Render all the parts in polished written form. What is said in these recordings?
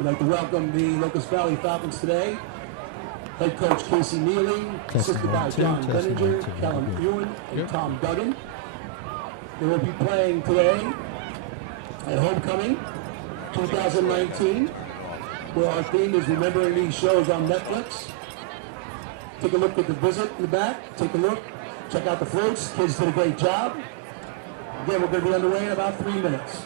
We'd like to welcome the Locust Valley Falcons today. Head coach Casey Neely, assisted by John Benninger, Callum Ewan, and Tom Duggan. They will be playing today at Homecoming 2019, where our theme is remembering these shows on Netflix. Take a look at the visit in the back. Take a look. Check out the floats. Kids did a great job. Again, we're going to be underway in about 3 minutes.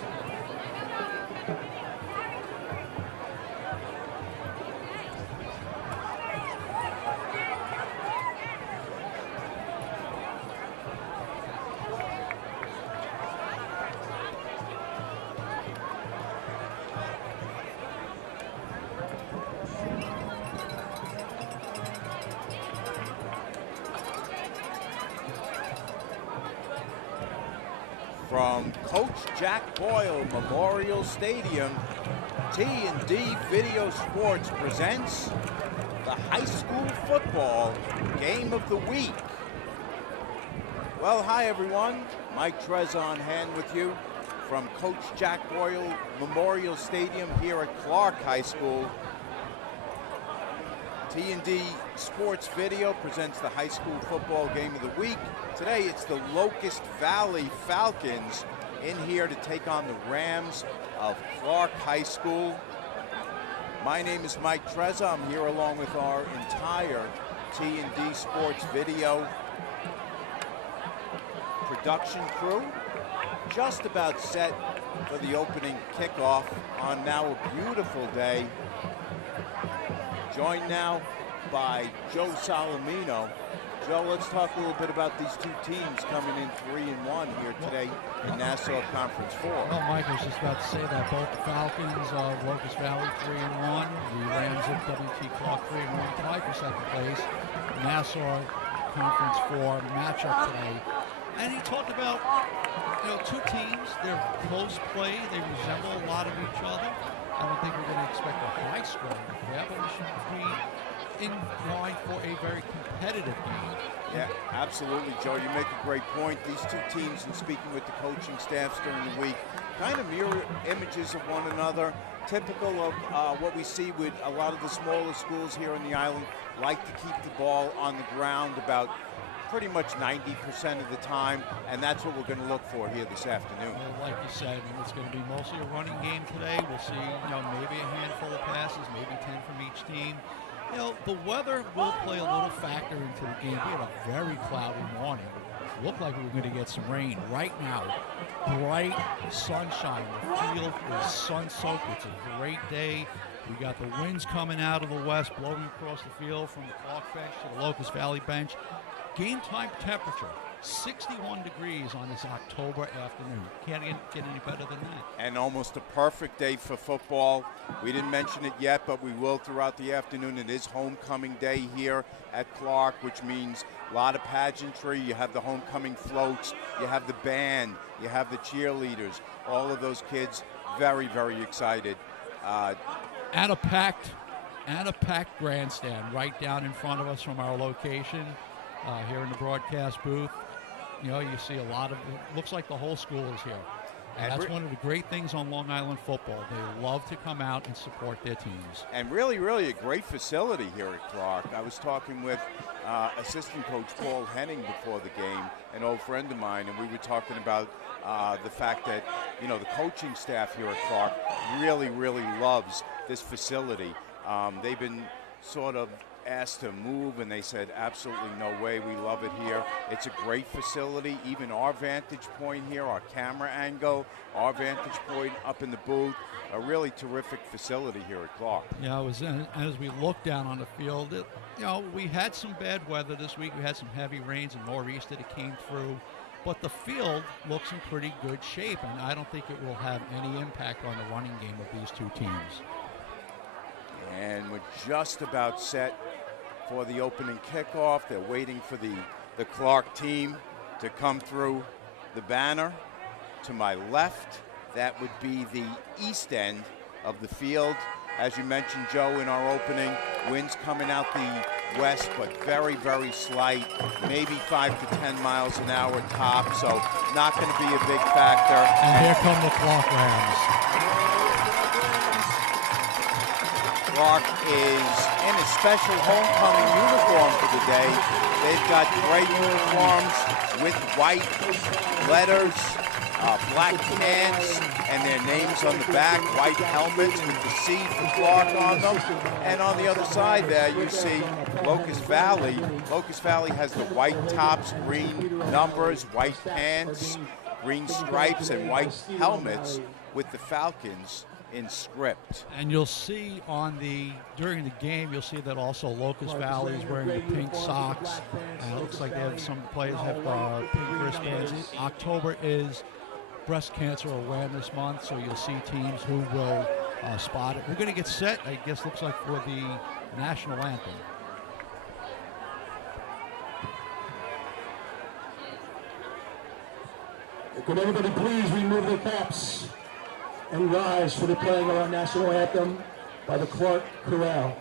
From Coach Jack Boyle Memorial Stadium, T&D Video Sports presents the high school football game of the week. Well, hi everyone. Mike Trez on hand with you from Coach Jack Boyle Memorial Stadium here at Clarke High School. T&D Sports Video presents the high school football game of the week. Today it's the Locust Valley Falcons in here to take on the Rams of Clarke High School. My name is Mike Treza. I'm here along with our entire T&D Sports Video production crew. Just about set for the opening kickoff on now a beautiful day. Joined now by Joe Salamino. Joe, let's talk a little bit about these two teams coming in 3-1 here today in Nassau Conference 4. Well, Mike, I was just about to say that both the Falcons of Locust Valley 3-1, the Rams of WT Clarke 3-1 tied for second place. Nassau Conference 4 matchup today. And he talked about, two teams, they're close play, they resemble a lot of each other. I don't think we're going to expect a high scoring affair, but we should be in line for a very competitive game. Yeah, absolutely, Joe. You make a great point. These two teams, in speaking with the coaching staffs during the week, kind of mirror images of one another. Typical of what we see with a lot of the smaller schools here on the island, like to keep the ball on the ground about pretty much 90% of the time, and that's what we're going to look for here this afternoon. Well, like you said, it's going to be mostly a running game today. We'll see, maybe a handful of passes, maybe 10 from each team. The weather will play a little factor into the game. We had a very cloudy morning. Looked like we were going to get some rain. Right now, bright sunshine. The field is sun-soaked. It's a great day. We got the winds coming out of the west, blowing across the field from the Clarke bench to the Locust Valley bench. Game time temperature, 61 degrees on this October afternoon. Can't get any better than that. And almost a perfect day for football. We didn't mention it yet, but we will throughout the afternoon. It is homecoming day here at Clarke, which means a lot of pageantry. You have the homecoming floats, you have the band, you have the cheerleaders. All of those kids very, very excited. And a packed grandstand right down in front of us from our location. Here in the broadcast booth, you see a lot of, it looks like the whole school is here. And that's one of the great things on Long Island football. They love to come out and support their teams. And really, really a great facility here at Clarke. I was talking with assistant coach Paul Henning before the game, an old friend of mine, and we were talking about the fact that, the coaching staff here at Clarke really, really loves this facility. They've been sort of asked to move, and they said absolutely no way, we love it here. It's a great facility. Even our vantage point here, our camera angle, our vantage point up in the booth, a really terrific facility here at Clarke. Yeah, as we look down on the field, we had some bad weather this week. We had some heavy rains and nor'easter that came through, but the field looks in pretty good shape, and I don't think it will have any impact on the running game of these two teams. And we're just about set for the opening kickoff. They're waiting for the Clarke team to come through the banner. To my left, that would be the east end of the field. As you mentioned, Joe, in our opening, winds coming out the west, but very, very slight, maybe 5 to 10 miles an hour top, so not going to be a big factor. And here come the Clarke Rams. Clarke is in a special homecoming uniform for the day. They've got gray uniforms with white letters, black pants, and their names on the back, white helmets with the C for Clarke on them. And on the other side there, you see Locust Valley. Locust Valley has the white tops, green numbers, white pants, green stripes, and white helmets with the Falcons in script. And you'll see during the game, you'll see that also Locust Valley is wearing the pink socks. It looks like they have some players have pink wristbands. October is Breast Cancer Awareness Month, so you'll see teams who will spot it. We're going to get set, I guess, looks like for the national anthem. Could everybody please remove their caps and rise for the playing of our national anthem by the Clarke Chorale.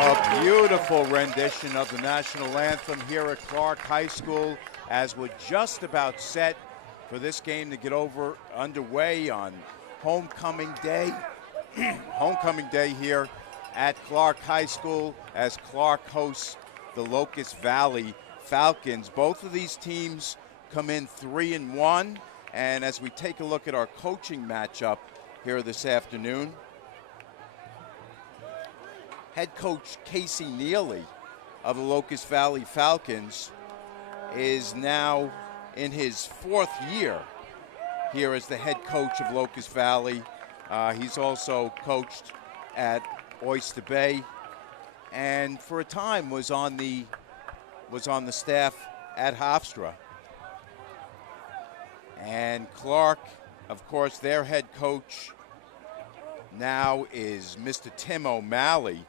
A beautiful rendition of the national anthem here at Clarke High School as we're just about set for this game to get underway on homecoming day. Homecoming day here at Clarke High School as Clarke hosts the Locust Valley Falcons. Both of these teams come in 3-1, and as we take a look at our coaching matchup here this afternoon, head coach Casey Neely of the Locust Valley Falcons is now in his 4th year here as the head coach of Locust Valley. He's also coached at Oyster Bay, and for a time was on the staff at Hofstra. And Clarke, of course, their head coach now is Mr. Tim O'Malley.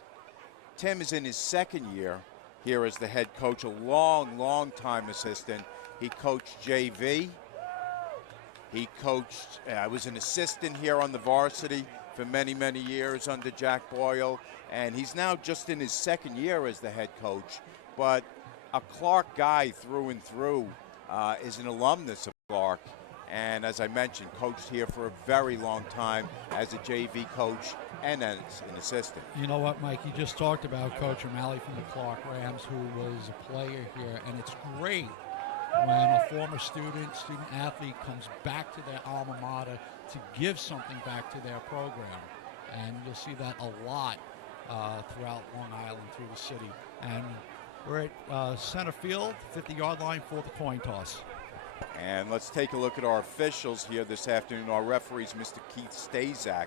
Tim is in his 2nd year here as the head coach, a long time assistant. He coached JV. He coached, I was an assistant here on the varsity for many years under Jack Boyle, and he's now just in his 2nd year as the head coach, but a Clarke guy through and through, is an alumnus of Clarke, and as I mentioned, coached here for a very long time as a JV coach and as an assistant. You know what, Mike, you just talked about Coach O'Malley from the Clarke Rams, who was a player here, and it's great when a former student athlete comes back to their alma mater to give something back to their program. And you'll see that a lot throughout Long Island, through the city. And we're at center field, 50-yard line for the coin toss. And let's take a look at our officials here this afternoon. Our referees, Mr. Keith Stazak,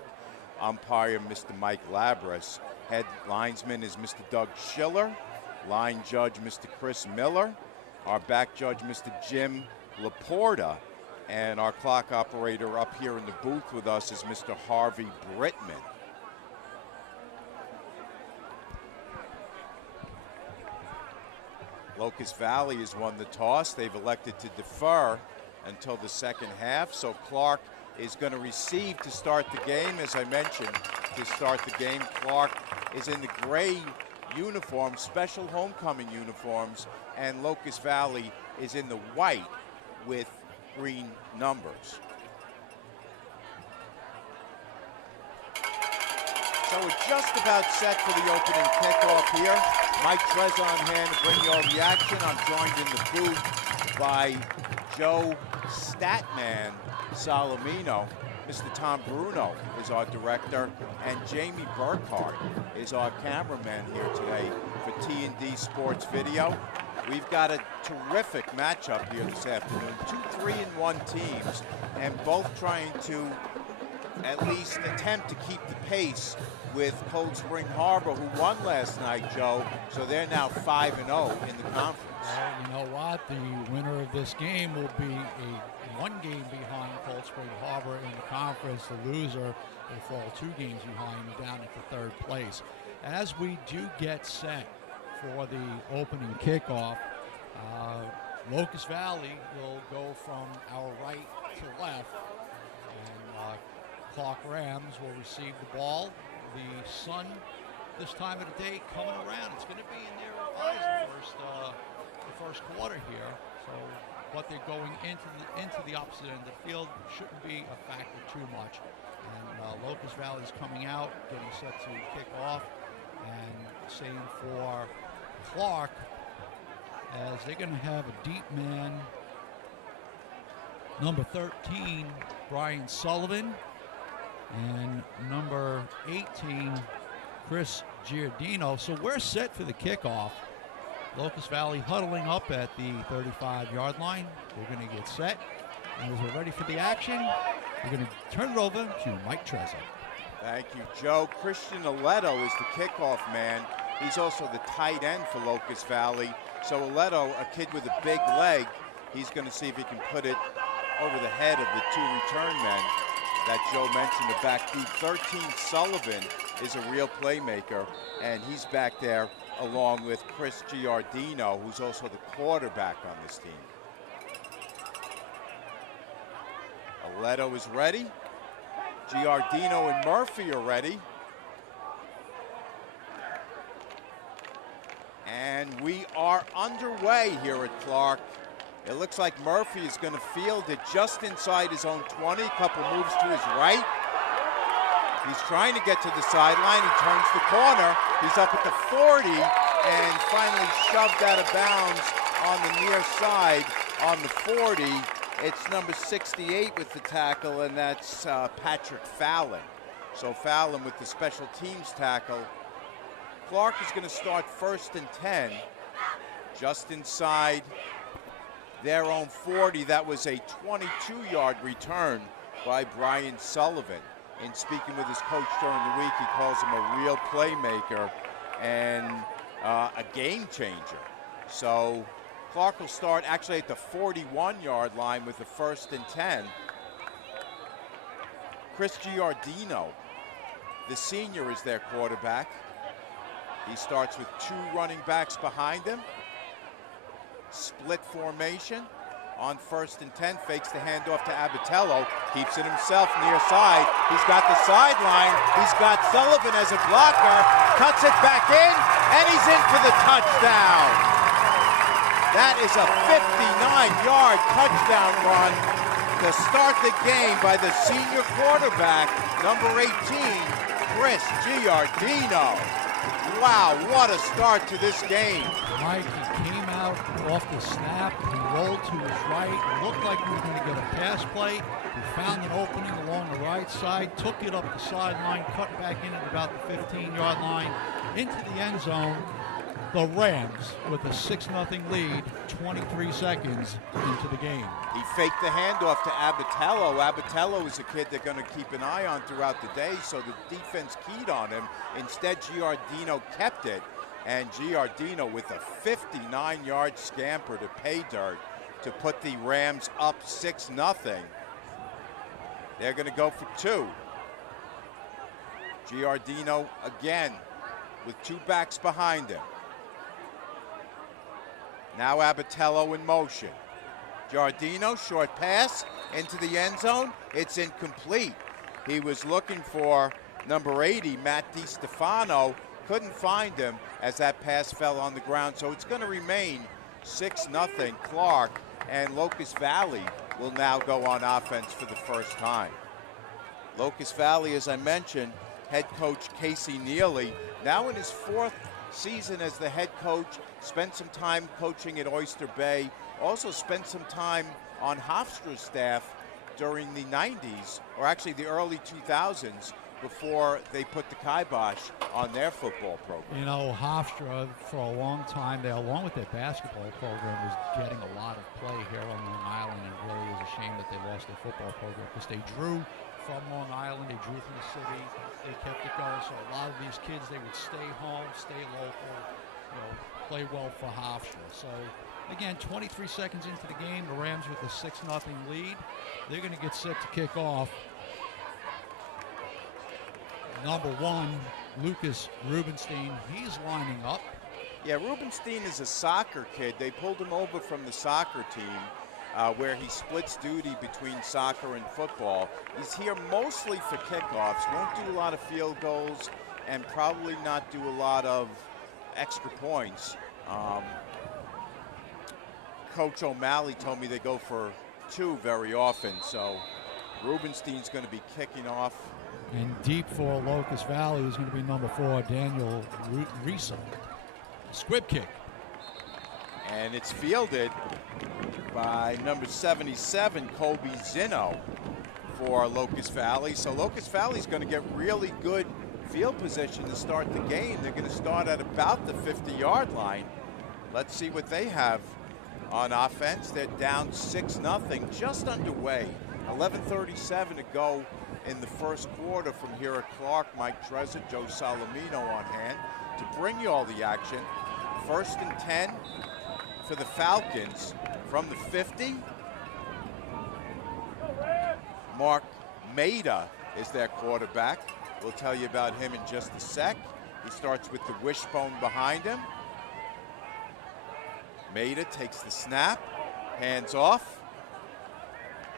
umpire, Mr. Mike Labras. Head linesman is Mr. Doug Schiller. Line judge, Mr. Chris Miller. Our back judge, Mr. Jim Laporta. And our clock operator up here in the booth with us is Mr. Harvey Brittman. Locust Valley has won the toss. They've elected to defer, until the second half. So Clarke is going to receive to start the game. As I mentioned, to start the game, Clarke is in the gray uniform, special homecoming uniforms, and Locust Valley is in the white with green numbers. So we're just about set for the opening kickoff here. Mike Trez on hand to bring you all the action. I'm joined in the booth by Joe Statman Salamino. Mr. Tom Bruno is our director, and Jamie Burkhart is our cameraman here today for T&D Sports Video. We've got a terrific matchup here this afternoon. 2 3-1 teams, and both trying to at least attempt to keep the pace with Cold Spring Harbor, who won last night, Joe. So they're now 5-0 in the conference. Well, you know what? The winner of this game will be one game behind Cold Spring Harbor in the conference. The loser will fall 2 games behind down into third place. As we do get set for the opening kickoff, Locust Valley will go from our right to left, and Clarke Rams will receive the ball. The sun this time of the day coming around. It's going to be in their eyes the first quarter here. So, but they're going into the opposite end of the field. Shouldn't be a factor too much. And Locust Valley's coming out, getting set to kick off, and same for Clarke, as they're going to have a deep man, number 13, Brian Sullivan, and number 18, Chris Giardino. So we're set for the kickoff. Locust Valley huddling up at the 35-yard line. We're going to get set. And as we're ready for the action, we're going to turn it over to Mike Trezor. Thank you, Joe. Christian Aledo is the kickoff man. He's also the tight end for Locust Valley. So Aledo, a kid with a big leg, he's going to see if he can put it over the head of the 2 return men that Joe mentioned, the back deep. 13, Sullivan is a real playmaker, and he's back there along with Chris Giardino, who's also the quarterback on this team. Aledo is ready. Giardino and Murphy are ready. And we are underway here at Clarke. It looks like Murphy is going to field it just inside his own 20. A couple moves to his right. He's trying to get to the sideline. He turns the corner. He's up at the 40 and finally shoved out of bounds on the near side on the 40. It's number 68 with the tackle, and that's Patrick Fallon. So Fallon with the special teams tackle. Clarke is going to start 1st and 10, just inside their own 40. That was a 22-yard return by Brian Sullivan. In speaking with his coach during the week, he calls him a real playmaker and a game changer. So Clarke will start actually at the 41-yard line with the 1st and 10. Chris Giardino, the senior, is their quarterback. He starts with 2 running backs behind him. Split formation on 1st and 10, fakes the handoff to Abatello, keeps it himself near side. He's got the sideline. He's got Sullivan as a blocker, cuts it back in, and he's in for the touchdown. That is a 59-yard touchdown run to start the game by the senior quarterback, number 18, Chris Giardino. Wow, what a start to this game. Mike, he came out off the snap, he rolled to his right. It looked like we were going to get a pass play. He found an opening along the right side, took it up the sideline, cut back in at about the 15-yard line into the end zone. The Rams with a 6-0 lead, 23 seconds into the game. He faked the handoff to Abatello. Abatello is a kid they're going to keep an eye on throughout the day, so the defense keyed on him. Instead, Giardino kept it, and Giardino with a 59-yard scamper to pay dirt to put the Rams up 6-0. They're going to go for 2. Giardino again with 2 backs behind him. Now Abatello in motion. Giardino, short pass into the end zone. It's incomplete. He was looking for number 80, Matt DiStefano. Couldn't find him as that pass fell on the ground. So it's going to remain 6-0 Clarke, and Locust Valley will now go on offense for the first time. Locust Valley, as I mentioned, head coach Casey Neely, now in his 4th season as the head coach, spent some time coaching at Oyster Bay, also spent some time on Hofstra's staff during the 90s, or actually the early 2000s, before they put the kibosh on their football program. You know, Hofstra, for a long time, they, along with their basketball program, was getting a lot of play here on Long Island, and it really is a shame that they lost their football program, because they drew from Long Island, they drew from the city, they kept it going, so a lot of these kids, they would stay home, stay local, you know, play well for Hofstra. So, again, 23 seconds into the game, the Rams with a 6-0 lead. They're going to get set to kick off. Number 1, Lucas Rubenstein, he's lining up. Yeah, Rubenstein is a soccer kid. They pulled him over from the soccer team, where he splits duty between soccer and football. He's here mostly for kickoffs, won't do a lot of field goals, and probably not do a lot of extra points. Coach O'Malley told me they go for 2 very often, so Rubenstein's going to be kicking off. And deep for Locust Valley is going to be number 4, Daniel Risa. Squib kick. And it's fielded by number 77, Kobe Zino, for Locust Valley. So Locust Valley's going to get really good field position to start the game. They're going to start at about the 50-yard line. Let's see what they have on offense. They're down 6-0, just underway. 11:37 to go in the first quarter from here at Clarke. Mike Trezor, Joe Salamino on hand to bring you all the action. 1st and 10 for the Falcons from the 50. Mark Maida is their quarterback. We'll tell you about him in just a sec. He starts with the wishbone behind him. Maida takes the snap, hands off.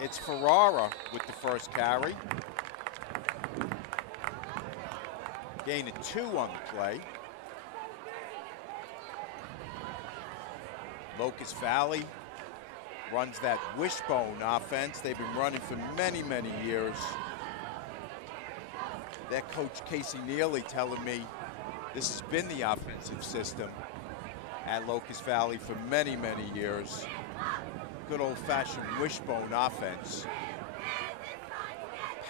It's Ferrara with the first carry. Gain of 2 on the play. Locust Valley runs that wishbone offense they've been running for many, many years. Their coach Casey Neely telling me this has been the offensive system at Locust Valley for many, many years. Good old-fashioned wishbone offense.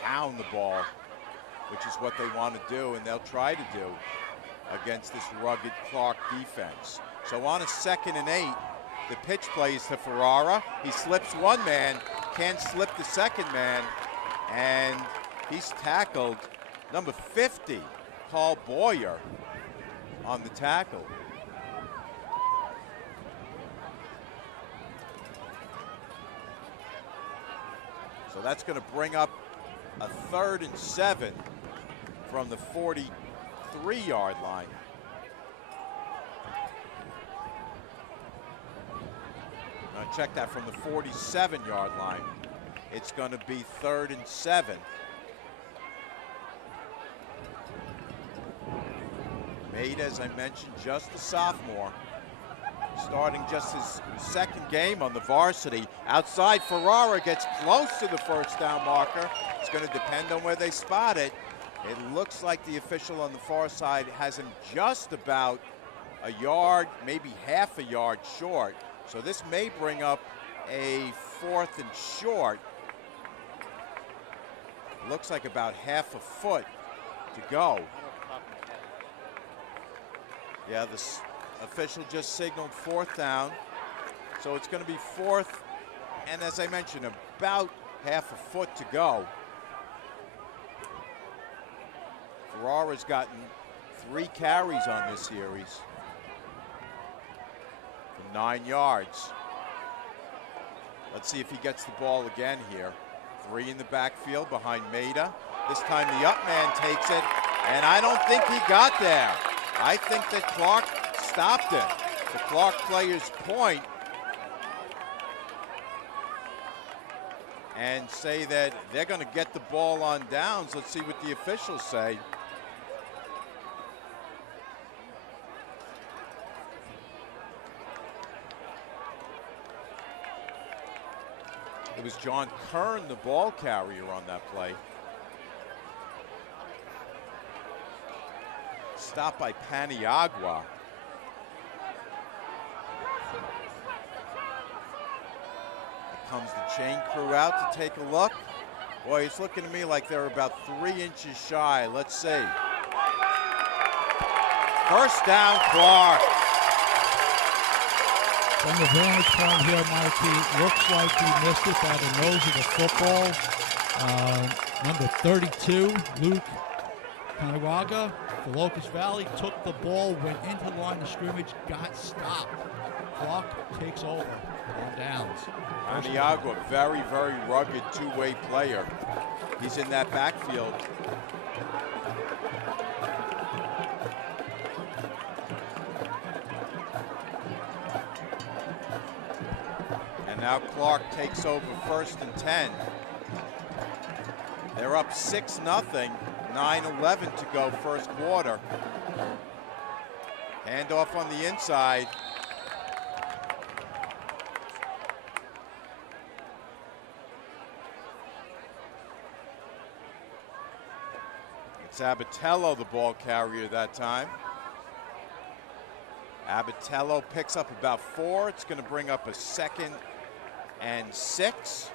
Pound the ball, which is what they want to do, and they'll try to do against this rugged Clarke defense. So on a 2nd and 8, the pitch plays to Ferrara. He slips one man, can't slip the second man, and he's tackled. Number 50, Paul Boyer, on the tackle. So that's going to bring up a 3rd and 7 from the 43-yard line. Now check that, from the 47-yard line. It's going to be 3rd and 7. Made, as I mentioned, just a sophomore. Starting just his 2nd game on the varsity. Outside, Ferrara gets close to the first down marker. It's going to depend on where they spot it. It looks like the official on the far side has him just about a yard, maybe half a yard short. So this may bring up a 4th and short. Looks like about half a foot to go. Yeah, the official just signaled 4th down. So it's going to be 4th, and as I mentioned, about half a foot to go. Ferrara's gotten 3 carries on this series for 9 yards. Let's see if he gets the ball again here. 3 in the backfield behind Maida. This time the up man takes it, and I don't think he got there. I think that Clarke stopped him. The Clarke player's point. and say that they're going to get the ball on downs. Let's see what the officials say. It was John Kern, the ball carrier, on that play. Stopped by Paniagua. Comes the chain crew out to take a look. Boy, it's looking to me like they're about 3 inches shy. Let's see. First down, Clarke. From the vantage point here, Mikey, looks like he missed it by the nose of the football. Number 32, Luke Paniagua, the Locust Valley, took the ball, went into the line of scrimmage, got stopped. Clarke takes over on downs. Paniagua, very, very rugged two-way player. He's in that backfield. And now Clarke takes over 1st and 10. They're up 6-0, 9:11 to go first quarter. Handoff on the inside. It's Abatello, the ball carrier that time. Abatello picks up about 4. It's going to bring up a 2nd and 6.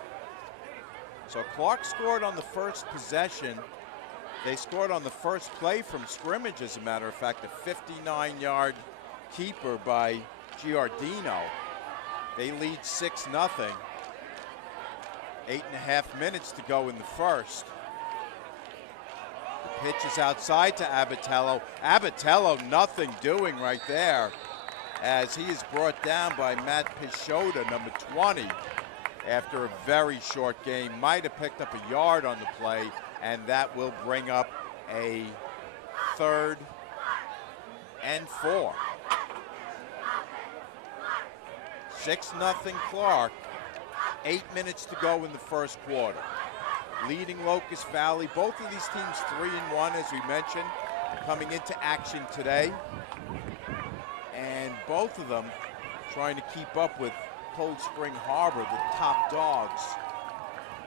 So Clarke scored on the first possession. They scored on the first play from scrimmage, as a matter of fact, a 59-yard keeper by Giardino. They lead 6-0. 8.5 minutes to go in the first. The pitch is outside to Abatello. Abatello, nothing doing right there, as he is brought down by Matt Pichota, number 20, after a very short game. Might have picked up a yard on the play, and that will bring up a 3rd and 4. 6-0 Clarke. 8 minutes to go in the first quarter. Leading Locust Valley. Both of these teams 3-1, as we mentioned, coming into action today. And both of them trying to keep up with Cold Spring Harbor, the top dogs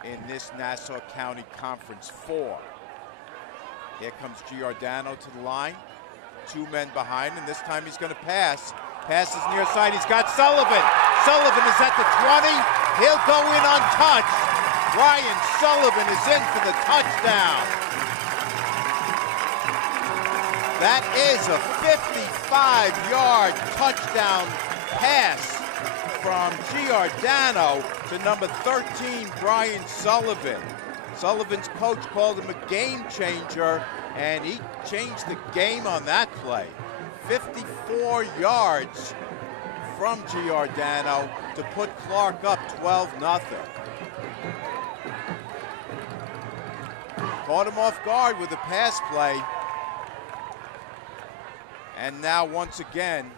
in this Nassau County Conference 4. Here comes Giordano to the line. 2 men behind, and this time he's going to pass. Pass is near side. He's got Sullivan. Sullivan is at the 20. He'll go in untouched. Ryan Sullivan is in for the touchdown. That is a 55-yard touchdown pass from Giordano to number 13, Brian Sullivan. Sullivan's coach called him a game changer, and he changed the game on that play. 54 yards from Giordano to put Clarke up 12-0. Caught him off guard with a pass play. And now once again,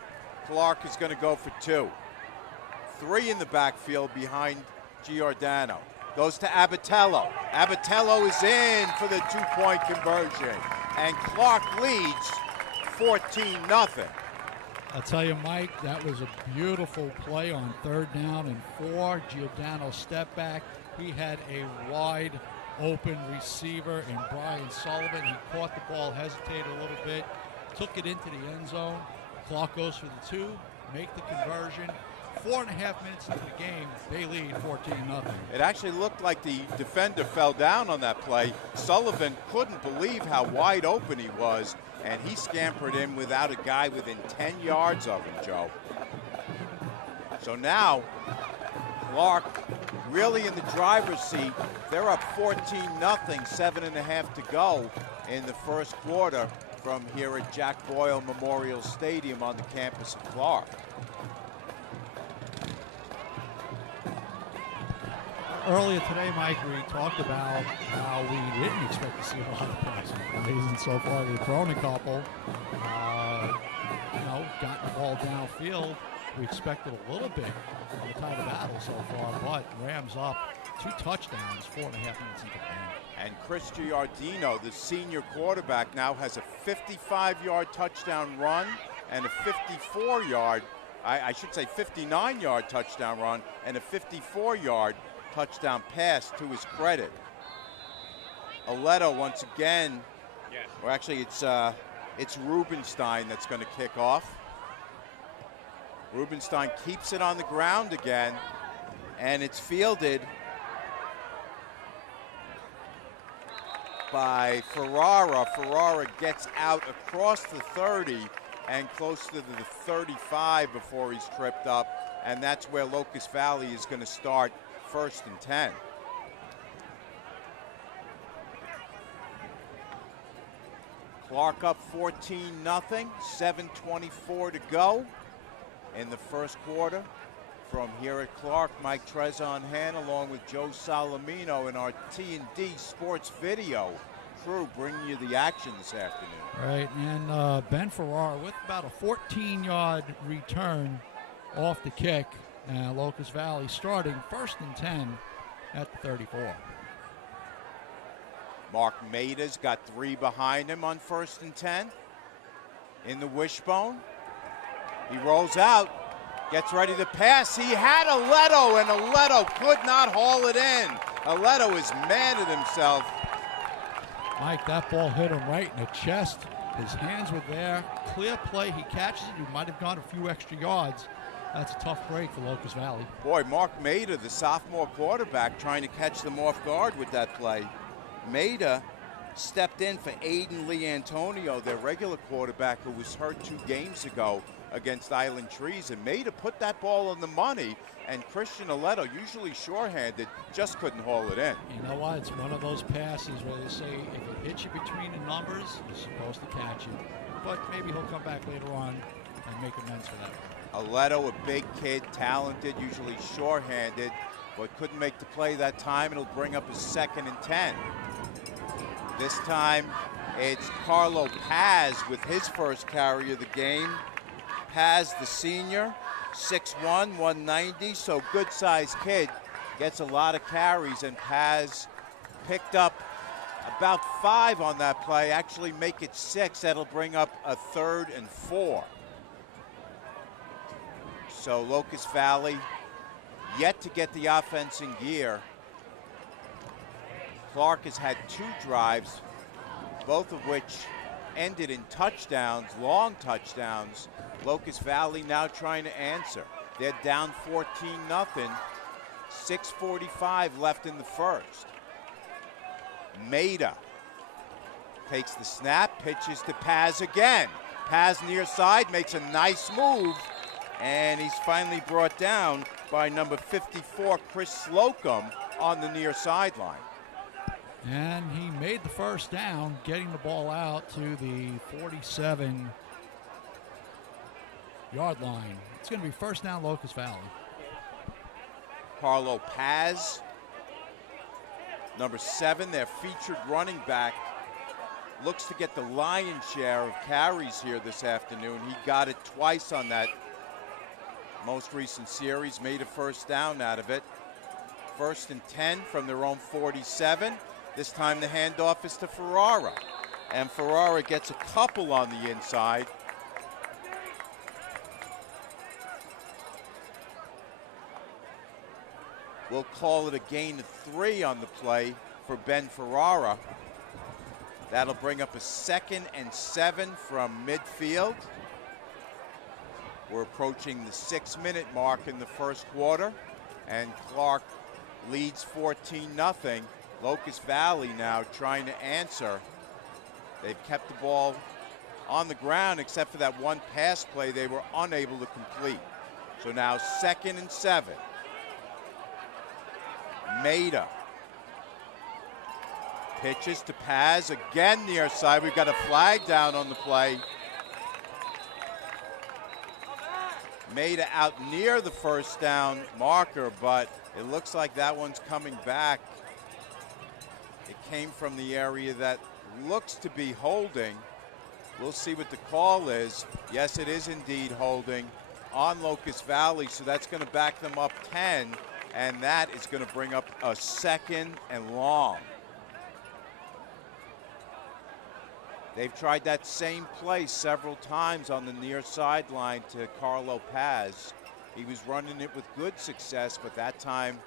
Clarke is going to go for 2. 3 in the backfield behind Giordano. Goes to Abatello. Abatello is in for the 2-point conversion. And Clarke leads 14-0. I'll tell you, Mike, that was a beautiful play on 3rd down and 4. Giordano step back. He had a wide open receiver in Brian Sullivan. He caught the ball, hesitated a little bit, took it into the end zone. Clarke goes for the 2, make the conversion. 4.5 minutes into the game, they lead 14-0. It actually looked like the defender fell down on that play. Sullivan couldn't believe how wide open he was, and he scampered in without a guy within 10 yards of him, Joe. So now, Clarke really in the driver's seat. They're up 14-0, 7.5 to go in the first quarter from here at Jack Boyle Memorial Stadium on the campus of Clarke. Earlier today, Mike, we talked about how we didn't expect to see a lot of passing plays, and so far they've thrown a couple. Gotten the ball downfield. We expected a little bit of a tighter battle so far, but Rams up 2 touchdowns, 4.5 minutes into the game. And Chris Giardino, the senior quarterback, now has a 55-yard touchdown run and a 54-yard, I should say 59-yard touchdown run and a 54-yard touchdown pass to his credit. Aledo once again, or actually it's Rubenstein that's going to kick off. Rubenstein keeps it on the ground again, and it's fielded by Ferrara. Ferrara gets out across the 30 and close to the 35 before he's tripped up, and that's where Locust Valley is going to start 1st and 10. Clarke up 14-0, 7:24 to go in the first quarter. From here at Clarke, Mike Trezon-Han along with Joe Salamino and our T&D Sports Video crew bringing you the action this afternoon. Right, and Ben Ferrara with about a 14-yard return off the kick. Locust Valley starting 1st and 10 at the 34. Mark Maida's got 3 behind him on 1st and 10. In the wishbone. He rolls out, gets ready to pass. He had Aledo, and Aledo could not haul it in. Aledo is mad at himself. Mike, that ball hit him right in the chest. His hands were there. Clear play. He catches it. He might have gone a few extra yards. That's a tough break for Locust Valley. Boy, Mark Maida, the sophomore quarterback, trying to catch them off guard with that play. Maida stepped in for Aiden Lee Antonio, their regular quarterback who was hurt 2 games ago against Island Trees, and Maida put that ball on the money, and Christian Aledo, usually sure-handed, just couldn't haul it in. You know what? It's one of those passes where they say if it hits you between the numbers, you're supposed to catch it. But maybe he'll come back later on and make amends for that. Aledo, a big kid, talented, usually sure-handed, but couldn't make the play that time. It'll bring up a 2nd and 10. This time, it's Carlo Paz with his first carry of the game. Paz, the senior, 6'1", 190, so good-sized kid. Gets a lot of carries, and Paz picked up about 5 on that play. Actually make it 6. That'll bring up a 3rd and 4. So Locust Valley yet to get the offense in gear. Clarke has had 2 drives, both of which ended in touchdowns, long touchdowns. Locust Valley now trying to answer. They're down 14-0, 6:45 left in the first. Maida takes the snap, pitches to Paz again. Paz near side, makes a nice move, and he's finally brought down by number 54, Chris Slocum, on the near sideline. And he made the first down, getting the ball out to the 47-yard line. It's going to be first down Locust Valley. Carlo Paz, number 7, their featured running back, looks to get the lion's share of carries here this afternoon. He got it twice on that most recent series, made a first down out of it. 1st and 10 from their own 47. This time the handoff is to Ferrara, and Ferrara gets a couple on the inside. We'll call it a gain of 3 on the play for Ben Ferrara. That'll bring up a 2nd and 7 from midfield. We're approaching the 6-minute mark in the first quarter, and Clarke leads 14-0. Locust Valley now trying to answer. They've kept the ball on the ground except for that one pass play they were unable to complete. So now 2nd and 7. Maida pitches to Paz again near side. We've got a flag down on the play. Maida out near the first down marker, but it looks like that one's coming back. It came from the area that looks to be holding. We'll see what the call is. Yes, it is indeed holding on Locust Valley, so that's going to back them up 10. and that is going to bring up a 2nd and long. They've tried that same play several times on the near sideline to Carlo Paz. He was running it with good success, but that time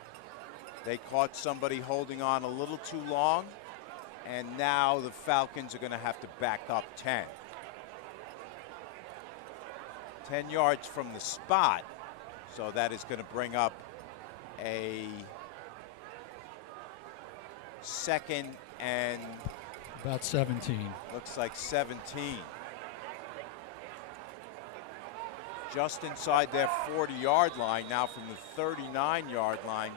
they caught somebody holding on a little too long, and now the Falcons are going to have to back up 10. 10 yards from the spot, so that is going to bring up a 2nd and about 17. Looks like 17. Just inside their 40-yard line now from the 39-yard line.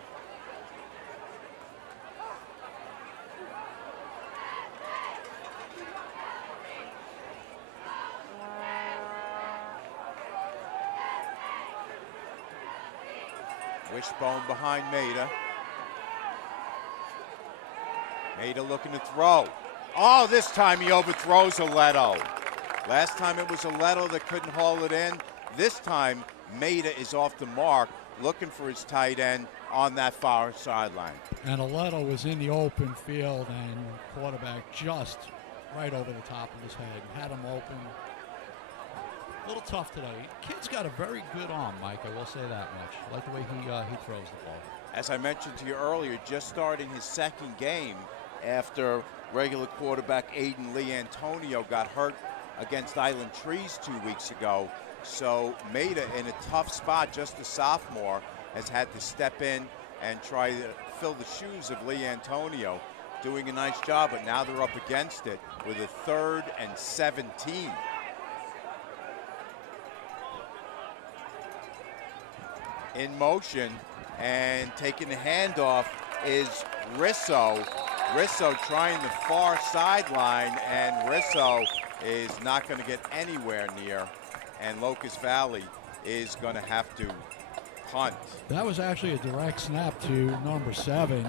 Wishbone behind Maida. Maida looking to throw. Oh, this time he overthrows Aledo. Last time it was Aledo that couldn't haul it in. This time, Maida is off the mark, looking for his tight end on that far sideline. And Aledo was in the open field, and quarterback just right over the top of his head. Had him open. A little tough today. Kid's got a very good arm, Mike. I will say that much. I like the way he throws the ball. As I mentioned to you earlier, just starting his 2nd game after regular quarterback Aiden Lee Antonio got hurt against Island Trees 2 weeks ago. So Maida, in a tough spot, just a sophomore, has had to step in and try to fill the shoes of Lee Antonio. Doing a nice job, but now they're up against it with a 3rd and 17. In motion and taking the handoff is Risso. Risso trying the far sideline, and Risso is not going to get anywhere near, and Locust Valley is going to have to punt. That was actually a direct snap to number 7,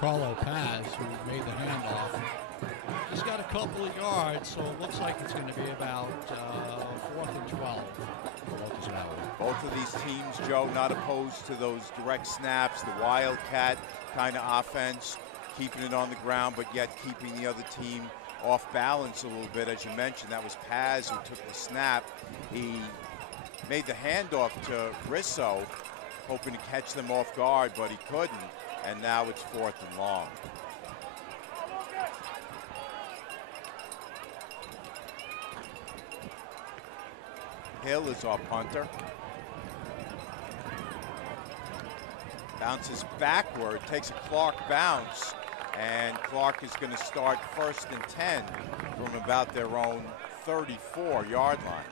Carlo Paz, who made the handoff. He's got a couple of yards, so it looks like it's going to be about 4th and 12 for Locust Valley. Both of these teams, Joe, not opposed to those direct snaps, the Wildcat kind of offense, keeping it on the ground, but yet keeping the other team off balance a little bit. As you mentioned, that was Paz who took the snap. He made the handoff to Risso, hoping to catch them off guard, but he couldn't, and now it's 4th and long. Hill is our punter. Bounces backward, takes a Clarke bounce, and Clarke is going to start 1st and 10 from about their own 34-yard line.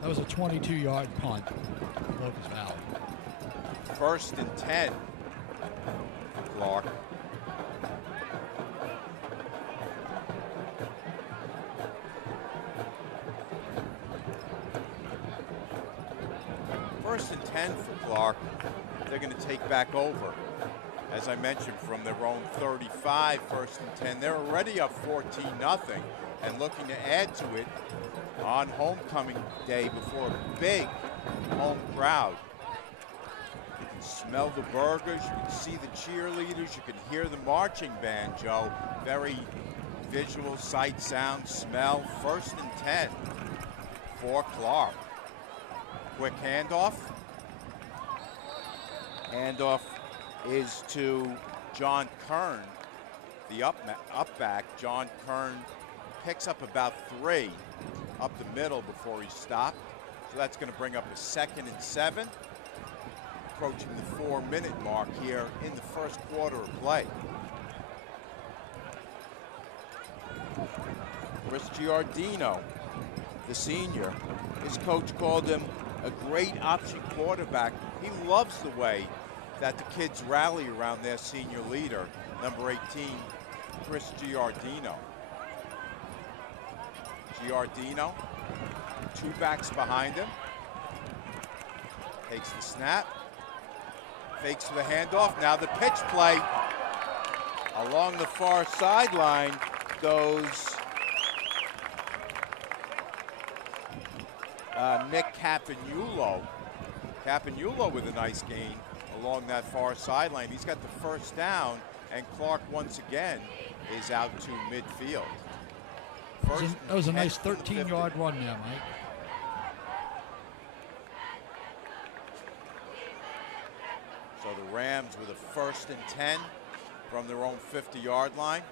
That was a 22-yard punt, Locust Valley. 1st and 10, Clarke. First and 10 for Clarke. They're going to take back over. As I mentioned, from their own 35, 1st and 10. They're already up 14-0 and looking to add to it on homecoming day before a big home crowd. You can smell the burgers, you can see the cheerleaders, you can hear the marching band, Joe. Very visual, sight, sound, smell. 1st and 10 for Clarke. Quick handoff. Handoff is to John Kern, the up back. John Kern picks up about 3 up the middle before he stopped. So that's going to bring up a 2nd and 7. Approaching the 4-minute mark here in the first quarter of play. Chris Giardino, the senior, his coach called him a great option quarterback. He loves the way that the kids rally around their senior leader, number 18, Chris Giardino. Giardino, 2 backs behind him. Takes the snap, fakes for the handoff. Now the pitch play along the far sideline goes Nick Campanulo. Campagnolo with a nice gain along that far sideline. He's got the first down, and Clarke once again is out to midfield. That was a nice 13-yard run there, Mike. So the Rams with a 1st and 10 from their own 50-yard line.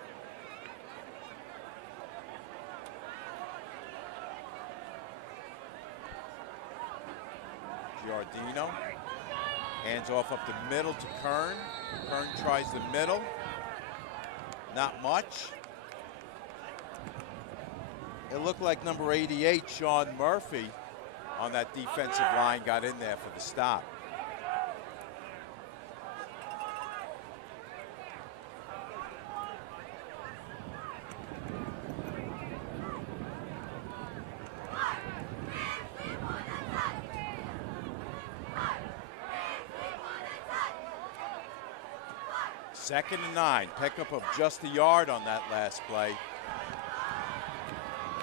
Giardino hands off up the middle to Kern. Kern tries the middle. Not much. It looked like number 88, Sean Murphy, on that defensive line got in there for the stop. Second and 9, pickup of just a yard on that last play.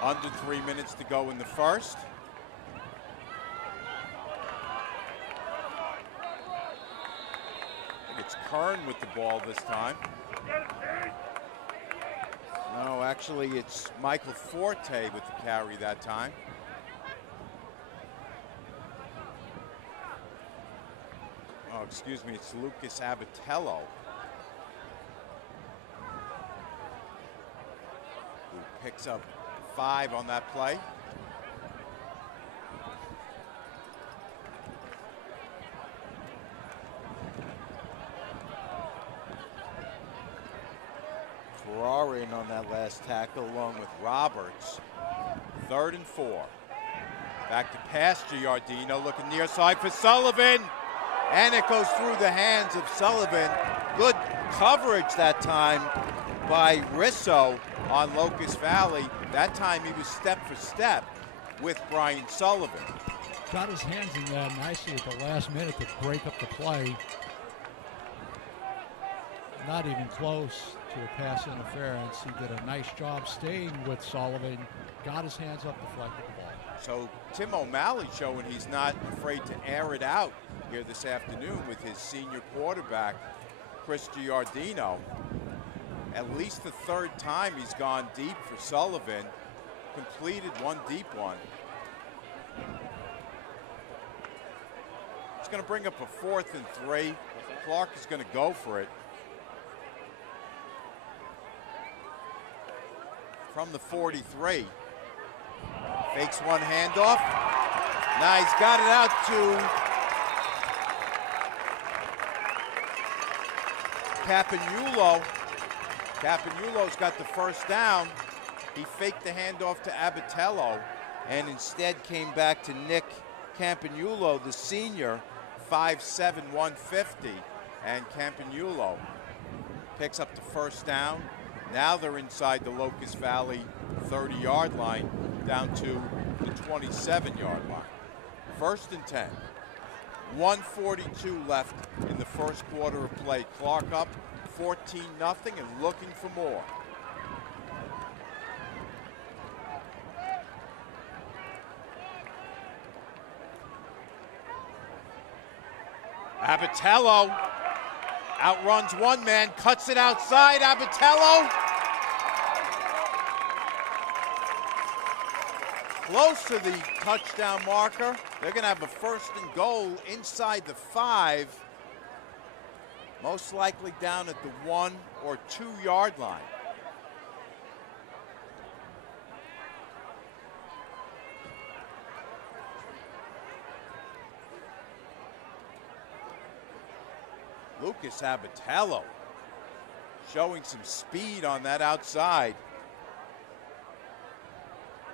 Under 3 minutes to go in the first. I think it's Kern with the ball this time. No, actually it's Michael Forte with the carry that time. Oh, excuse me, it's Lucas Abatello. Who picks up 5 on that play. Ferrari in on that last tackle along with Roberts. 3rd and 4. Back to pass, Giardino looking near side for Sullivan. And it goes through the hands of Sullivan. Good coverage that time by Risso on Locust Valley. That time he was step for step with Brian Sullivan. Got his hands in there nicely at the last minute to break up the play. Not even close to a pass interference. He did a nice job staying with Sullivan. Got his hands up, deflected the ball. So Tim O'Malley showing he's not afraid to air it out here this afternoon with his senior quarterback, Chris Giardino. At least the 3rd time he's gone deep for Sullivan. Completed one deep one. It's going to bring up a 4th and 3. Clarke is going to go for it. From the 43. Fakes one handoff. Now he's got it out to Campagnolo. Campagnolo's got the first down. He faked the handoff to Abatello and instead came back to Nick Campagnolo, the senior, 5'7", 150. And Campagnolo picks up the first down. Now they're inside the Locust Valley 30-yard line down to the 27-yard line. 1st and 10. 1:42 left in the first quarter of play. Clarke up 14-0 and looking for more. Abatello outruns one man, cuts it outside. Abatello close to the touchdown marker. They're going to have a 1st and goal inside the 5. Most likely down at the 1 or 2 yard line. Lucas Abatello showing some speed on that outside.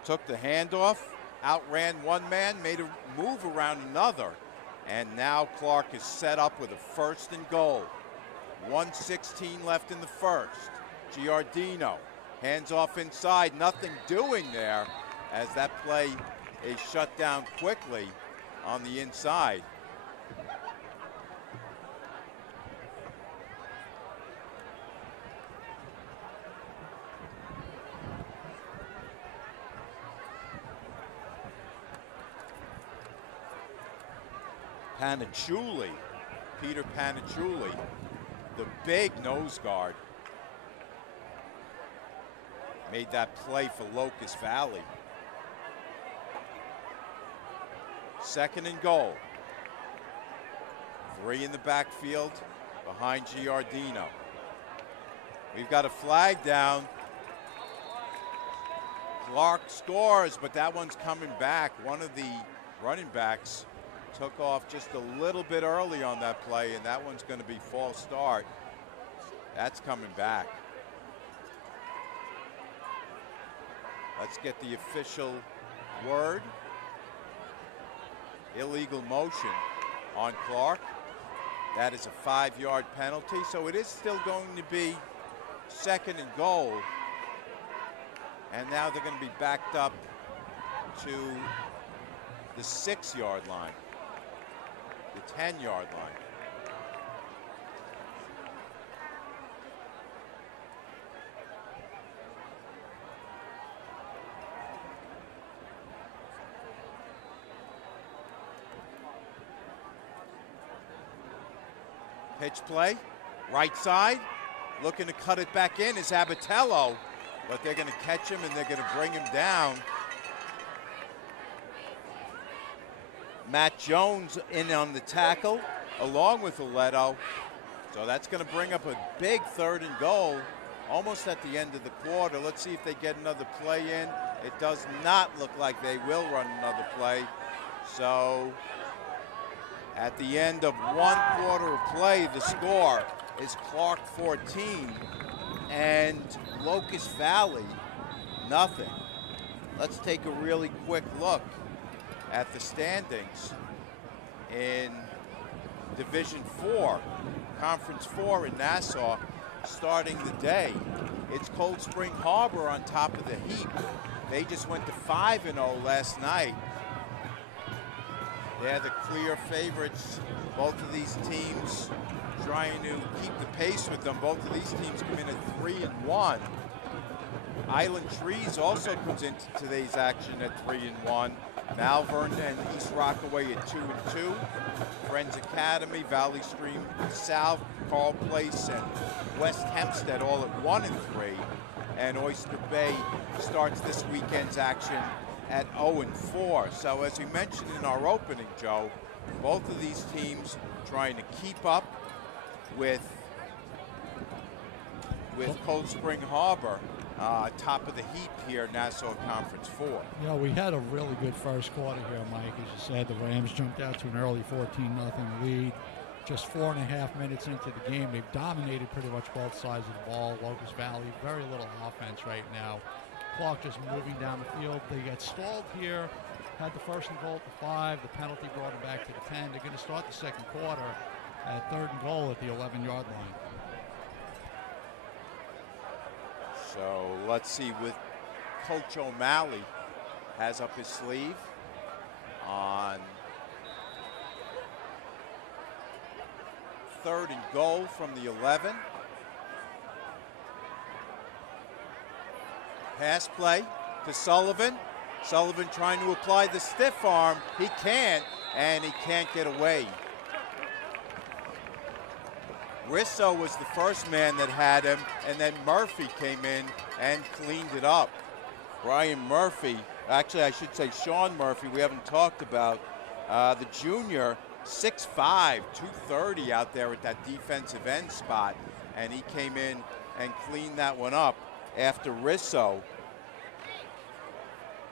Took the handoff, outran one man, made a move around another. And now Clarke is set up with a 1st and goal. 1:16 left in the first. Giardino hands off inside, nothing doing there as that play is shut down quickly on the inside. Panachuli, Peter Panachuli, the big nose guard, made that play for Locust Valley. 2nd and goal. 3 in the backfield behind Giardino. We've got a flag down. Clarke scores, but that one's coming back. One of the running backs took off just a little bit early on that play, and that one's going to be false start. That's coming back. Let's get the official word. Illegal motion on Clarke. That is a 5-yard penalty, so it is still going to be 2nd and goal. And now they're going to be backed up to the 6-yard line, the 10-yard line. Pitch play, right side, looking to cut it back in is Abatello, but they're going to catch him and they're going to bring him down. Matt Jones in on the tackle, along with Aledo. So that's going to bring up a big 3rd and goal, almost at the end of the quarter. Let's see if they get another play in. It does not look like they will run another play. So at the end of 1 quarter of play, the score is Clarke 14 and Locust Valley nothing. Let's take a really quick look at the standings in Division 4, Conference 4 in Nassau. Starting the day, it's Cold Spring Harbor on top of the heap. They just went to 5-0 last night. They're the clear favorites. Both of these teams trying to keep the pace with them. Both of these teams come in at 3-1. Island Trees also comes into today's action at 3-1. Malvern and East Rockaway at 2-2. Friends Academy, Valley Stream South, Carl Place, and West Hempstead all at 1-3. And Oyster Bay starts this weekend's action at 0-4. So as we mentioned in our opening, Joe, both of these teams trying to keep up with Cold Spring Harbor, top of the heap here, Nassau Conference 4. You know, we had a really good first quarter here, Mike. As you said, the Rams jumped out to an early 14-0 lead. Just 4.5 minutes into the game, they've dominated pretty much both sides of the ball. Locust Valley, very little offense right now. Clarke just moving down the field. They get stalled here, had the 1st and goal at the 5. The penalty brought them back to the 10. They're going to start the 2nd quarter at 3rd and goal at the 11-yard line. So let's see what Coach O'Malley has up his sleeve on 3rd and goal from the 11. Pass play to Sullivan. Sullivan trying to apply the stiff arm. He can't, and he can't get away. Risso was the first man that had him, and then Murphy came in and cleaned it up. Brian Murphy, actually I should say Sean Murphy, we haven't talked about, the junior, 6'5", 230 out there at that defensive end spot, and he came in and cleaned that one up after Risso.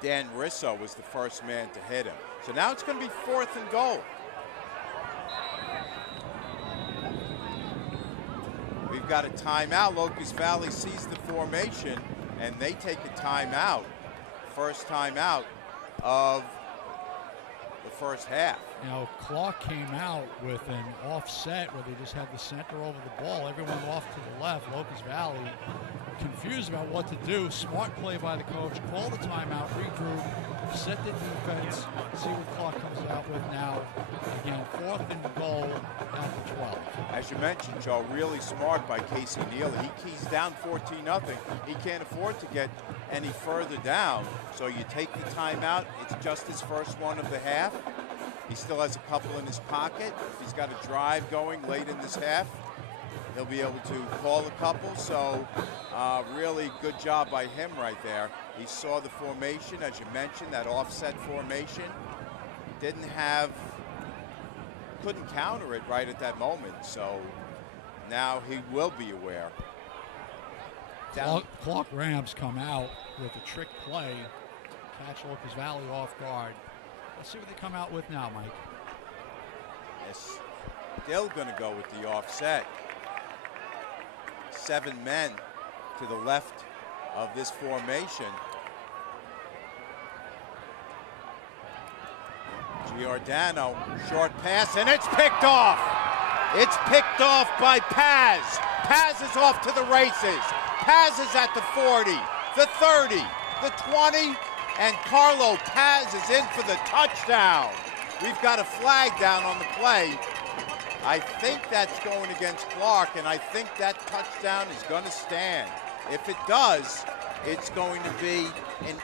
Dan Risso was the first man to hit him. So now it's going to be 4th and goal. We've got a timeout. Locust Valley sees the formation, and they take a timeout. First timeout of the first half. You know, Clarke came out with an offset where they just had the center over the ball. Everyone off to the left. Locust Valley confused about what to do. Smart play by the coach. Call the timeout, regroup, set the defense, see what Clarke comes out with now. Again, 4th and goal at the 12. As you mentioned, Joe, really smart by Casey Neely. He's down 14-0. He can't afford to get any further down. So you take the timeout. It's just his first one of the half. He still has a couple in his pocket. If he's got a drive going late in this half, he'll be able to call a couple. So really good job by him right there. He saw the formation, as you mentioned, that offset formation. Couldn't counter it right at that moment. So now he will be aware. Clarke Rams come out with a trick play, catch Locust Valley off guard. Let's see what they come out with now, Mike. Yes, still going to go with the offset. 7 men to the left of this formation. Giordano, short pass, and it's picked off. It's picked off by Paz. Paz is off to the races. Paz is at the 40, the 30, the 20, and Carlo Paz is in for the touchdown. We've got a flag down on the play. I think that's going against Clarke, and I think that touchdown is going to stand. If it does, it's going to be an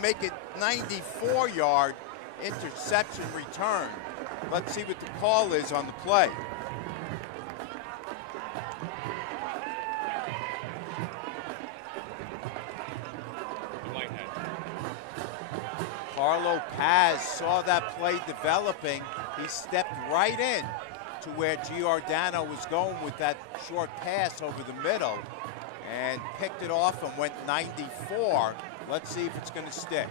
make it 94-yard interception return. Let's see what the call is on the play. Carlo Paz saw that play developing. He stepped right in to where Giordano was going with that short pass over the middle and picked it off and went 94. Let's see if it's going to stick.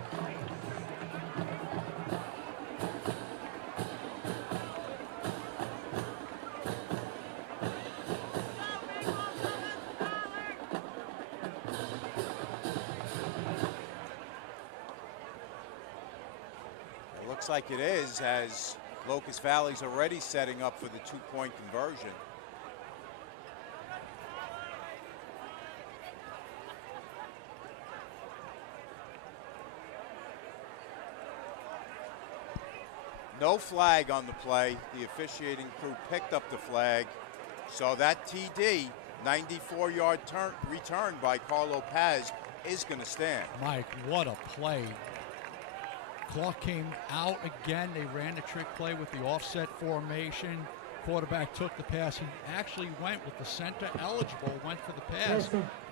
Looks like it is, as Locust Valley's already setting up for the 2-point conversion. No flag on the play. The officiating crew picked up the flag. So that TD, 94-yard return by Carlo Paz, is going to stand. Mike, what a play. Clarke came out again. They ran the trick play with the offset formation. Quarterback took the pass. He actually went with the center eligible, went for the pass.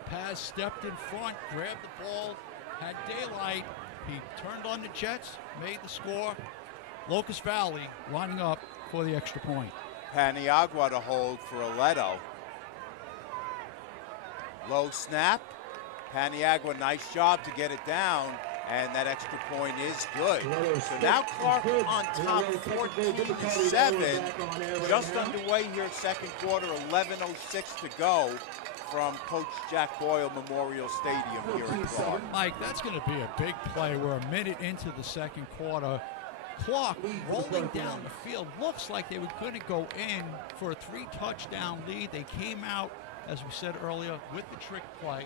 Paz stepped in front, grabbed the ball, had daylight. He turned on the Jets, made the score. Locust Valley lining up for the extra point. Paniagua to hold for Aledo. Low snap. Paniagua, nice job to get it down. And that extra point is good. So now Clarke on top, 14-7. Just underway here, second quarter, 11:06 to go from Coach Jack Boyle Memorial Stadium here in Clarke. Mike, that's going to be a big play. We're a minute into the second quarter. Clarke rolling down the field. Looks like they were going to go in for a 3-touchdown lead. They came out, as we said earlier, with the trick play.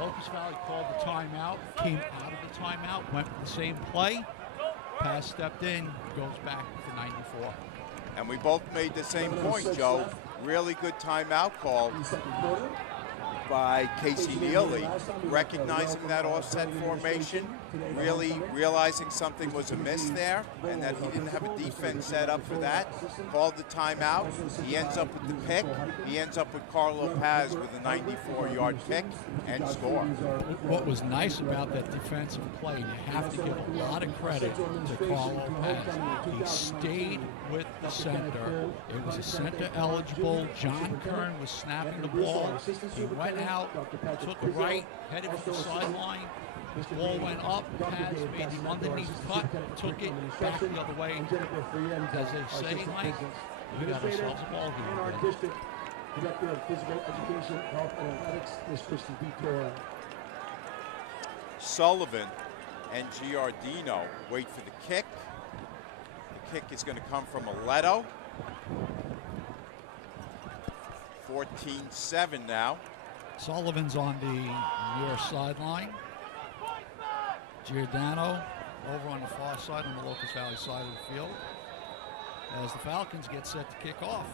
Locust Valley called the timeout, came out of the timeout, went with the same play. Pass stepped in, goes back for 94. And we both made the same point, Joe. Really good timeout call by Casey Neely, recognizing that offset formation, really realizing something was amiss there and that he didn't have a defense set up for that. Called the timeout. He ends up with the pick. He ends up with Carlo Paz with a 94-yard pick and score. What was nice about that defensive play, and you have to give a lot of credit to Carlo Paz, he stayed with the center. It was a center eligible. John Kern was snapping the ball. He went out, took a right, headed for the sideline. Ball went up, Paz made the underneath cut, took it back the other way. As they say, Mike, we got ourselves a ball game. And our district director of physical education, health, and athletics, Ms. Kristen Vitor. Sullivan and Giordino wait for the kick. The kick is going to come from Aledo. 14-7 now. Sullivan's on the near sideline. Giordano over on the far side, on the Locust Valley side of the field, as the Falcons get set to kick off.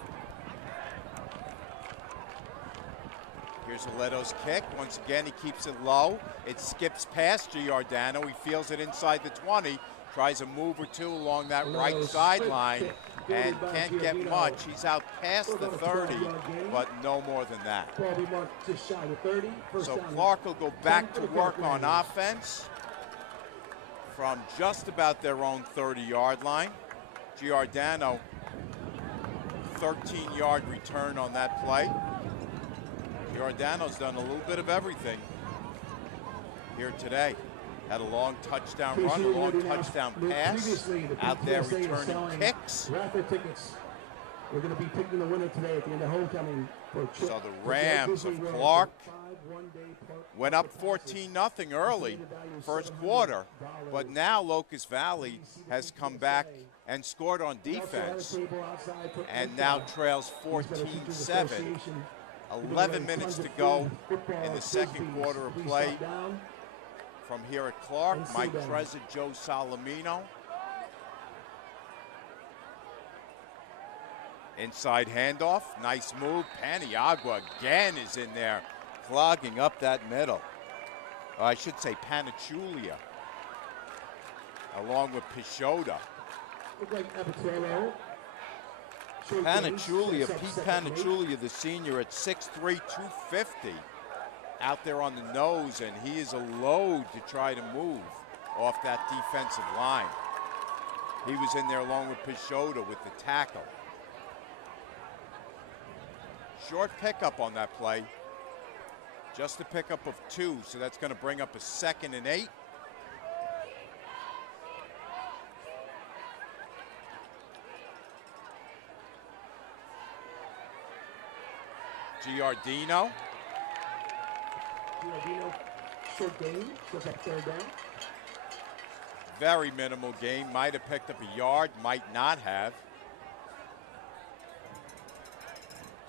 Here's Aledo's kick. Once again, he keeps it low. It skips past Giordano. He feels it inside the 20. Tries a move or two along that right sideline and can't get much. He's out past the 30, but no more than that. So Clarke will go back to work on offense from just about their own 30-yard line. Giordano, 13-yard return on that play. Giordano's done a little bit of everything here today. Had a long touchdown run, a long touchdown pass, out there returning kicks. Raffle tickets. We're going to be picking the winner today at the end of homecoming. So the Rams of Clarke went up 14-0 early, first quarter, but now Locust Valley has come back and scored on defense and now trails 14-7. 11 minutes to go in the second quarter of play. From here at Clarke, Mike Trezor, Joe Salamino. Inside handoff, nice move. Paniagua again is in there, clogging up that middle. I should say Panichulia, along with Peixoto. Panichulia, Pete Panichulia, the senior, at 6'3", 250. Out there on the nose, and he is a load to try to move off that defensive line. He was in there along with Peixoto with the tackle. Short pickup on that play. Just a pickup of 2, so that's going to bring up a 2nd and 8. Giordino. Short game, goes up 3rd down. Very minimal gain. Might have picked up a yard, might not have.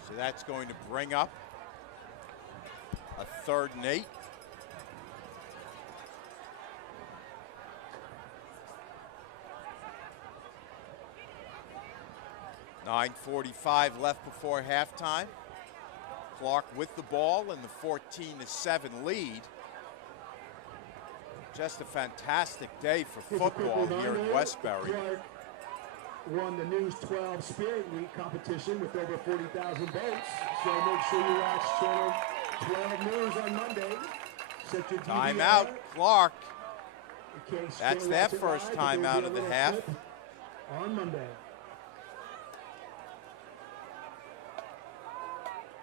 So that's going to bring up a 3rd and 8. .9:45 left before halftime. Clarke with the ball in the 14-7 lead. Just a fantastic day for football here in Westbury. Clarke won the News 12 Spirit Week competition with over 40,000 votes. So make sure you watch Channel 12 News on Monday. Set your DVR. Timeout, Clarke. That's their first timeout of the half. On Monday.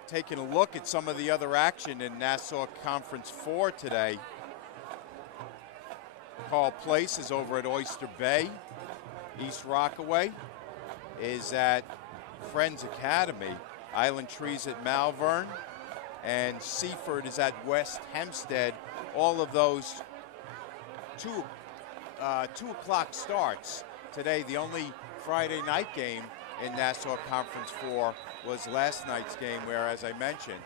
Taking a look at some of the other action in Nassau Conference 4 today. Carl Place is over at Oyster Bay. East Rockaway is at Friends Academy. Island Trees at Malvern. And Seaford is at West Hempstead. All of those 2 o'clock starts. Today, the only Friday night game in Nassau Conference 4 was last night's game, where, as I mentioned,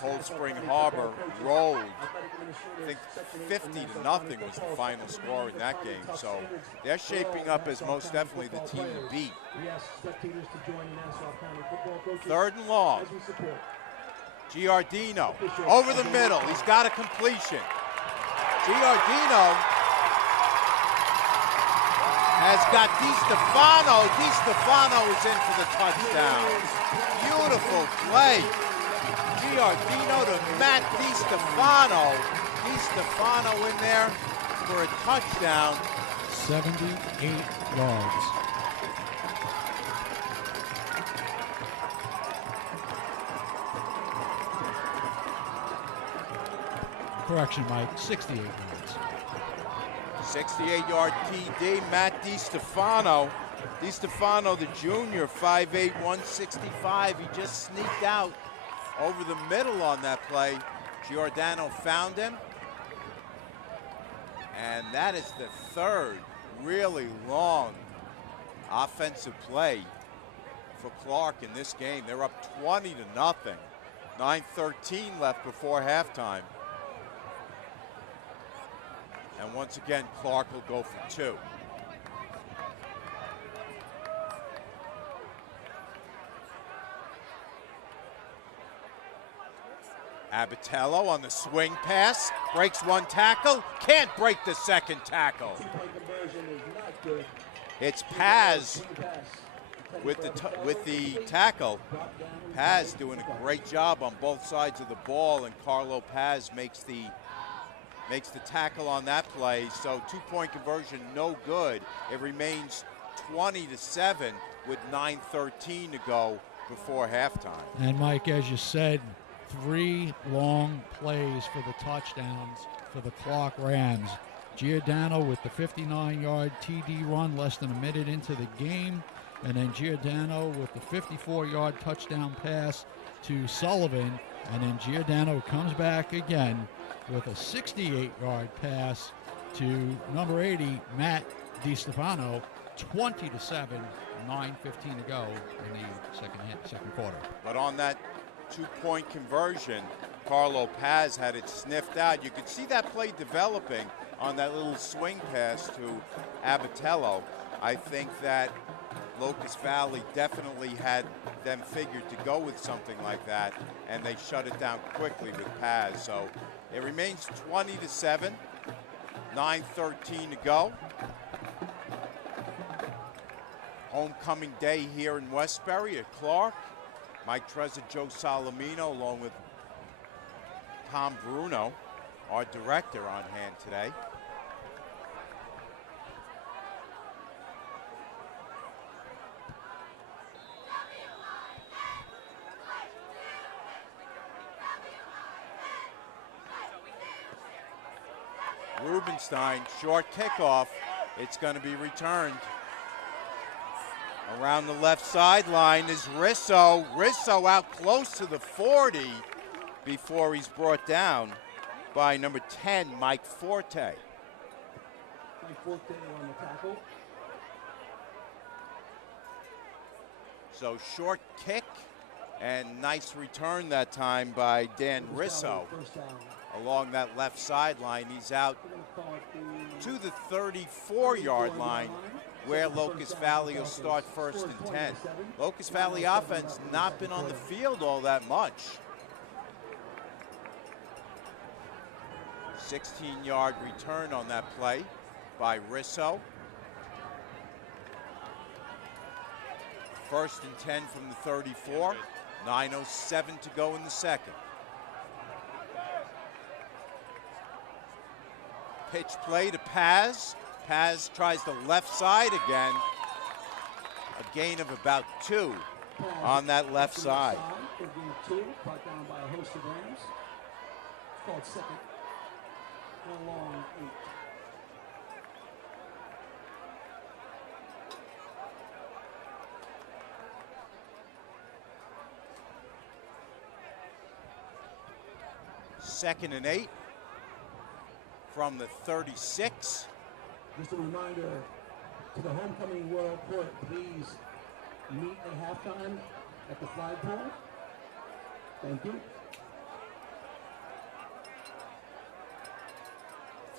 Cold Spring Harbor rolled. I think 50-0 was the final score in that game. So they're shaping up as most definitely the team to beat. 3rd and long. Giordino over the middle. He's got a completion. Giordino has got DiStefano. DiStefano is in for the touchdown. Beautiful play. Giordino to Matt DiStefano. DiStefano in there for a touchdown. 78 yards. Correction, Mike, 68 yards. 68-yard TD, Matt DiStefano. DiStefano, the junior, 5'8", 165. He just sneaked out over the middle on that play. Giordano found him. And that is the 3rd really long offensive play for Clarke in this game. They're up 20-0. 9:13 left before halftime. And once again, Clarke will go for 2. Abatello on the swing pass, breaks one tackle, can't break the second tackle. Two-point conversion is not good. It's Paz Swing pass. with the tackle. Paz doing a great job on both sides of the ball, and Carlo Paz makes the tackle on that play. So two-point conversion, no good. It remains 20-7 with 9:13 to go before halftime. And Mike, as you said, 3 long plays for the touchdowns for the Clarke Rams. Giordano with the 59-yard TD run less than a minute into the game, and then Giordano with the 54-yard touchdown pass to Sullivan, and then Giordano comes back again with a 68-yard pass to number 80, Matt DiStefano, 20-7, 9:15 to go in the second quarter. But on that two-point conversion, Carlo Paz had it sniffed out. You could see that play developing on that little swing pass to Abatello. I think that Locust Valley definitely had them figured to go with something like that, and they shut it down quickly with Paz. So it remains 20-7, 9:13 to go. Homecoming day here in Westbury at Clarke. Mike Trezor, Joe Salamino, along with Tom Bruno, our director, on hand today. Rubenstein, short kickoff. It's going to be returned. Around the left sideline is Risso. Risso out close to the 40 before he's brought down by number 10, Mike Forte. Mike Forte on the tackle. So short kick and nice return that time by Dan Risso along that left sideline. He's out to the 34-yard line, where Locust Valley will start 1st and 10. Locust Valley offense not been on the field all that much. 16-yard return on that play by Risso. 1st and 10 from the 34. 9:07 to go in the second. Pitch play to Paz. Paz tries the left side again. A gain of about 2 on that left side. Brought down by a host of Rams. Called second. And a long 8. Second and 8 from the 36. Just a reminder to the homecoming world court, please meet at halftime at the flagpole. Thank you.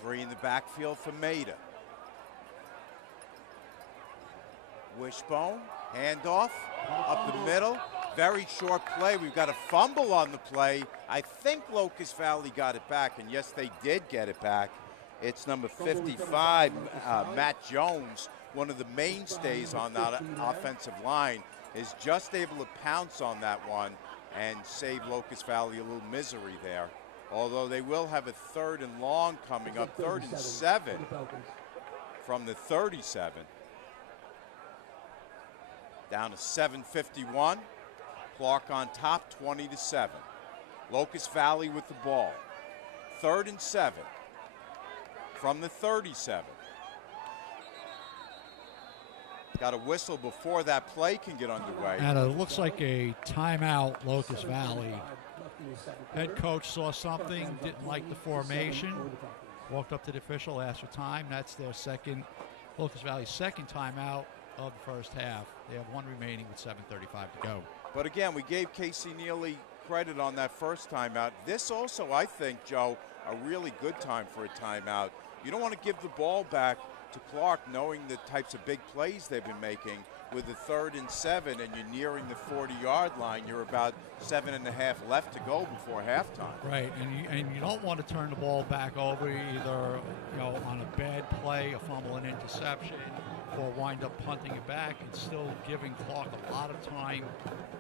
3 in the backfield for Maida. Wishbone, handoff, up the middle. Very short play. We've got a fumble on the play. I think Locust Valley got it back, and yes, they did get it back. It's number 55, Matt Jones, one of the mainstays on that offensive line, is just able to pounce on that one and save Locust Valley a little misery there. Although they will have a 3rd and long coming up, 3rd and 7 from the 37. Down to 7:51. Clarke on top, 20-7. Locust Valley with the ball. 3rd and 7 from the 37. Got a whistle before that play can get underway. And it looks like a timeout, Locust Valley. Head coach saw something, didn't like the formation, walked up to the official, asked for time. That's their Locust Valley's second timeout of the first half. They have 1 remaining with 7:35 to go. But again, we gave Casey Neely credit on that first timeout. This also, I think, Joe, a really good time for a timeout. You don't want to give the ball back to Clarke knowing the types of big plays they've been making with a 3rd and 7 and you're nearing the 40-yard line, you're about 7.5 left to go before halftime. Right, and you don't want to turn the ball back over either, on a bad play, a fumble, an interception, or wind up punting it back and still giving Clarke a lot of time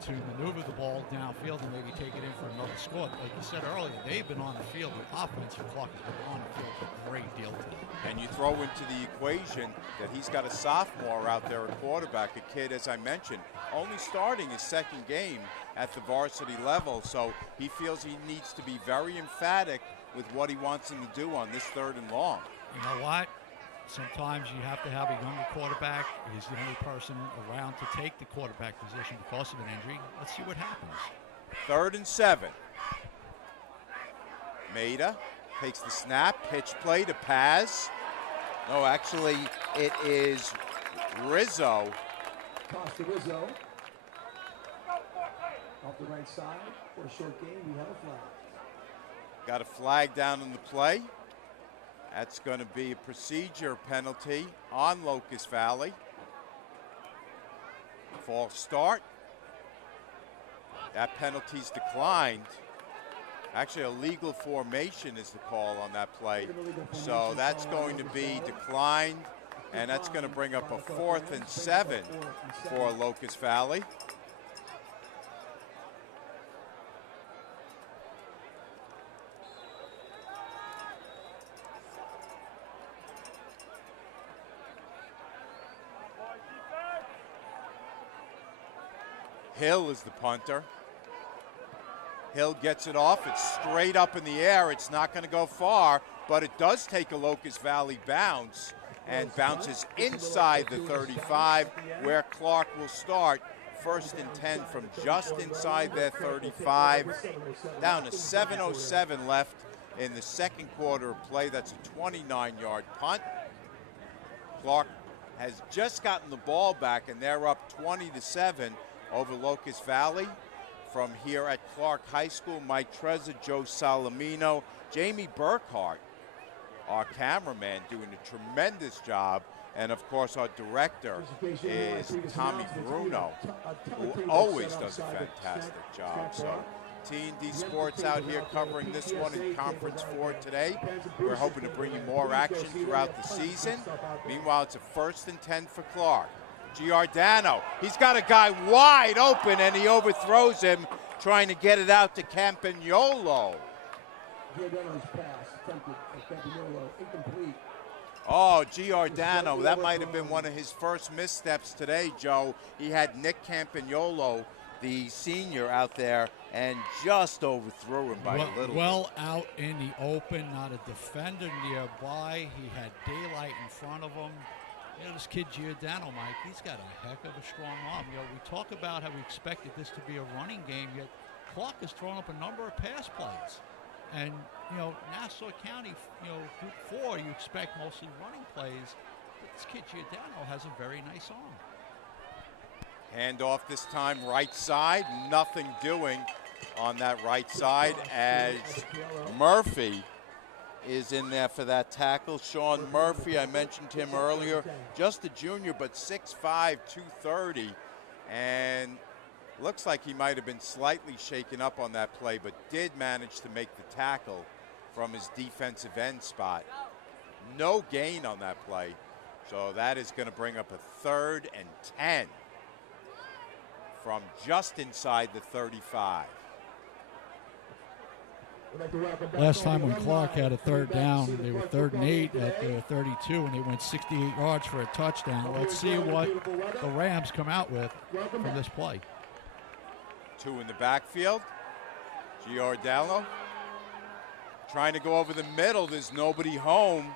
to maneuver the ball downfield and maybe take it in for another score. Like you said earlier, they've been on the field. The offense for Clarke has been on the field for a great deal today. And you throw into the equation that he's got a sophomore out there at quarterback, a kid, as I mentioned, only starting his 2nd game at the varsity level, so he feels he needs to be very emphatic with what he wants him to do on this 3rd and long. You know what? Sometimes you have to have a younger quarterback. He's the only person around to take the quarterback position because of an injury. Let's see what happens. 3rd and 7. Maida takes the snap, pitch play to Paz. No, actually, it is Rizzo. Toss to Rizzo. Off the right side for a short game. We have a flag. Got a flag down in the play. That's going to be a procedure penalty on Locust Valley. False start. That penalty's declined. Actually, a legal formation is the call on that play. So that's going to be declined, and that's going to bring up a 4th and 7 for Locust Valley. Hill is the punter. Hill gets it off. It's straight up in the air. It's not going to go far, but it does take a Locust Valley bounce and bounces inside the 35, where Clarke will start 1st and 10 from just inside their 35. Down to 7:07 left in the 2nd quarter of play. That's a 29-yard punt. Clarke has just gotten the ball back, and they're up 20-7 over Locust Valley. From here at Clarke High School, Mike Trezza, Joe Salamino, Jamie Burkhart, our cameraman, doing a tremendous job. And of course, our director is Tommy Bruno, who always does a fantastic job. So T&D Sports out here covering this one in Conference 4 today. We're hoping to bring you more action throughout the season. Meanwhile, it's a 1st and 10 for Clarke. Giordano, he's got a guy wide open and he overthrows him, trying to get it out to Campagnolo. Giordano's pass attempted at Campagnolo, incomplete. Oh, Giordano, that might have been one of his first missteps today, Joe. He had Nick Campagnolo, the senior, out there and just overthrew him by a little well bit. Out in the open, not a defender nearby. He had daylight in front of him. This kid Giordano, Mike, he's got a heck of a strong arm. We talk about how we expected this to be a running game, yet Clarke has thrown up a number of pass plays. And, Nassau County, Group 4, you expect mostly running plays. But this kid Giordano has a very nice arm. Handoff this time right side. Nothing doing on that right side as Murphy is in there for that tackle. Sean Murphy, I mentioned him earlier, just a junior, but 6'5", 230, and looks like he might have been slightly shaken up on that play, but did manage to make the tackle from his defensive end spot. No gain on that play, so that is going to bring up a 3rd and 10 from just inside the 35. Last time when Clarke had a 3rd down, they were 3rd and 8 at the 32, and they went 68 yards for a touchdown. Let's see what the Rams come out with from this play. 2 in the backfield. Giordano trying to go over the middle. There's nobody home.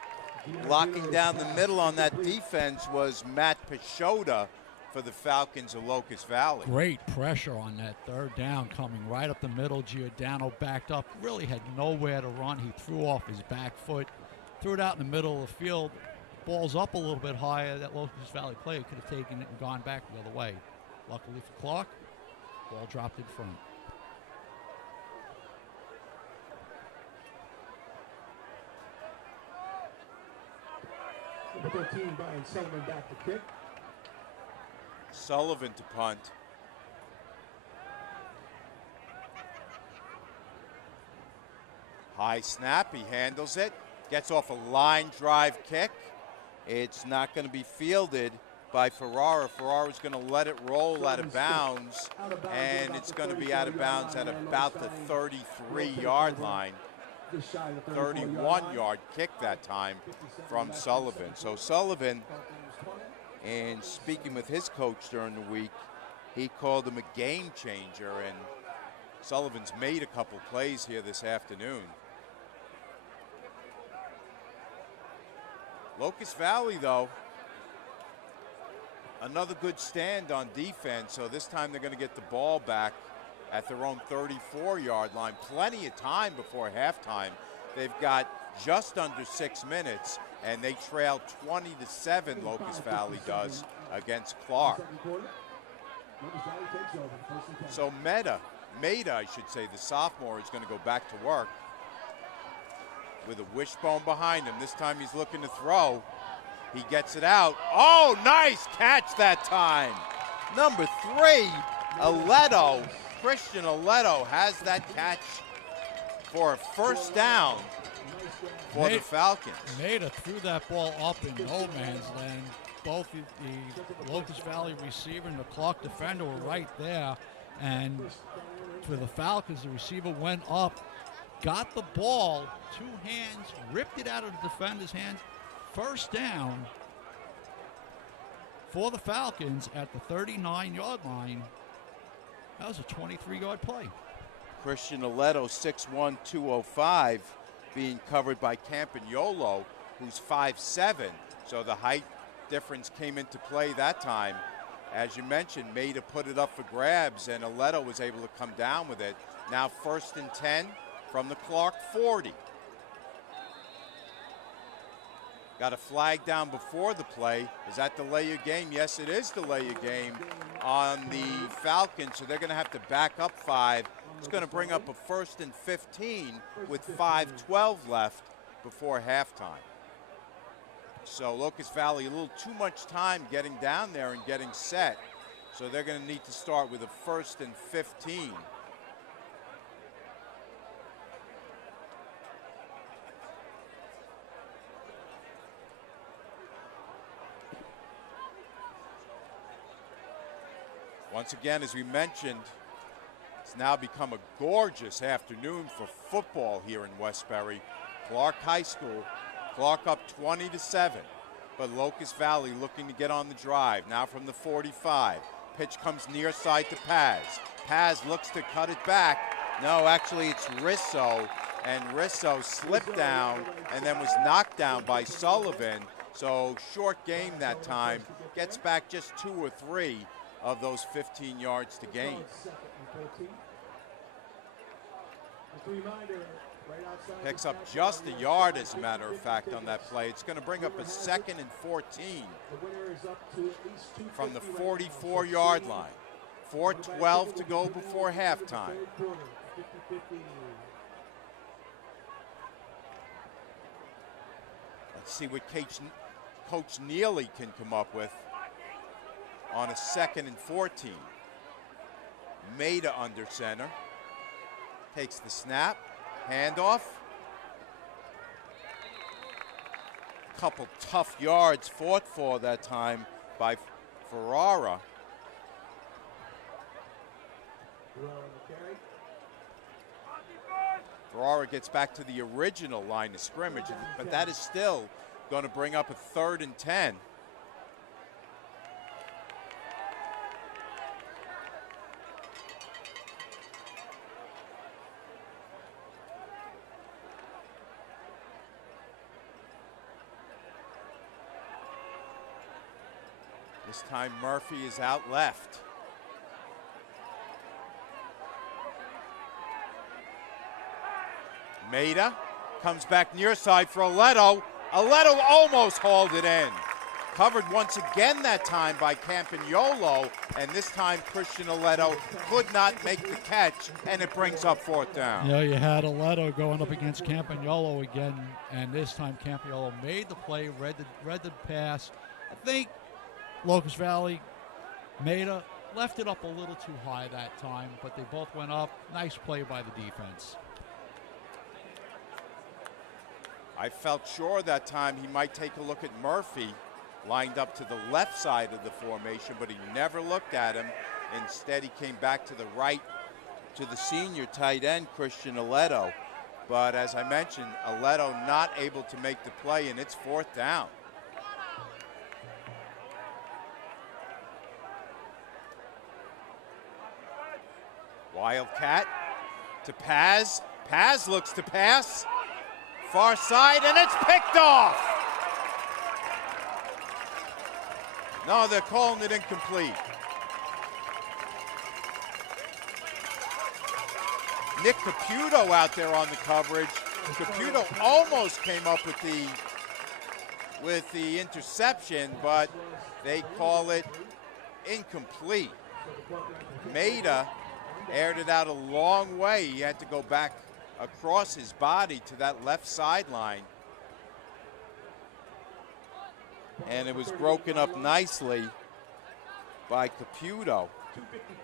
Locking down the middle on that defense was Matt Pachota for the Falcons of Locust Valley. Great pressure on that 3rd down, coming right up the middle. Giordano backed up, really had nowhere to run. He threw off his back foot, threw it out in the middle of the field. Ball's up a little bit higher. That Locust Valley player could have taken it and gone back the other way. Luckily for Clarke, ball dropped in front. Number 13, Brian Sullivan back to kick. Sullivan to punt. High snap, he handles it, gets off a line drive kick. It's not going to be fielded by Ferrara. Ferrara's going to let it roll out of bounds, and it's going to be out of bounds at about the 33-yard line. 31-yard kick that time from Sullivan. So Sullivan, and speaking with his coach during the week, he called him a game changer, and Sullivan's made a couple plays here this afternoon. Locust Valley, though, another good stand on defense, so this time they're going to get the ball back at their own 34-yard line. Plenty of time before halftime. They've got just under 6 minutes, and they trail 20-7, Locust Valley does, against Clarke. So Maida, I should say, the sophomore, is going to go back to work with a wishbone behind him. This time he's looking to throw. He gets it out. Oh, nice catch that time. Number 3, Aledo, Christian Aledo has that catch for a first down for the Falcons. Maida threw that ball up in no man's land. Both the Locust Valley receiver and the Clarke defender were right there. And for the Falcons, the receiver went up, got the ball, 2 hands, ripped it out of the defender's hands. First down for the Falcons at the 39-yard line. That was a 23-yard play. Christian Aledo, 6'1", 205, being covered by Campagnolo, who's 5'7". So the height difference came into play that time. As you mentioned, Maida put it up for grabs, and Aledo was able to come down with it. Now 1st and 10 from the Clarke 40. Got a flag down before the play. Is that delay of game? Yes, it is delay of game on the Falcons, so they're going to have to back up 5. It's going to bring up a 1st and 15 with 5:12 left before halftime. So Locust Valley, a little too much time getting down there and getting set. So they're going to need to start with a 1st and 15. Once again, as we mentioned, it's now become a gorgeous afternoon for football here in Westbury. Clarke High School, Clarke up 20-7, but Locust Valley looking to get on the drive. Now from the 45, pitch comes near side to Paz. Paz looks to cut it back. No, actually it's Risso, and Risso slipped down and then was knocked down by Sullivan. So short game that time, gets back just 2 or 3 of those 15 yards to gain. Picks up just a yard, as a matter of fact, on that play. It's going to bring up a 2nd and 14 from the 44-yard line. 4:12 to go before halftime. Let's see what Coach Neely can come up with on a 2nd and 14. Maida under center. Takes the snap. Handoff. Couple tough yards fought for that time by Ferrara. Ferrara gets back to the original line of scrimmage, but that is still going to bring up a 3rd and 10. This time Murphy is out left. Maida comes back near side for Aledo. Aledo almost hauled it in. Covered once again that time by Campagnolo, and this time Christian Aledo could not make the catch, and it brings up 4th down. You know, you had Aledo going up against Campagnolo again, and this time Campagnolo made the play, read the pass. I think Locust Valley Maida left it up a little too high that time, but they both went up. Nice play by the defense. I felt sure that time he might take a look at Murphy, lined up to the left side of the formation, but he never looked at him. Instead, he came back to the right to the senior tight end, Christian Aledo. But as I mentioned, Aledo not able to make the play, and it's 4th down. Wildcat to Paz. Paz looks to pass. Far side, and it's picked off. No, they're calling it incomplete. Nick Caputo out there on the coverage. Caputo almost came up with the interception, but they call it incomplete. Maida aired it out a long way. He had to go back across his body to that left sideline. And it was broken up nicely by Caputo.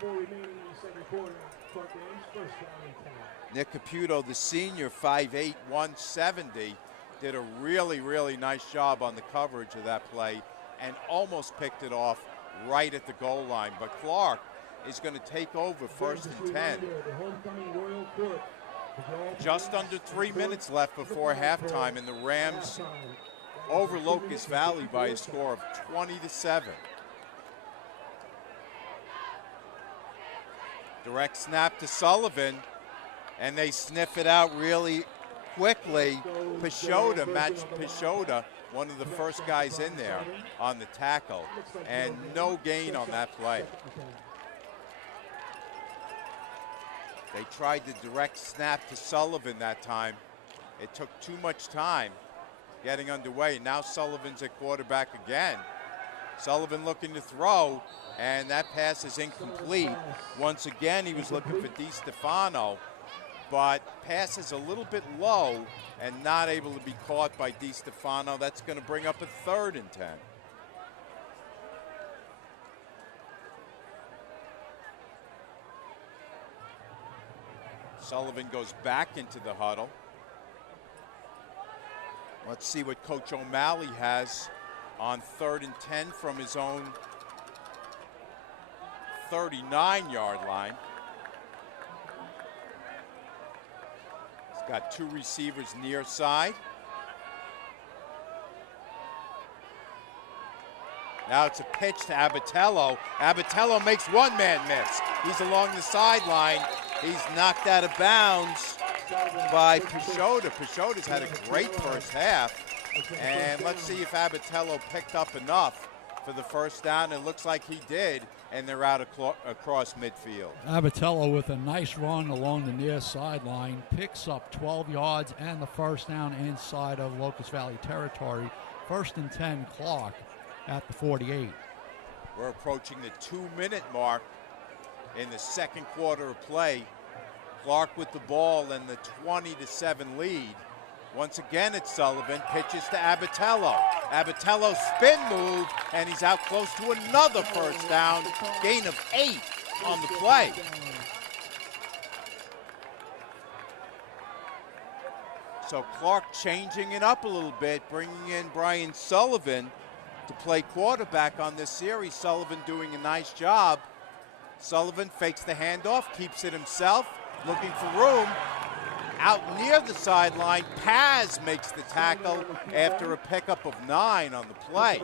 2:54 remaining in the second quarter. Clarke Games, first down and 10. Nick Caputo, the senior, 5'8", 170, did a really, really nice job on the coverage of that play and almost picked it off right at the goal line. But Clarke is going to take over 1st and 10. Just under 3 minutes left before halftime, and the Rams over Locust Valley by a score of 20-7. Direct snap to Sullivan, and they sniff it out really quickly. Peixoto matched Peixoto, one of the first guys in there on the tackle, and no gain on that play. They tried the direct snap to Sullivan that time. It took too much time getting underway. Now Sullivan's at quarterback again. Sullivan looking to throw, and that pass is incomplete. Once again, he was looking for DiStefano, but pass is a little bit low and not able to be caught by DiStefano. That's going to bring up a 3rd and 10. Sullivan goes back into the huddle. Let's see what Coach O'Malley has on 3rd and 10 from his own 39-yard line. He's got 2 receivers near side. Now it's a pitch to Abatello. Abatello makes one man miss. He's along the sideline. He's knocked out of bounds by Peixoto. Peixoto's had a great first half. And let's see if Abatello picked up enough for the first down. It looks like he did, and they're out across midfield. Abatello with a nice run along the near sideline, picks up 12 yards and the first down inside of Locust Valley territory. 1st and 10, Clarke at the 48. We're approaching the 2-minute mark in the second quarter of play. Clarke with the ball and the 20-7 lead. Once again, it's Sullivan, pitches to Abatello. Abatello spin move, and he's out close to another first down. Gain of 8 on the play. So Clarke changing it up a little bit, bringing in Brian Sullivan to play quarterback on this series. Sullivan doing a nice job. Sullivan fakes the handoff, keeps it himself, looking for room. Out near the sideline, Paz makes the tackle after a pickup of 9 on the play.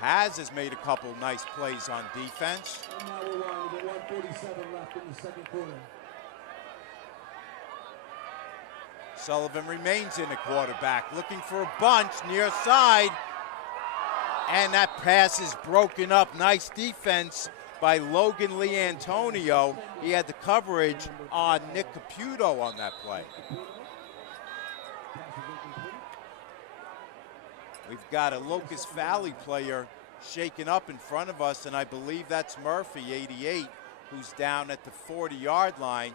Paz has made a couple nice plays on defense. And now we're on with 1:47 left in the second quarter. Sullivan remains in at quarterback, looking for a bunch near side. And that pass is broken up. Nice defense by Logan Lee Antonio. He had the coverage on Nick Caputo on that play. We've got a Locust Valley player shaken up in front of us, and I believe that's Murphy, 88, who's down at the 40-yard line.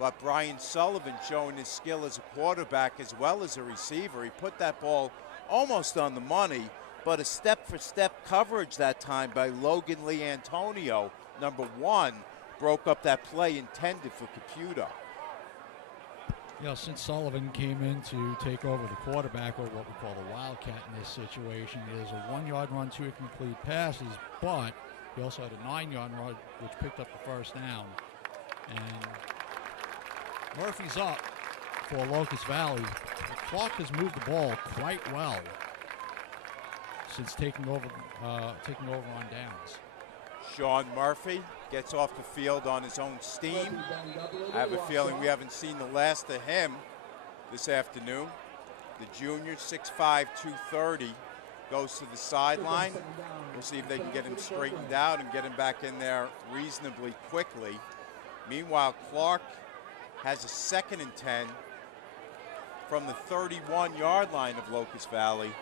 but Brian Sullivan showing his skill as a quarterback as well as a receiver. He put that ball almost on the money, but a step-for-step coverage that time by Logan Leantonio, number 1, broke up that play intended for Caputo. Since Sullivan came in to take over the quarterback, or what we call the wildcat in this situation, is a 1-yard run, 2 incomplete passes, but he also had a 9-yard run, which picked up the first down. And Murphy's up for Locust Valley. Clarke has moved the ball quite well since taking over on downs. Sean Murphy gets off the field on his own steam. I have a feeling we haven't seen the last of him this afternoon. The junior, 6'5", 230, goes to the sideline. We'll see if they can get him straightened out and get him back in there reasonably quickly. Meanwhile, Clarke has a 2nd and 10 from the 31-yard line of Locust Valley.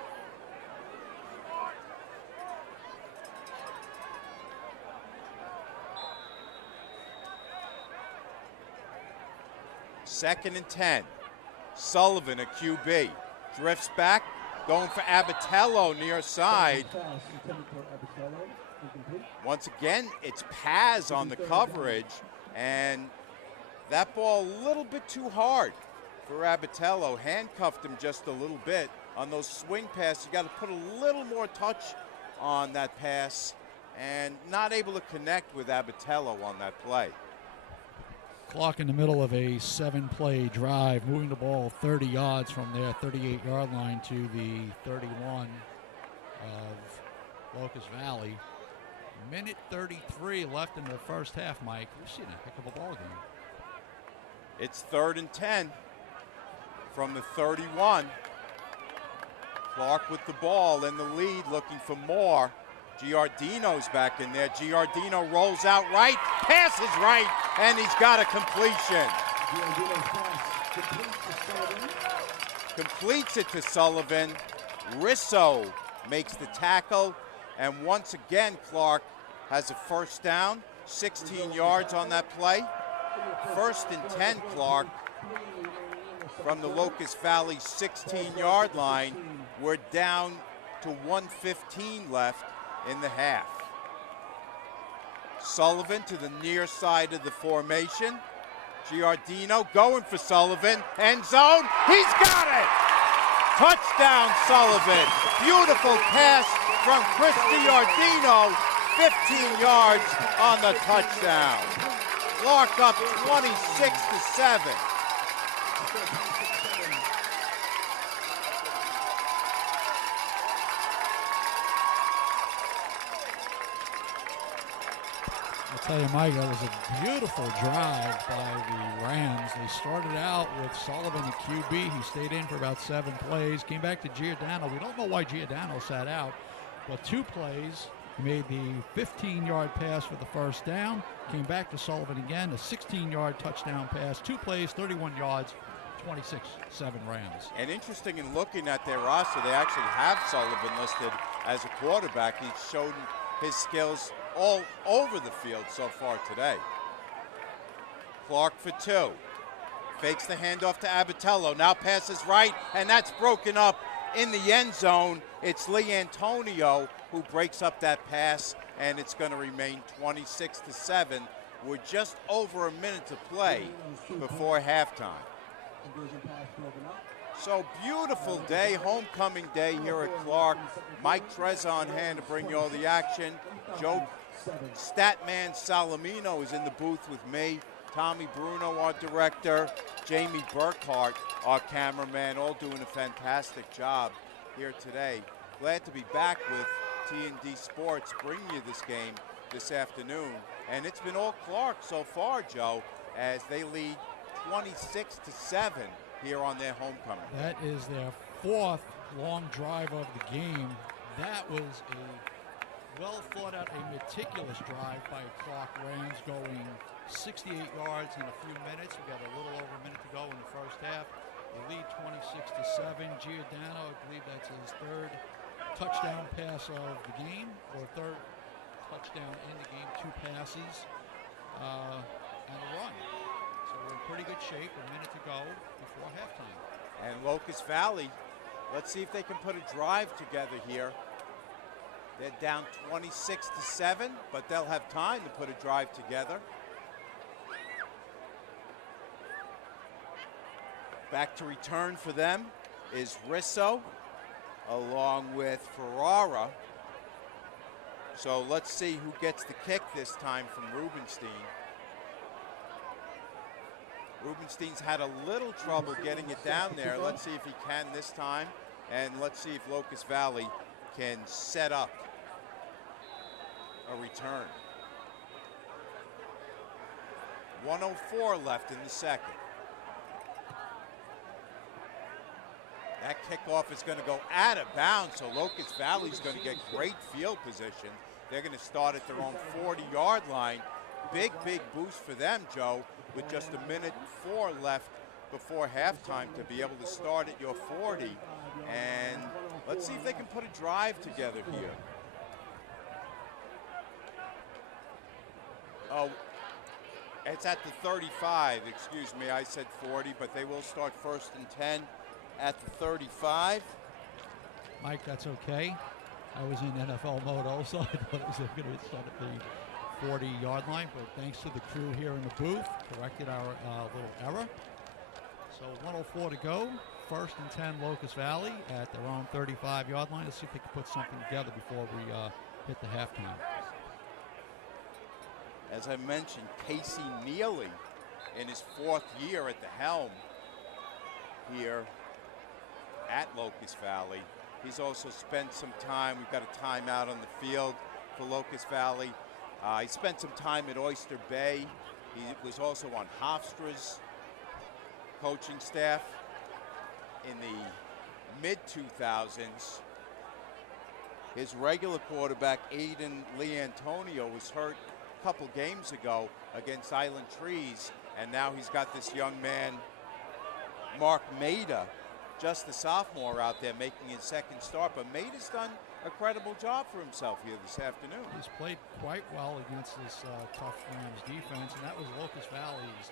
Second and 10. Sullivan, a QB, drifts back, going for Abatello near side. Once again, it's Paz on the coverage, and that ball a little bit too hard for Abatello. Handcuffed him just a little bit on those swing passes. You got to put a little more touch on that pass, and not able to connect with Abatello on that play. Clarke in the middle of a 7-play drive, moving the ball 30 yards from their 38-yard line to the 31 of Locust Valley. Minute 33 left in the first half, Mike. We've seen a heck of a ball game. It's 3rd and 10 from the 31. Clarke with the ball in the lead, looking for more. Giardino's back in there. Giardino rolls out right, passes right, and he's got a completion. Completes it to Sullivan. Risso makes the tackle, and once again Clarke has a first down, 16 yards on that play. 1st and 10, Clarke from the Locust Valley 16-yard line. We're down to 1:15 left in the half. Sullivan to the near side of the formation. Giardino going for Sullivan. End zone. He's got it! Touchdown, Sullivan. Beautiful pass from Chris Giardino. 15 yards on the touchdown. Clarke up 26-7. I'll tell you, Mike, that was a beautiful drive by the Rams. They started out with Sullivan at QB. He stayed in for about 7 plays, came back to Giordano. We don't know why Giordano sat out, but 2 plays. He made the 15-yard pass for the first down, came back to Sullivan again, a 16-yard touchdown pass, 2 plays, 31 yards, 26-7 Rams. And interesting in looking at their roster, they actually have Sullivan listed as a quarterback. He's shown his skills all over the field so far today. Clarke for 2. Fakes the handoff to Abatello. Now passes right, and that's broken up in the end zone. It's Leantonio who breaks up that pass, and it's going to remain 26-7. We're just over a minute to play before halftime. So beautiful day, homecoming day here at Clarke. Mike Trez on hand to bring you all the action. Joe Statman Salamino is in the booth with me. Tommy Bruno, our director. Jamie Burkhart, our cameraman, all doing a fantastic job here today. Glad to be back with T&D Sports, bringing you this game this afternoon. And it's been all Clarke so far, Joe, as they lead 26-7 here on their homecoming. That is their 4th long drive of the game. That was a well thought out, a meticulous drive by Clarke Rams, going 68 yards in a few minutes. We got a little over a minute to go in the first half. They lead 26-7. Giordano, I believe that's his 3rd touchdown pass of the game, or 3rd touchdown in the game, 2 passes and a run. So we're in pretty good shape. A minute to go before halftime. And Locust Valley, let's see if they can put a drive together here. They're down 26-7, but they'll have time to put a drive together. Back to return for them is Risso along with Ferrara. So let's see who gets the kick this time from Rubenstein. Rubenstein's had a little trouble getting it down there. Let's see if he can this time. And let's see if Locust Valley can set up a return. 1:04 left in the second. That kickoff is going to go out of bounds, so Locust Valley's going to get great field position. They're going to start at their own 40-yard line. Big boost for them, Joe, with just 1:04 left before halftime to be able to start at your 40. And let's see if they can put a drive together here. Oh, it's at the 35, excuse me, I said 40, but they will start 1st and 10 at the 35. Mike, that's okay. I was in NFL mode also. I thought it was going to start at the 40-yard line, but thanks to the crew here in the booth, corrected our little error. So 1:04 to go. 1st and 10 Locust Valley at their own 35-yard line. Let's see if they can put something together before we hit the halftime. As I mentioned, Casey Neely in his 4th year at the helm here at Locust Valley. He's also spent some time, we've got a timeout on the field for Locust Valley. He spent some time at Oyster Bay. He was also on Hofstra's coaching staff in the mid-2000s. His regular quarterback, Aiden Leantonio, was hurt a couple games ago against Island Trees, and now he's got this young man, Mark Maida, just a sophomore out there making his 2nd start, but Maida's done a credible job for himself here this afternoon. He's played quite well against this tough Rams defense, and that was Locust Valley's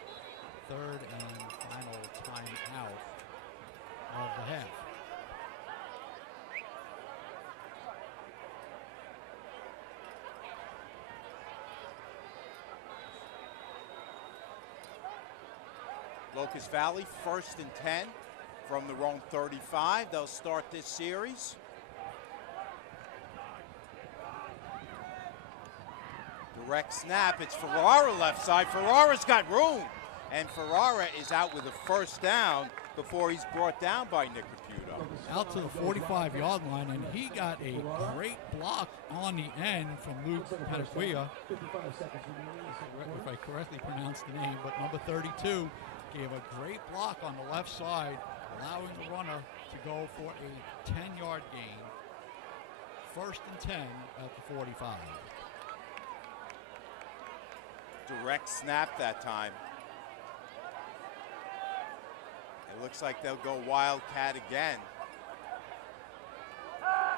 3rd and final timeout of the half. Locust Valley 1st and 10 from their own 35. They'll start this series. Direct snap. It's Ferrara left side. Ferrara's got room. And Ferrara is out with a 1st down before he's brought down by Nick Caputo. Out to the 45-yard line, and he got a great block on the end from Luke Pataguia, if I correctly pronounced the name, but number 32 gave a great block on the left side, allowing the runner to go for a 10-yard gain. 1st and 10 at the 45. Direct snap that time. It looks like they'll go Wildcat again.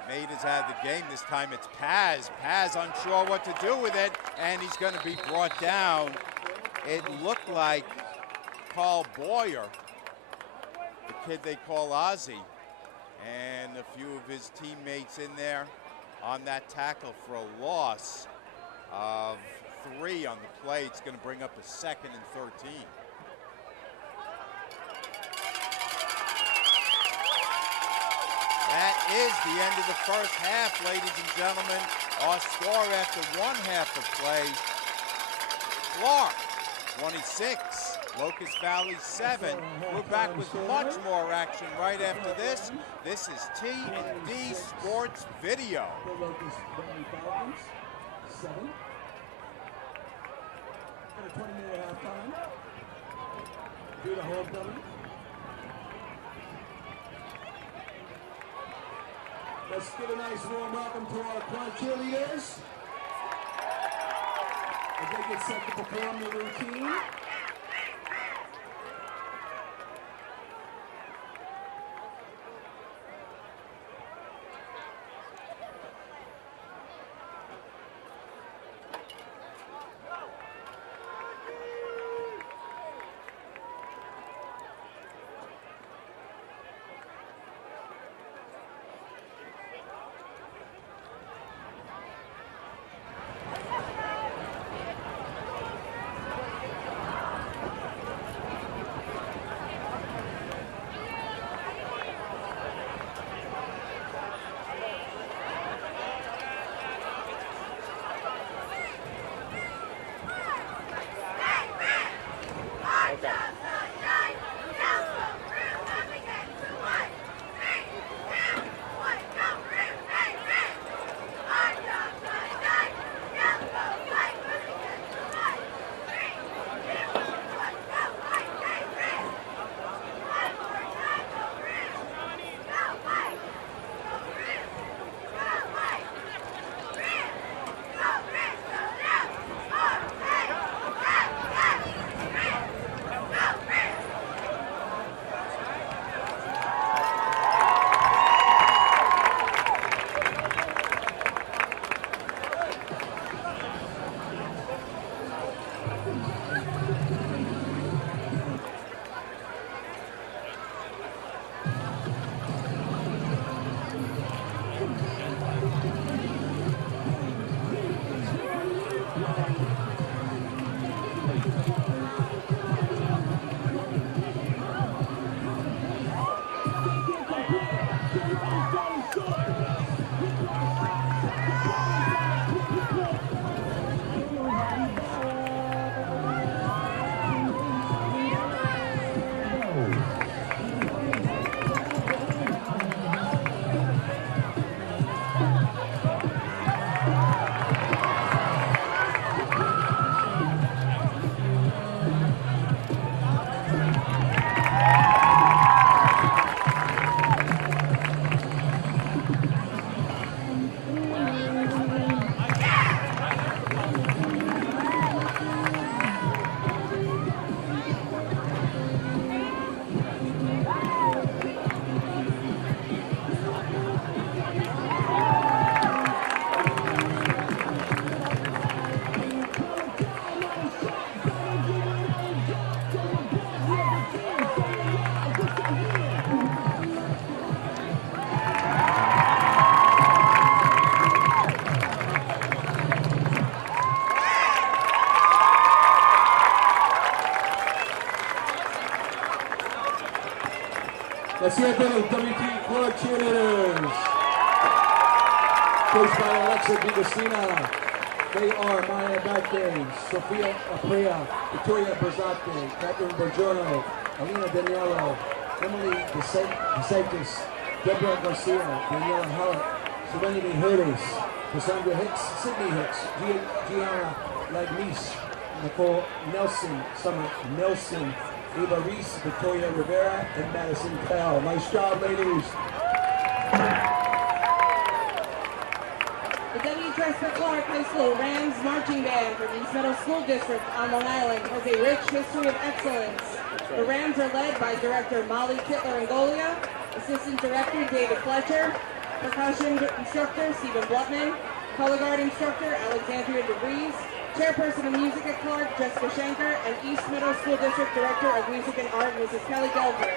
Maida's out of the game. This time it's Paz. Paz unsure what to do with it, and he's going to be brought down. It looked like Carl Boyer, the kid they call Ozzy, and a few of his teammates in there on that tackle for a loss of 3 on the play. It's going to bring up a 2nd and 13. That is the end of the 1st half, ladies and gentlemen. Our score after 1 half of play: Clarke 26, Locust Valley 7. We're back with much more action right after this. This is T&D Sports Video. The Locust Valley Falcons, 7. And a 20-minute halftime. Do the homecoming. Let's give a nice warm welcome to our club cheerleaders. As they get set to perform the routine. La siete los WT Clarke cheerleaders. Coached by Alexa DiGustina. They are Maya Bate, Sofia Aprea, Victoria Berzate, Catherine Bergiorno, Alina Daniello, Emily DeSantis, Deborah Garcia, Daniela Hallett, Serenity Hurdes, Cassandra Hicks, Sydney Hicks, Gianna Lagnice, Nicole Nelson, Summer Nelson, Eva Reese, Victoria Rivera, and Madison Pell. Nice job, ladies. The W. Tresper Clarke High School Rams Marching Band from East Meadow School District on Long Island has a rich history of excellence. The Rams are led by Director Molly Kittler-Angolia, Assistant Director David Fletcher, Percussion Instructor Stephen Blutman, Color Guard Instructor Alexandria DeVries, Chairperson of Music at Clarke Jessica Schenker, and East Meadow School District Director of Music and Art Mrs. Kelly Gelter.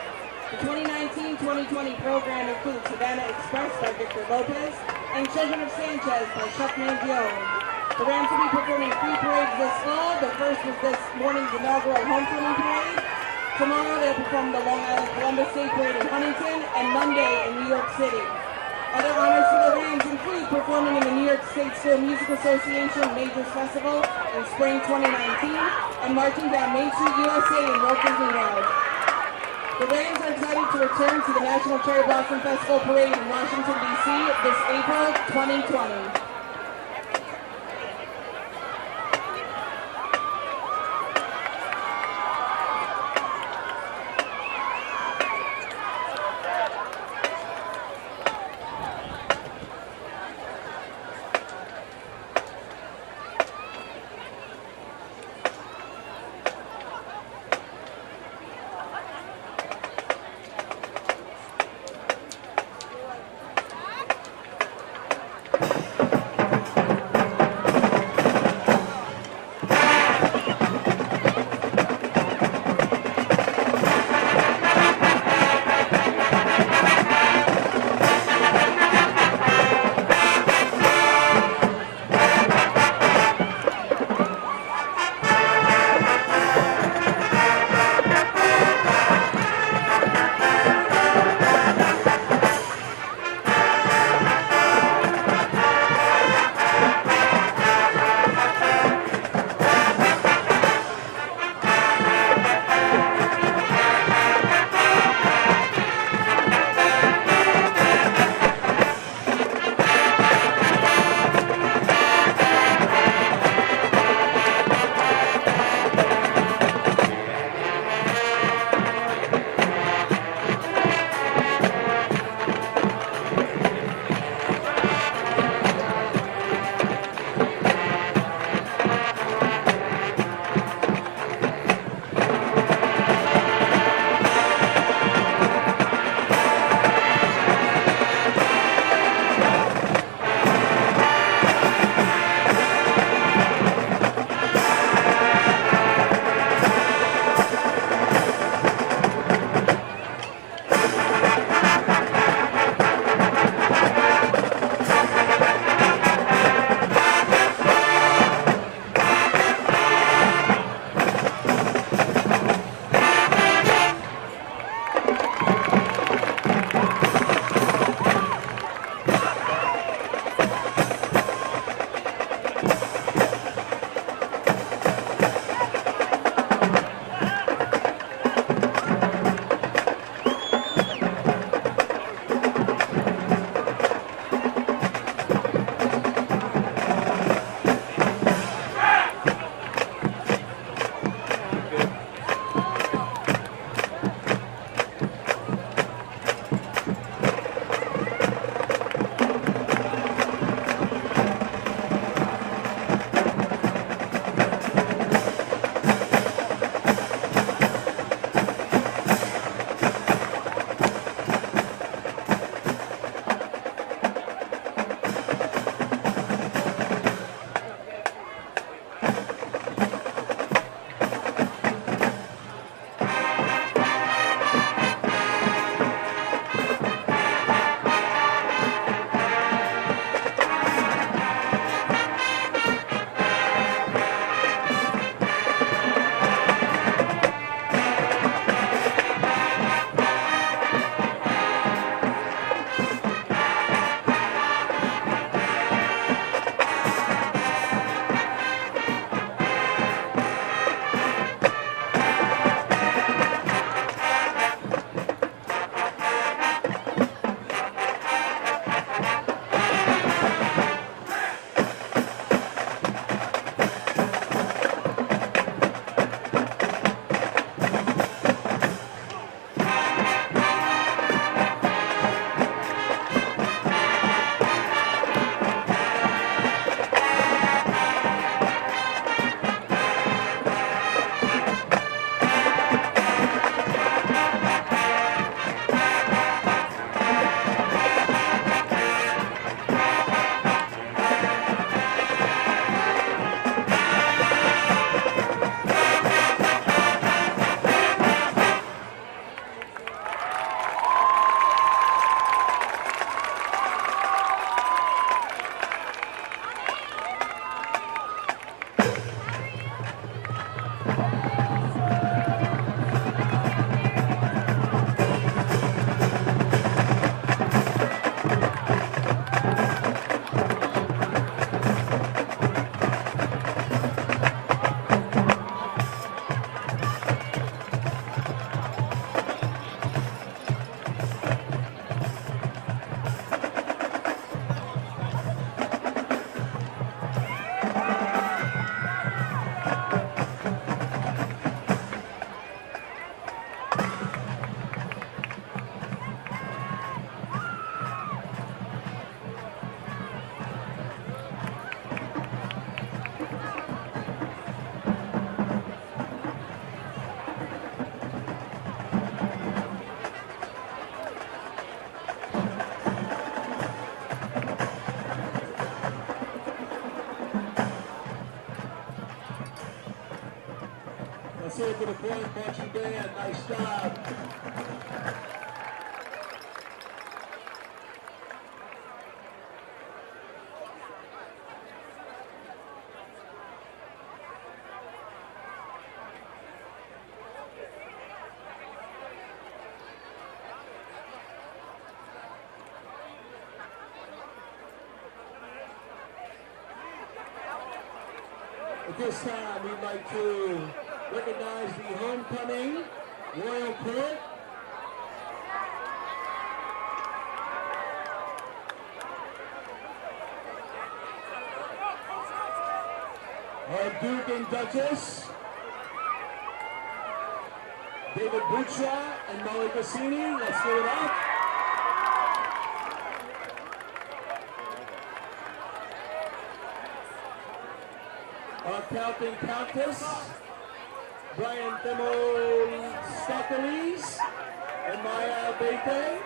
The 2019-2020 program includes Havana Express by Victor Lopez and Children of Sanchez by Chuck Mangione. The Rams will be performing 3 parades this fall. The first was this morning's inaugural homecoming parade. Tomorrow they'll perform the Long Island Columbus Day Parade in Huntington and Monday in New York City. Other honors for the Rams include performing in the New York State School Music Association Majors Festival in spring 2019 and marching down Main Street, USA in Walt Disney World. The Rams are excited to return to the National Cherry Blossom Festival Parade in Washington, D.C. this April 2020. Let's hear it for the Florida marching band. Nice job. At this time, we'd like to recognize the homecoming Royal Court. Our Duke and Duchess, David Bucha and Molly Cassini. Let's give it up. Our Count and Countess, Brian Themo-Stockeries and Maya Bete.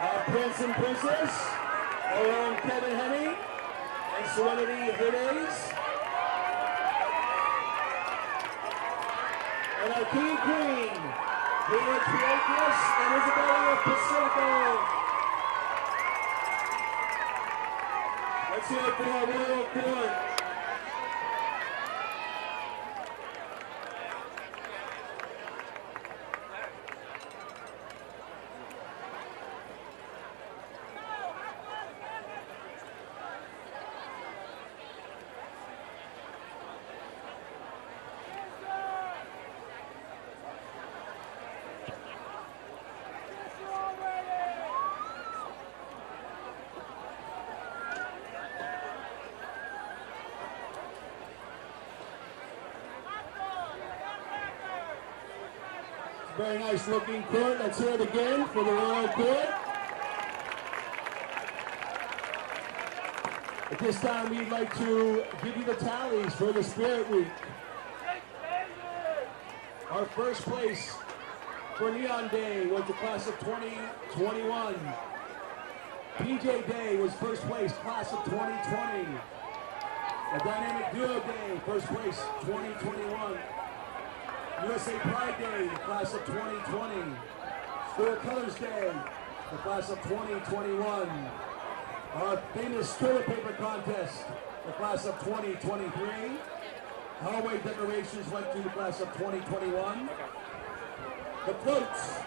Our Prince and Princess, our own Kevin Henning and Serenity Hades. And our King and Queen, George Pietras and Isabella Pacifico. Let's hear it for our Royal Court. Very nice looking court. Let's hear it again for the Royal Court. At this time, we'd like to give you the tallies for the Spirit Week. Our first place for Neon Day was the class of 2021. PJ Day was first place, class of 2020. The Dynamic Duo Day, first place, 2021. USA Pride Day, the class of 2020. School Colors Day, the class of 2021. Our famous toilet paper contest, the class of 2023. Hallway decorations went to the class of 2021. The floats.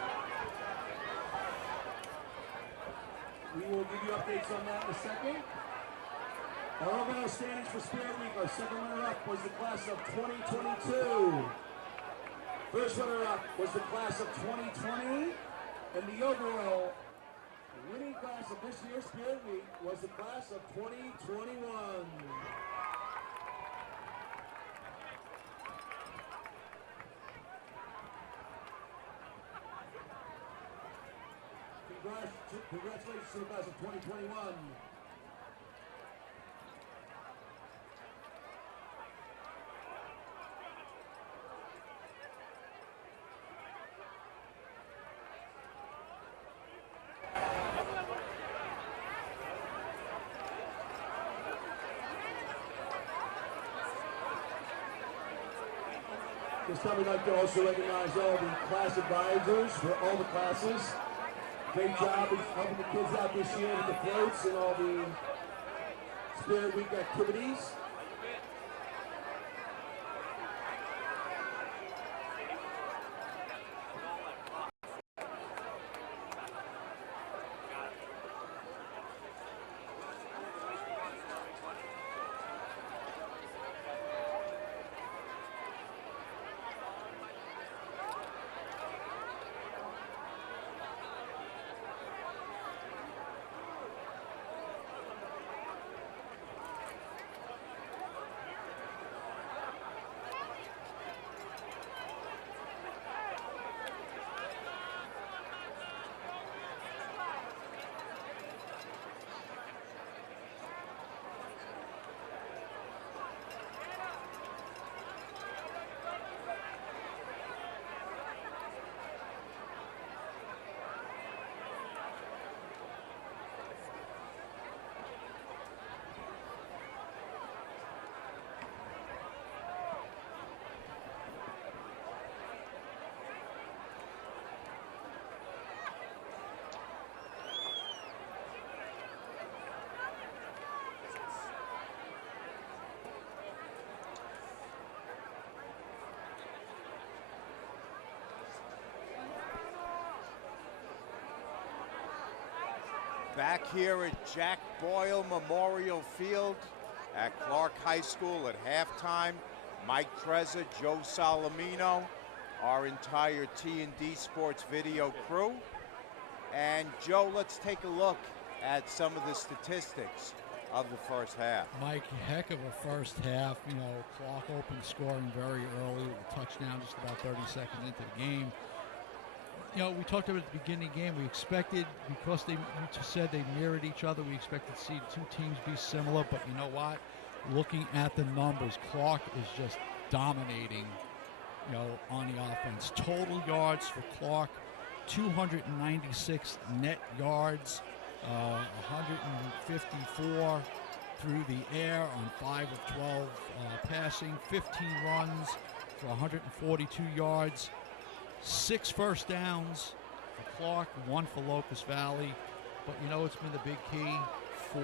We will give you updates on that in a second. Our overall standings for Spirit Week, our second runner-up was the class of 2022. First runner-up was the class of 2020, and the overall winning class of this year's Spirit Week was the class of 2021. Congratulations to the class of 2021. This time we'd like to also recognize all the class advisors for all the classes. Great job of helping the kids out this year with the floats and all the Spirit Week activities. Back here at Jack Boyle Memorial Field at Clarke High School at halftime. Mike Trezza, Joe Salamino, our entire T&D Sports video crew. And Joe, let's take a look at some of the statistics of the first half. Mike, heck of a first half. You know, Clarke opened scoring very early with a touchdown just about 30 seconds into the game. You know, we talked about at the beginning of the game, we expected, because you just said they mirrored each other, we expected to see the two teams be similar, but you know what? Looking at the numbers, Clarke is just dominating, you know, on the offense. Total yards for Clarke, 296 net yards, 154 through the air on 5 of 12 passing, 15 runs for 142 yards, 6 first downs for Clarke, 1 for Locust Valley. But you know, it's been the big key, 4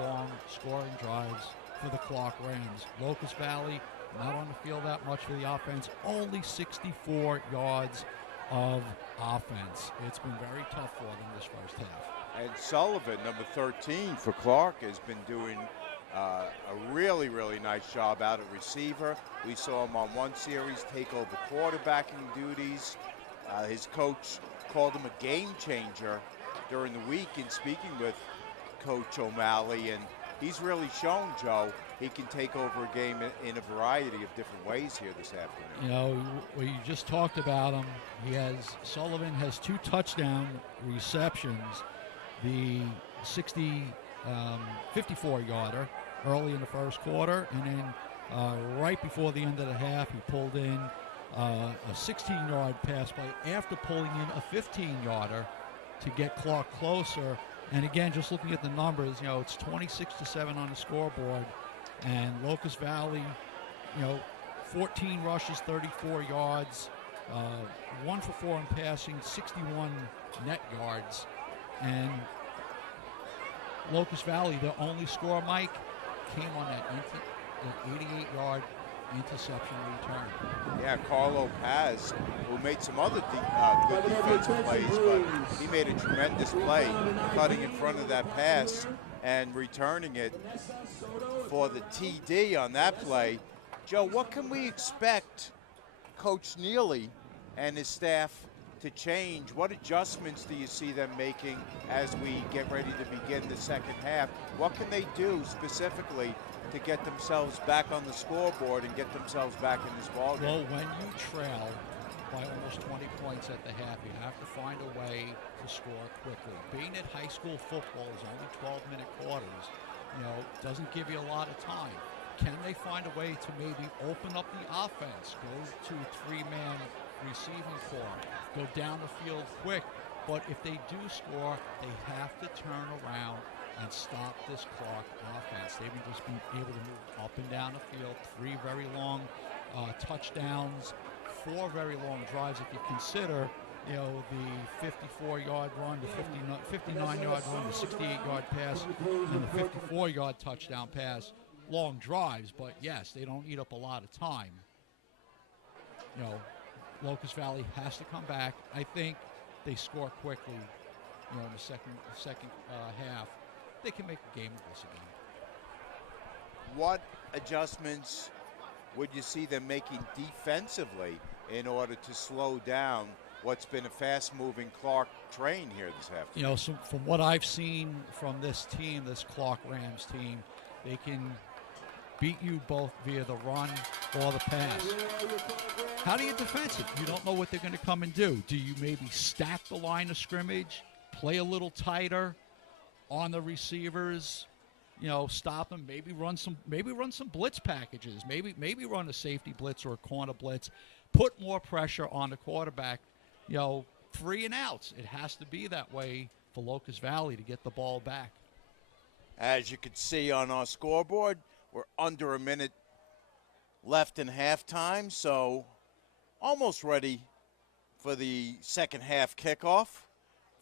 long scoring drives for the Clarke Rams. Locust Valley not on the field that much for the offense, only 64 yards of offense. It's been very tough for them this first half. And Sullivan, number 13 for Clarke, has been doing a really, really nice job out at receiver. We saw him on one series take over quarterbacking duties. His coach called him a game changer during the week in speaking with Coach O'Malley, and he's really shown, Joe, he can take over a game in a variety of different ways here this afternoon. You know, we just talked about him. Sullivan has 2 touchdown receptions. The 54-yarder early in the first quarter, and then right before the end of the half, he pulled in a 16-yard pass play after pulling in a 15-yarder to get Clarke closer. And again, just looking at the numbers, you know, it's 26-7 on the scoreboard, and Locust Valley, you know, 14 rushes, 34 yards, 1 for 4 in passing, 61 net yards. And Locust Valley, the only score, Mike, came on that 88-yard interception return. Yeah, Carlo Paz, who made some other good defensive plays, but he made a tremendous play cutting in front of that pass and returning it for the TD on that play. Joe, what can we expect Coach Neely and his staff to change? What adjustments do you see them making as we get ready to begin the second half? What can they do specifically to get themselves back on the scoreboard and get themselves back in this ballgame? Well, when you trail by almost 20 points at the half, you have to find a way to score quickly. Being that high school football is only 12-minute quarters, you know, doesn't give you a lot of time. Can they find a way to maybe open up the offense, go to a 3-man receiving corps, go down the field quick? But if they do score, they have to turn around and stop this Clarke offense. They've just been able to move up and down the field, 3 very long touchdowns, 4 very long drives. If you consider, you know, the 54-yard run, the 59-yard run, the 68-yard pass, and the 54-yard touchdown pass, long drives, but yes, they don't eat up a lot of time. You know, Locust Valley has to come back. I think they score quickly, you know, in the second half. They can make a game of this again. What adjustments would you see them making defensively in order to slow down what's been a fast-moving Clarke train here this afternoon? You know, so from what I've seen from this team, this Clarke Rams team, they can beat you both via the run or the pass. How do you defense it? You don't know what they're going to come and do. Do you maybe stack the line of scrimmage, play a little tighter on the receivers, you know, stop them, maybe run some blitz packages, maybe run a safety blitz or a corner blitz, put more pressure on the quarterback, you know, 3 and outs. It has to be that way for Locust Valley to get the ball back. As you can see on our scoreboard, we're under a minute left in halftime, so almost ready for the second half kickoff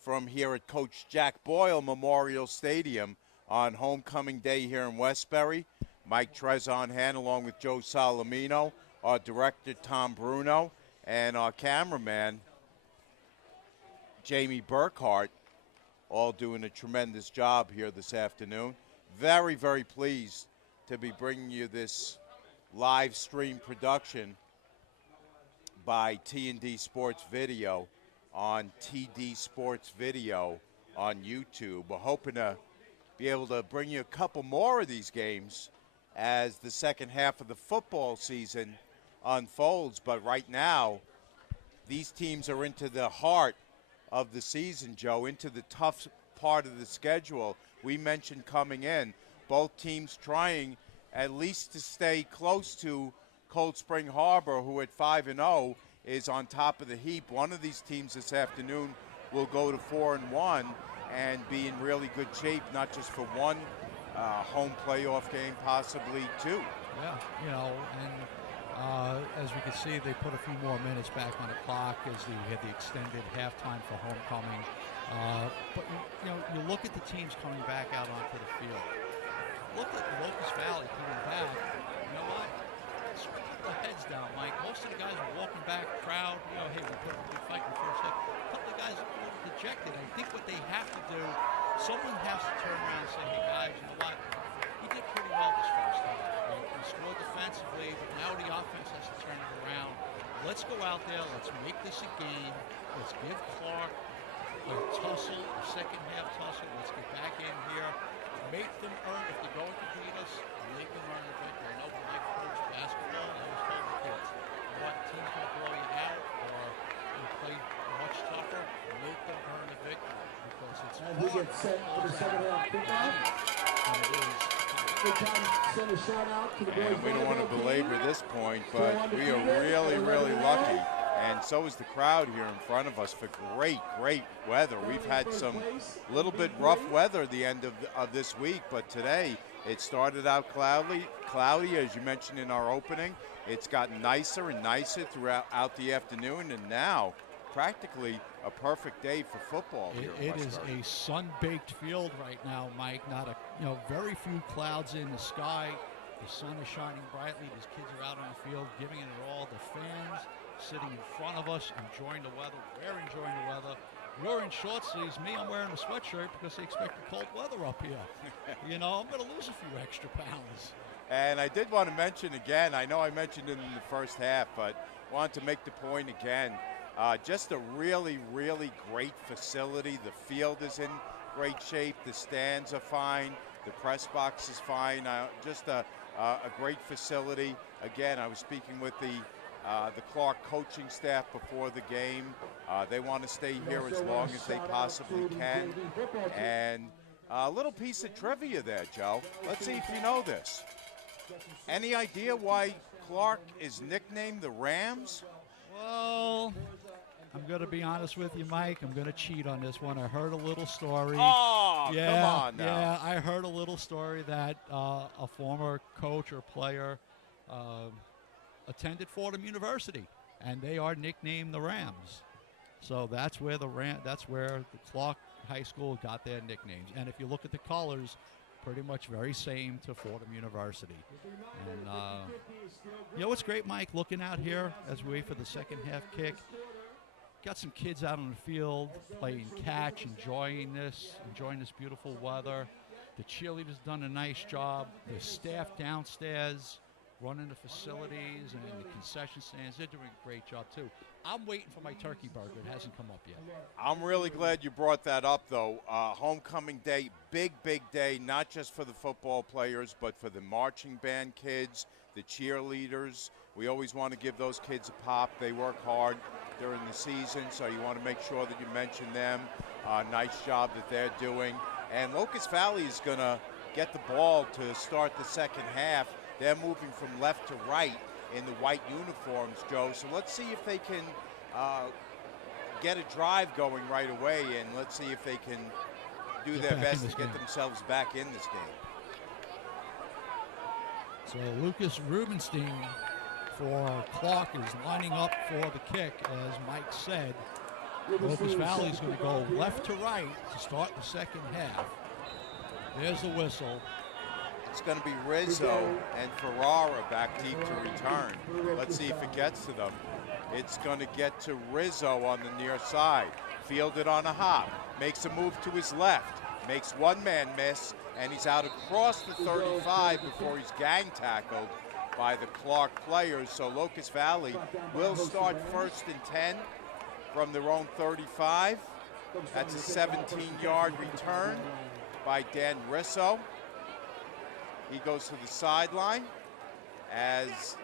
from here at Coach Jack Boyle Memorial Stadium on homecoming day here in Westbury. Mike Trez on hand along with Joe Salamino, our director Tom Bruno, and our cameraman Jamie Burkhart. all doing a tremendous job here this afternoon. Very, very pleased to be bringing you this live stream production by T&D Sports Video on TD Sports Video on YouTube. We're hoping to be able to bring you a couple more of these games as the second half of the football season unfolds. But right now, these teams are into the heart of the season, Joe, into the tough part of the schedule. We mentioned coming in, both teams trying at least to stay close to Cold Spring Harbor, who at 5-0 is on top of the heap. One of these teams this afternoon will go to 4-1 and be in really good shape, not just for one home playoff game, possibly two. Yeah, you know, and as we can see, they put a few more minutes back on the clock as we had the extended halftime for homecoming. But, you know, you look at the teams coming back out onto the field. Look at Locust Valley coming back. You know what? Let's keep the heads down, Mike. Most of the guys are walking back, proud. You know, hey, we put up a big fight in the first half. A couple of guys are a little dejected. I think what they have to do, someone has to turn around and say, hey, guys, you know what? We did pretty well this first half. We scored defensively, but now the offense has to turn it around. Let's go out there. Let's make this a game. Let's give Clarke a tussle, a second half tussle. Let's get back in here. Make them earn, if they're going to beat us, make them earn the victory. I know when I coach basketball, I always told the kids, what team's going to blow you out or you play much tougher, make them earn the victory. Because it's As we get set for the second half kickoff. And it is. Good time to send a shout out to the boys. And we don't want to belabor this point, but we are really, really lucky. And so is the crowd here in front of us for great, great weather. We've had some little bit rough weather at the end of this week, but today it started out cloudy, as you mentioned in our opening. It's gotten nicer and nicer throughout the afternoon, and now practically a perfect day for football here in It is Westbury. a sun-baked field right now, Mike. Not a, you know, very few clouds in the sky. The sun is shining brightly. These kids are out on the field giving it all. The fans sitting in front of us, enjoying the weather. We're enjoying the weather. We're in short sleeves. Me, I'm wearing a sweatshirt because they expect the cold weather up here. You know, I'm going to lose a few extra pounds. And I did want to mention again, I know I mentioned it in the first half, but wanted to make the point again. Just a really, really great facility. The field is in great shape. The stands are fine. The press box is fine. Just a great facility. Again, I was speaking with the Clarke coaching staff before the game. They want to stay here as long as they possibly can. And a little piece of trivia there, Joe. Let's see if you know this. Any idea why Clarke is nicknamed the Rams? Well, I'm going to be honest with you, Mike. I'm going to cheat on this one. I heard a little story. Oh, yeah, come on now. Yeah, I heard a little story that a former coach or player attended Fordham University, and they are nicknamed the Rams. So that's where the Clarke High School got their nicknames. And if you look at the colors, pretty much very same to Fordham University. And you know what's great, Mike, looking out here as we wait for the second half kick, got some kids out on the field playing catch, enjoying this beautiful weather. The cheerleaders done a nice job. The staff downstairs running the facilities and the concession stands, they're doing a great job too. I'm waiting for my turkey burger. It hasn't come up yet. I'm really glad you brought that up, though. Homecoming day, big, big day, not just for the football players, but for the marching band kids, the cheerleaders. We always want to give those kids a pop. They work hard during the season, so you want to make sure that you mention them. Nice job that they're doing. And Locust Valley is going to get the ball to start the second half. They're moving from left to right in the white uniforms, Joe. So let's see if they can get a drive going right away, and let's see if they can do their best to get themselves back in this game. So Lucas Rubenstein for Clarke is lining up for the kick, as Mike said. Locust Valley is going to go left to right to start the second half. There's the whistle. It's going to be Rizzo and Ferrara back deep to return. Let's see if it gets to them. It's going to get to Rizzo on the near side. Fielded on a hop, makes a move to his left, makes one man miss, and he's out across the 35 before he's gang tackled by the Clarke players. So Locust Valley will start 1st and 10 from their own 35. That's a 17-yard return by Dan Risso. He goes to the sideline as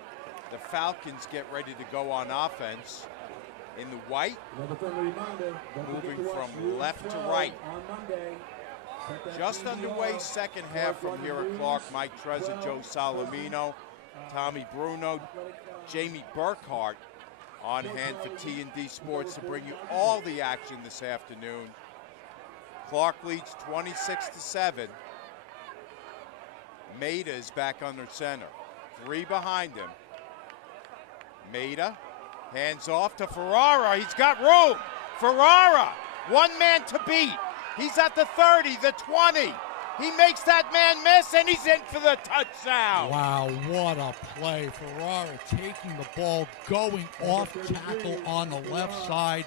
the Falcons get ready to go on offense. In the white, moving from left to right. Just underway second half from here at Clarke. Mike Trezza, Joe Salamino, Tommy Bruno, Jamie Burkhart on hand for T&D Sports to bring you all the action this afternoon. Clarke leads 26-7. Maida is back under center. 3 behind him. Maida hands off to Ferrara. He's got room. Ferrara, one man to beat. He's at the 30, the 20. He makes that man miss, and he's in for the touchdown. Wow, what a play. Ferrara taking the ball, going off tackle on the left side,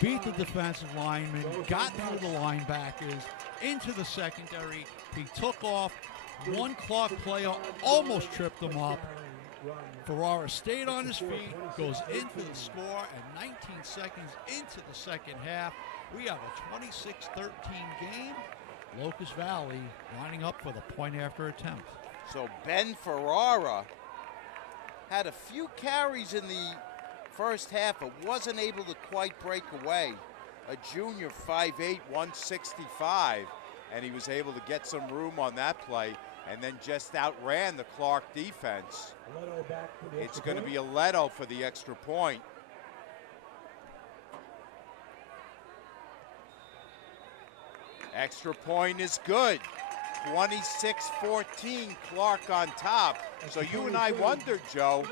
beat the defensive lineman, got through the linebackers, into the secondary. He took off. One Clarke player almost tripped him up. Ferrara stayed on his feet, goes in for the score, and 19 seconds into the second half, we have a 26-13 game. Locust Valley lining up for the point after attempt. So Ben Ferrara had a few carries in the first half, but wasn't able to quite break away. A junior, 5'8", 165, and he was able to get some room on that play and then just outran the Clarke defense. It's going to be a Leto for the extra point. Extra point is good. 26-14, Clarke on top. So you and I wondered, Joe,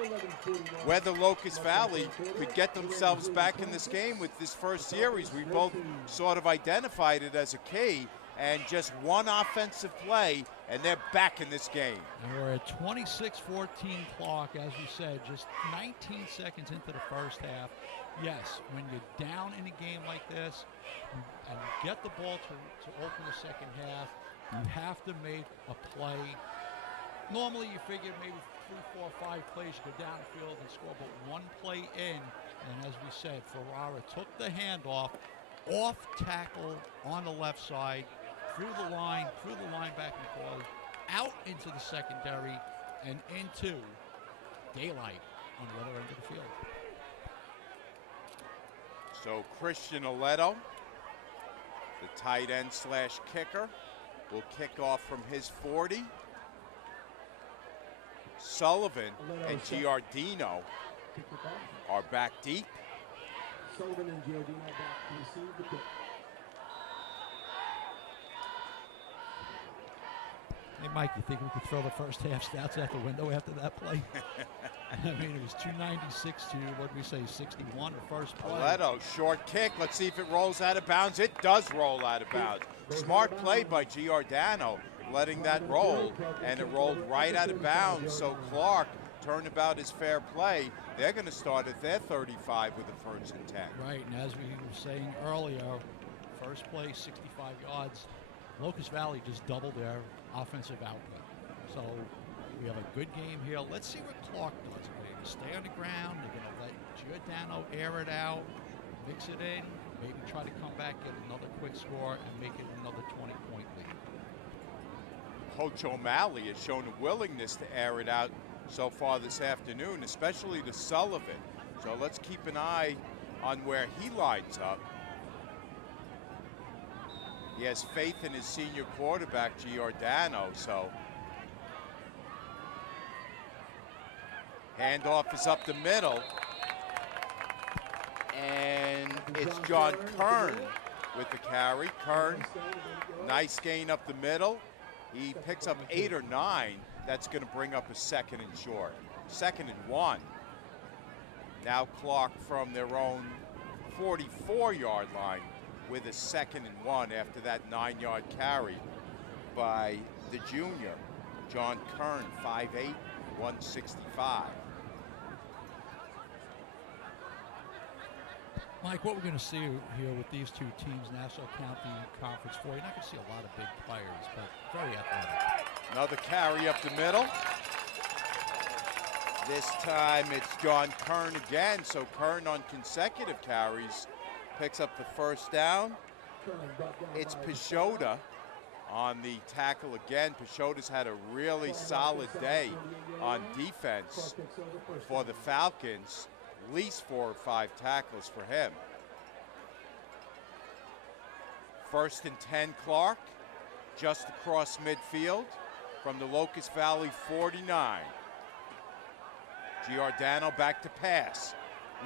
whether Locust Valley could get themselves back in this game with this first series. We both sort of identified it as a key, and just one offensive play, and they're back in this game. And we're at 26-14 Clarke, as we said, just 19 seconds into the first half. Yes, when you're down in a game like this, and you get the ball to open the second half, you have to make a play. Normally you figure maybe 3, 4, 5 plays, you go downfield and score, but one play in, and as we said, Ferrara took the handoff, off tackle on the left side, through the line, through the linebacking corps, out into the secondary, and into daylight on the other end of the field. So Christian Aledo, the tight end slash kicker, will kick off from his 40. Sullivan and Giardino are back deep. Sullivan and Giardino back to receive the kick. Hey, Mike, you think we could throw the first half stats out the window after that play? I mean, it was 296 to, what did we say, 61 the first play. Aledo, short kick. Let's see if it rolls out of bounds. It does roll out of bounds. Smart play by Giordano, letting that roll, and it rolled right out of bounds. So Clarke, turnabout is fair play. They're going to start at their 35 with a 1st and 10. Right, and as we were saying earlier, first play, 65 yards. Locust Valley just doubled their offensive output. So we have a good game here. Let's see what Clarke does. They're going to stay on the ground. They're going to let Giordano air it out, mix it in, maybe try to come back, get another quick score, and make it another 20-point lead. Coach O'Malley has shown a willingness to air it out so far this afternoon, especially to Sullivan. So let's keep an eye on where he lines up. He has faith in his senior quarterback, Giordano, so. Handoff is up the middle. And it's John Kern with the carry. Kern, nice gain up the middle. He picks up 8 or 9. That's going to bring up a 2nd and short. 2nd and 1. Now Clarke from their own 44-yard line with a 2nd and 1 after that 9-yard carry by the junior, John Kern, 5'8", 165. Mike, what we're going to see here with these two teams, National County Conference 4, you're not going to see a lot of big players, but very athletic. Another carry up the middle. This time it's John Kern again, so Kern on consecutive carries picks up the first down. It's Peixoto on the tackle again. Peixoto's had a really solid day on defense for the Falcons. At least 4 or 5 tackles for him. 1st and 10 Clarke, just across midfield from the Locust Valley 49. Giordano back to pass.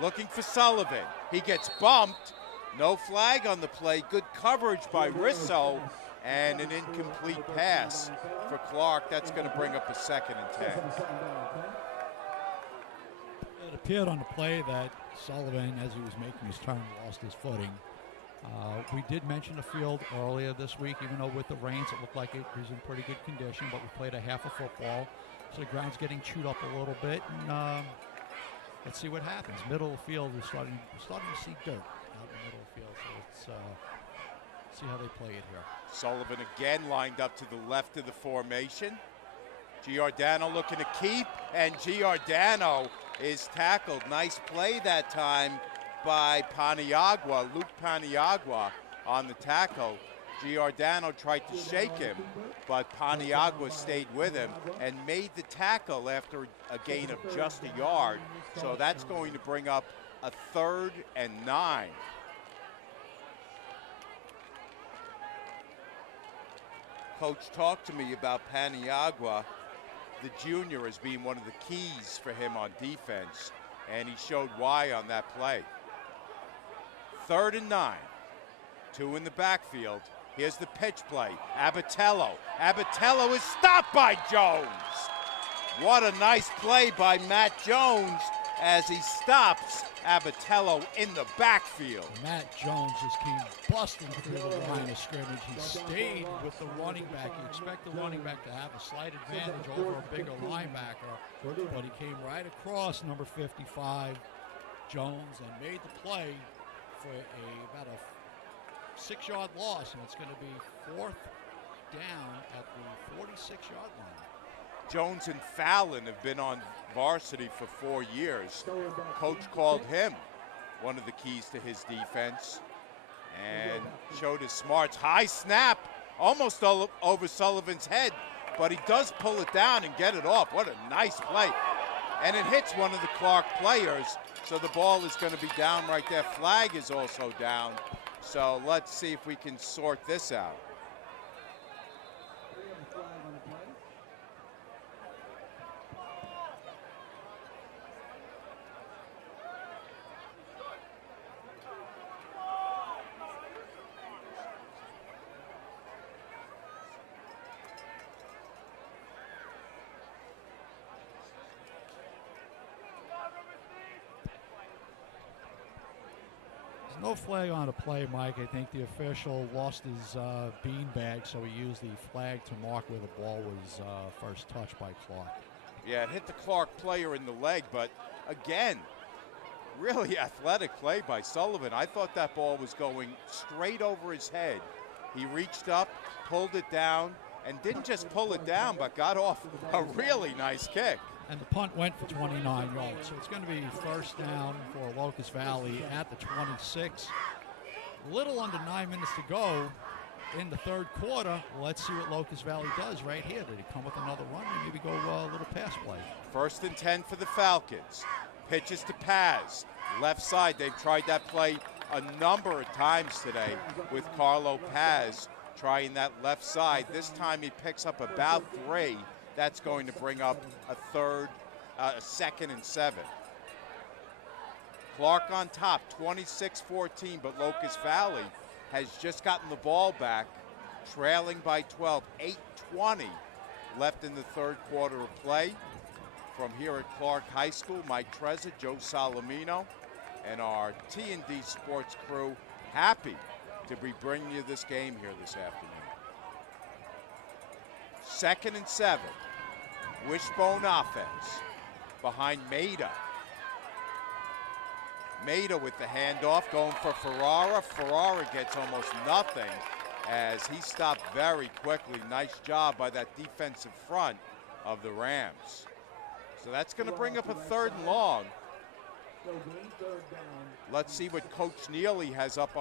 Looking for Sullivan. He gets bumped. No flag on the play. Good coverage by Risso. And an incomplete pass for Clarke. That's going to bring up a 2nd and 10. It appeared on the play that Sullivan, as he was making his turn, lost his footing. We did mention the field earlier this week, even though with the rains it looked like it was in pretty good condition, but we played a half of football, so the ground's getting chewed up a little bit, and let's see what happens. Middle of the field is starting to see dirt out in the middle of the field, so let's see how they play it here. Sullivan again lined up to the left of the formation. Giordano looking to keep, and Giordano is tackled. Nice play that time by Paniagua, Luke Paniagua on the tackle. Giordano tried to shake him, but Paniagua stayed with him and made the tackle after a gain of just a yard. So that's going to bring up a 3rd and 9. Coach talked to me about Paniagua, the junior, as being one of the keys for him on defense, and he showed why on that play. 3rd and 9, 2 in the backfield. Here's the pitch play. Abatello. Abatello is stopped by Jones. What a nice play by Matt Jones as he stops Abatello in the backfield. Matt Jones just came busting through the line of scrimmage. He stayed with the running back. You expect the running back to have a slight advantage over a bigger linebacker, but he came right across number 55, Jones, and made the play for about a 6-yard loss, and it's going to be 4th down at the 46-yard line. Jones and Fallon have been on varsity for 4 years. Coach called him one of the keys to his defense and showed his smarts. High snap, almost all over Sullivan's head, but he does pull it down and get it off. What a nice play. And it hits one of the Clarke players, so the ball is going to be down right there. Flag is also down. So let's see if we can sort this out. No flag on the play, Mike. I think the official lost his bean bag, so he used the flag to mark where the ball was first touched by Clarke. Yeah, it hit the Clarke player in the leg, but again, really athletic play by Sullivan. I thought that ball was going straight over his head. He reached up, pulled it down, and didn't just pull it down, but got off a really nice kick. And the punt went for 29 yards. So it's going to be 1st down for Locust Valley at the 26. Little under 9 minutes to go in the 3rd quarter. Let's see what Locust Valley does right here. Did he come with another run or maybe go a little pass play? 1st and 10 for the Falcons. Pitches to Paz. Left side. They've tried that play a number of times today with Carlo Paz trying that left side. This time he picks up about 3. That's going to bring up a 2nd and 7. Clarke on top, 26-14, but Locust Valley has just gotten the ball back, trailing by 12. 8:20 left in the 3rd quarter of play. From here at Clarke High School, Mike Trezza, Joe Salamino, and our T&D Sports crew, happy to be bringing you this game here this afternoon. 2nd and 7. Wishbone offense behind Maida. Maida with the handoff, going for Ferrara. Ferrara gets almost nothing as he stopped very quickly. Nice job by that defensive front of the Rams. So that's going to bring up a 3rd and long. Let's see what Coach Neely has up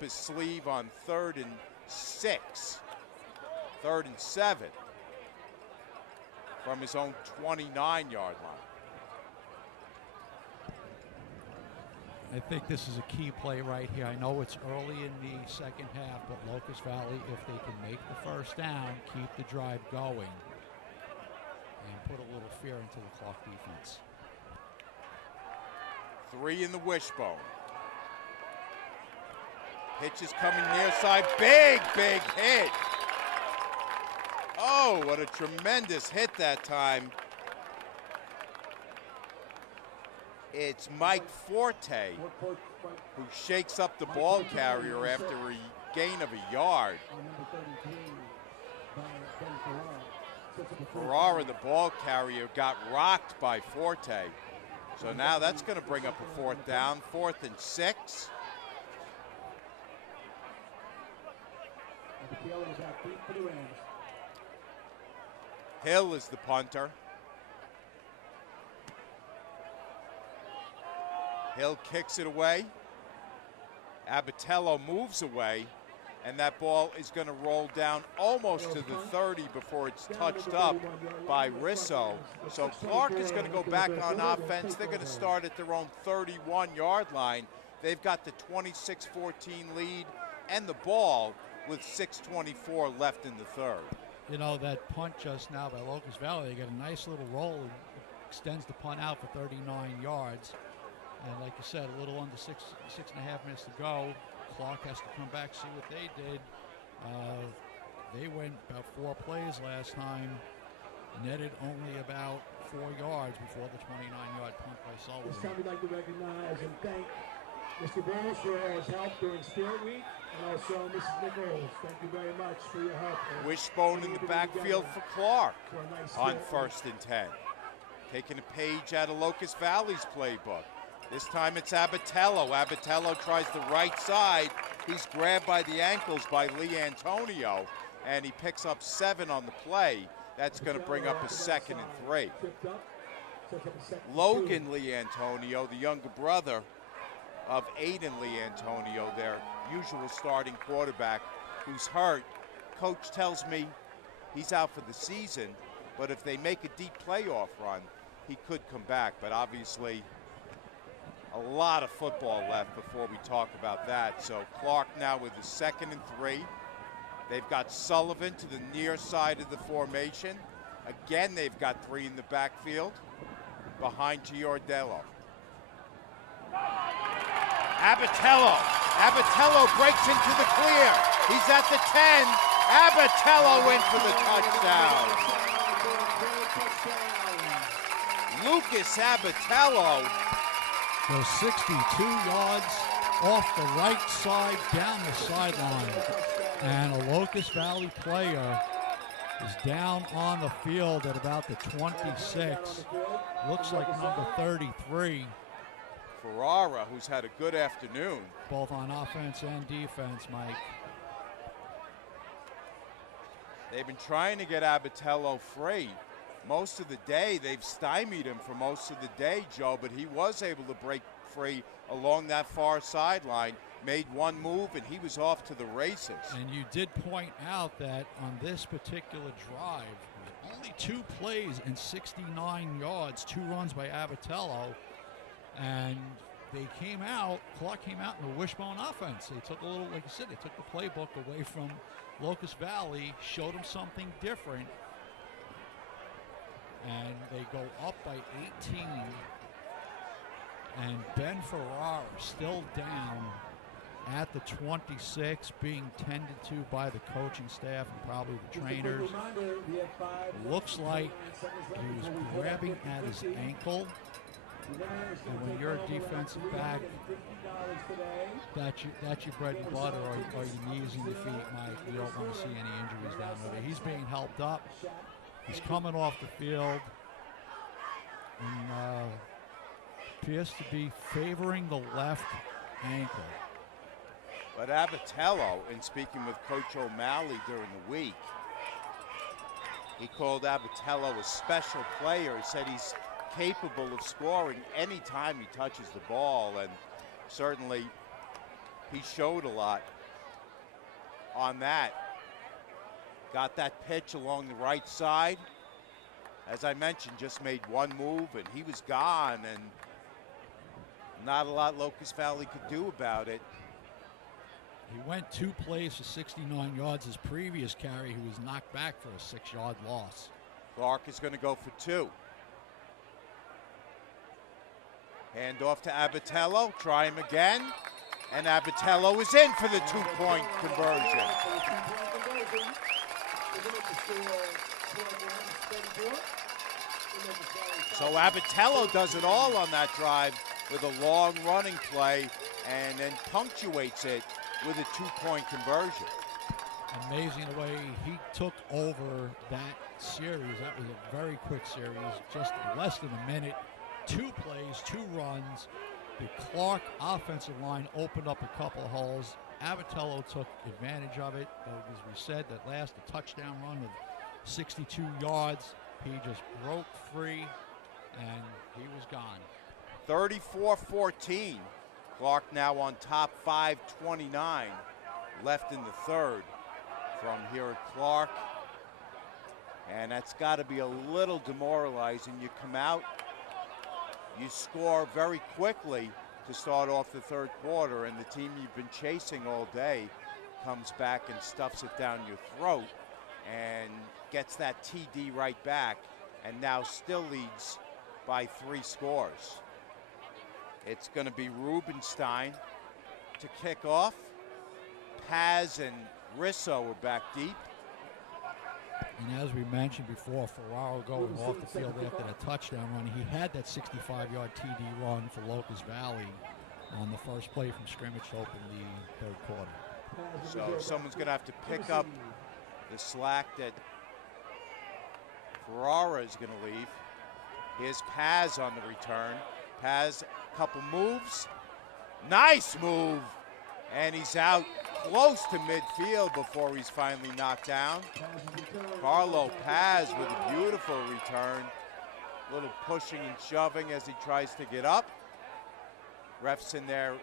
his sleeve on 3rd and 6. 3rd and 7 from his own 29-yard line. I think this is a key play right here. I know it's early in the second half, but Locust Valley, if they can make the 1st down, keep the drive going, and put a little fear into the Clarke defense. 3 in the wishbone. Pitch is coming near side. Big hit. Oh, what a tremendous hit that time. It's Mike Forte who shakes up the ball carrier after a gain of a yard. Ferrara, the ball carrier, got rocked by Forte. So now that's going to bring up a 4th down, 4th and 6. Hill is the punter. Hill kicks it away. Abatello moves away, and that ball is going to roll down almost to the 30 before it's touched up by Risso. So Clarke is going to go back on offense. They're going to start at their own 31-yard line. They've got the 26-14 lead and the ball with 6:24 left in the 3rd. You know, that punt just now by Locust Valley, they got a nice little roll. It extends the punt out for 39 yards. And like you said, a little under 6.5 minutes to go. Clarke has to come back, see what they did. They went about 4 plays last time, netted only about 4 yards before the 29-yard punt by Sullivan. This time we'd like to recognize and thank Mr. Bowles for all his help during Spirit Week, and also Mrs. Nichols. Thank you very much for your help. Wishbone in the backfield for Clarke on 1st and 10. Taking a page out of Locust Valley's playbook. This time it's Abatello. Abatello tries the right side. He's grabbed by the ankles by Lee Antonio, and he picks up 7 on the play. That's going to bring up a 2nd and 3. Logan Lee Antonio, the younger brother of Aiden Lee Antonio, their usual starting quarterback, who's hurt. Coach tells me he's out for the season, but if they make a deep playoff run, he could come back. But obviously, a lot of football left before we talk about that. So Clarke now with the 2nd and 3. They've got Sullivan to the near side of the formation. Again, they've got 3 in the backfield behind Giordello. Abatello breaks into the clear. He's at the 10. Abatello in for the touchdown. Lucas Abatello. So 62 yards off the right side, down the sideline. And a Locust Valley player is down on the field at about the 26. Looks like number 33. Ferrara, who's had a good afternoon. Both on offense and defense, Mike. They've been trying to get Abatello free. Most of the day, they've stymied him for most of the day, Joe, but he was able to break free along that far sideline, made one move, and he was off to the races. And you did point out that on this particular drive, only 2 plays and 69 yards, 2 runs by Abatello, and they came out, Clarke came out in a wishbone offense. They took a little, like you said, they took the playbook away from Locust Valley, showed them something different, and they go up by 18. And Ben Ferrara still down at the 26, being tended to by the coaching staff and probably the trainers. Looks like he was grabbing at his ankle. And when you're a defensive back, that's your bread and butter, or your knees and your feet, Mike. You don't want to see any injuries down there. He's being helped up. He's coming off the field in appears to be favoring the left ankle. But Abatello, in speaking with Coach O'Malley during the week, he called Abatello a special player. He said he's capable of scoring any time he touches the ball, and certainly he showed a lot on that. Got that pitch along the right side. As I mentioned, just made one move and he was gone, and not a lot Locust Valley could do about it. He went 2 plays for 69 yards. His previous carry, he was knocked back for a 6-yard loss. Clarke is going to go for 2. Hand off to Abatello. Try him again. And Abatello is in for the 2-point conversion. So Abatello does it all on that drive with a long running play and then punctuates it with a 2-point conversion. Amazing the way he took over that series. That was a very quick series, just less than a minute. 2 plays, 2 runs. The Clarke offensive line opened up a couple of holes. Abatello took advantage of it. As we said, that last a touchdown run of 62 yards. He just broke free, and he was gone. 34-14. Clarke now on top, 5:29 left in the third from here at Clarke. And that's got to be a little demoralizing. You come out, you score very quickly to start off the third quarter, and the team you've been chasing all day comes back and stuffs it down your throat and gets that TD right back, and now still leads by 3 scores. It's going to be Rubenstein to kick off. Paz and Risso are back deep. And as we mentioned before, Ferraro going off the field after that touchdown run, he had that 65-yard TD run for Locust Valley on the first play from scrimmage to open the third quarter. So someone's going to have to pick up the slack that Ferrara is going to leave. Here's Paz on the return. Paz, a couple moves. Nice move. And he's out close to midfield before he's finally knocked down. Carlo Paz with a beautiful return. A little pushing and shoving as he tries to get up. Refs in there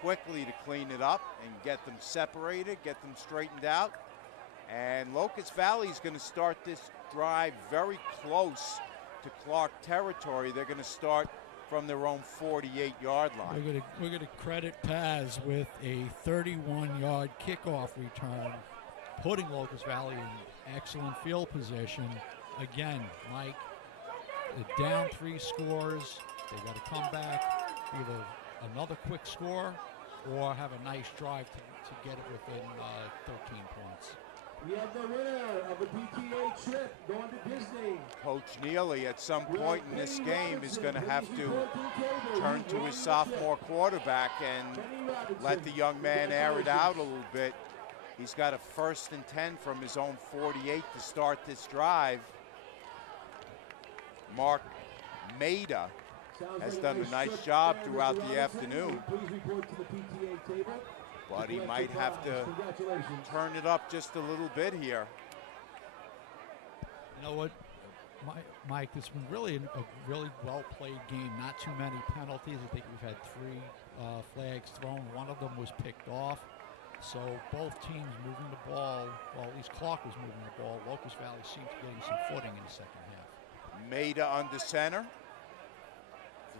quickly to clean it up and get them separated, get them straightened out. And Locust Valley is going to start this drive very close to Clarke territory. They're going to start from their own 48-yard line. We're going to credit Paz with a 31-yard kickoff return, putting Locust Valley in excellent field position. Again, Mike, down 3 scores. They got to come back, either another quick score or have a nice drive to get it within 13 points. We have the winner of the PTA trip going to Disney. Coach Neely at some point in this game is going to have to turn to his sophomore quarterback and let the young man air it out a little bit. He's got a 1st and 10 from his own 48 to start this drive. Mark Maida has done a nice job throughout the afternoon, but he might have to turn it up just a little bit here. You know what, Mike, it's been really a really well-played game. Not too many penalties. I think we've had 3 flags thrown. One of them was picked off. So both teams moving the ball. Well, at least Clarke was moving the ball. Locust Valley seems to be getting some footing in the second half. Maida under center.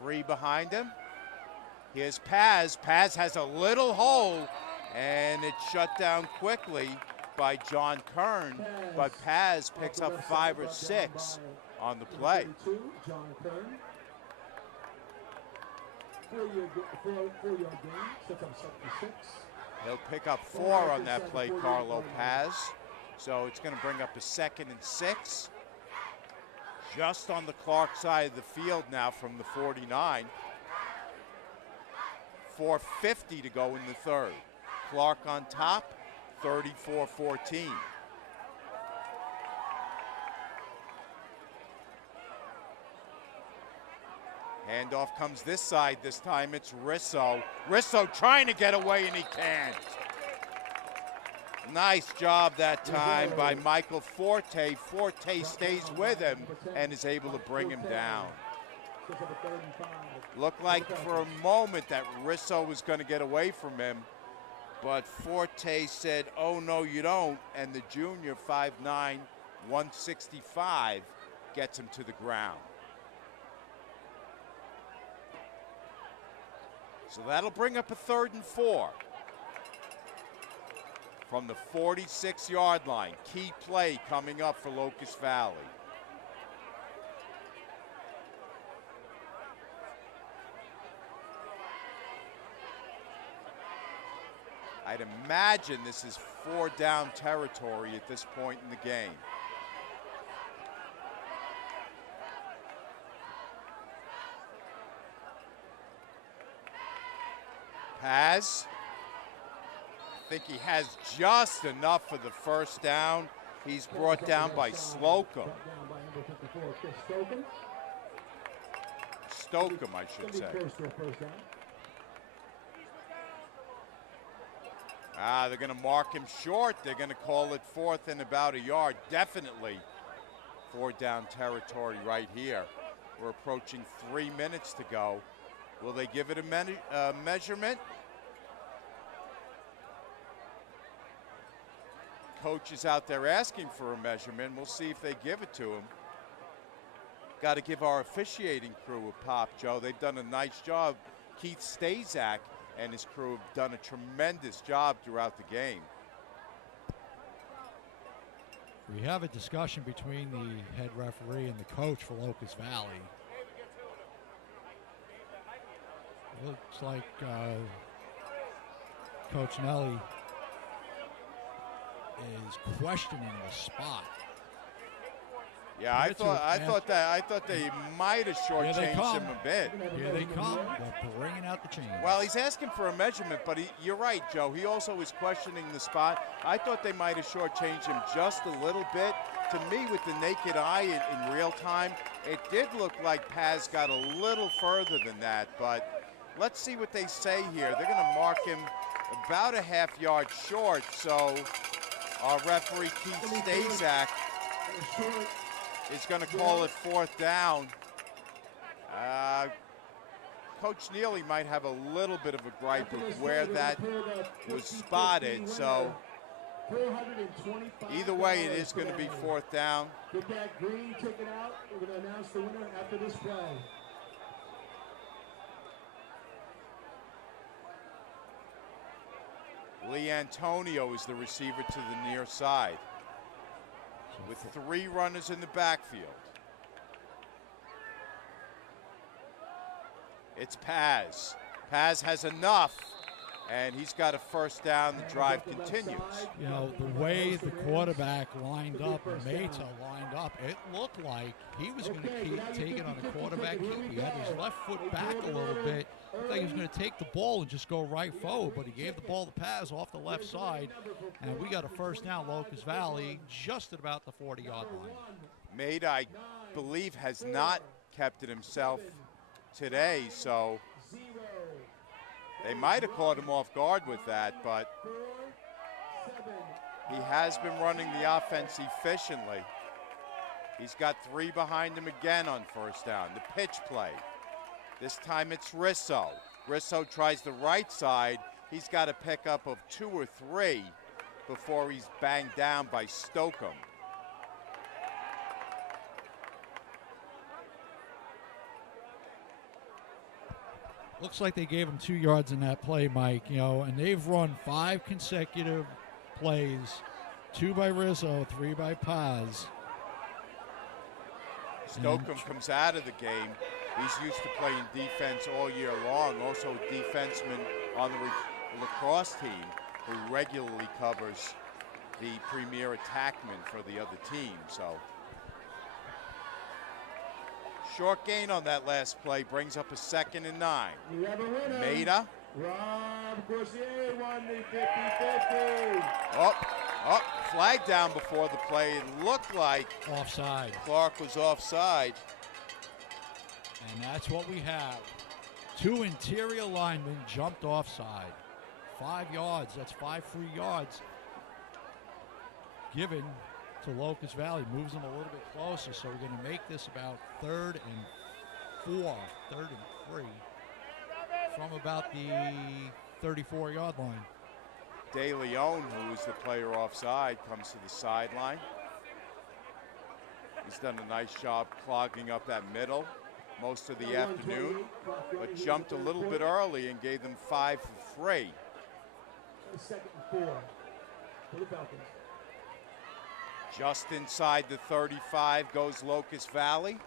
3 behind him. Here's Paz. Paz has a little hole, and it's shut down quickly by John Kern, but Paz picks up 5 or 6 on the play. John Kern. 4-yard gain, sets up 76. He'll pick up 4 on that play, Carlo Paz. So it's going to bring up a 2nd and 6. Just on the Clarke side of the field now from the 49. 4:50 to go in the third. Clarke on top, 34-14. Handoff comes this side. This time it's Risso. Risso trying to get away, and he can't. Nice job that time by Michael Forte. Forte stays with him and is able to bring him down. Looked like for a moment that Risso was going to get away from him, but Forte said, "Oh, no, you don't," and the junior, 5'9", 165, gets him to the ground. So that'll bring up a 3rd and 4. From the 46-yard line. Key play coming up for Locust Valley. I'd imagine this is 4-down territory at this point in the game. Paz. I think he has just enough for the 1st down. He's brought down by Slocum. Stocum, I should say. They're going to mark him short. They're going to call it 4th and about a yard. Definitely 4-down territory right here. We're approaching 3 minutes to go. Will they give it a measurement? Coach is out there asking for a measurement. We'll see if they give it to him. Got to give our officiating crew a pop, Joe. They've done a nice job. Keith Stazak and his crew have done a tremendous job throughout the game. We have a discussion between the head referee and the coach for Locust Valley. Looks like Coach Nelly is questioning the spot. Yeah, I thought they might have shortchanged him a bit. Here they come. They're bringing out the chain. Well, he's asking for a measurement, but you're right, Joe. He also is questioning the spot. I thought they might have shortchanged him just a little bit. To me, with the naked eye in real time, it did look like Paz got a little further than that, but let's see what they say here. They're going to mark him about a half-yard short, so our referee, Keith Stazak, is going to call it 4th down. Coach Neely might have a little bit of a gripe with where that was spotted, so either way, it is going to be 4th down. Get that green ticket out. We're going to announce the winner after this play. Lee Antonio is the receiver to the near side, with 3 runners in the backfield. It's Paz. Paz has enough, and he's got a 1st down. The drive continues. You know, the way the quarterback lined up, Meta lined up, it looked like he was going to keep taking on a quarterback keep. He had his left foot back a little bit. Looked like he was going to take the ball and just go right forward, but he gave the ball to Paz off the left side, and we got a 1st down, Locust Valley, just at about the 40-yard line. Meta, I believe, has not kept it himself today, so they might have caught him off guard with that, but he has been running the offense efficiently. He's got 3 behind him again on 1st down. The pitch play. This time it's Risso. Risso tries the right side. He's got a pickup of 2 or 3 before he's banged down by Stocum. Looks like they gave him 2 yards in that play, Mike, you know, and they've run 5 consecutive plays, 2 by Rizzo, 3 by Paz. Stocum comes out of the game. He's used to playing defense all year long. Also a defenseman on the lacrosse team who regularly covers the premier attackman for the other team. So short gain on that last play brings up a 2nd and 9. We have a winner. Maida. Rob Corsier won the 50-50. Oh, flag down before the play. It looked like offside. Clarke was offside. And that's what we have. 2 interior linemen jumped offside. 5 yards, that's 5 free yards given to Locust Valley. Moves them a little bit closer, so we're going to make this about 3rd and 4, 3rd and 3 from about the 34-yard line. De Leon, who is the player offside, comes to the sideline. He's done a nice job clogging up that middle most of the afternoon, but jumped a little bit early and gave them 5 for free. 2nd and 4 for the Falcons. Just inside the 35 goes Locust Valley.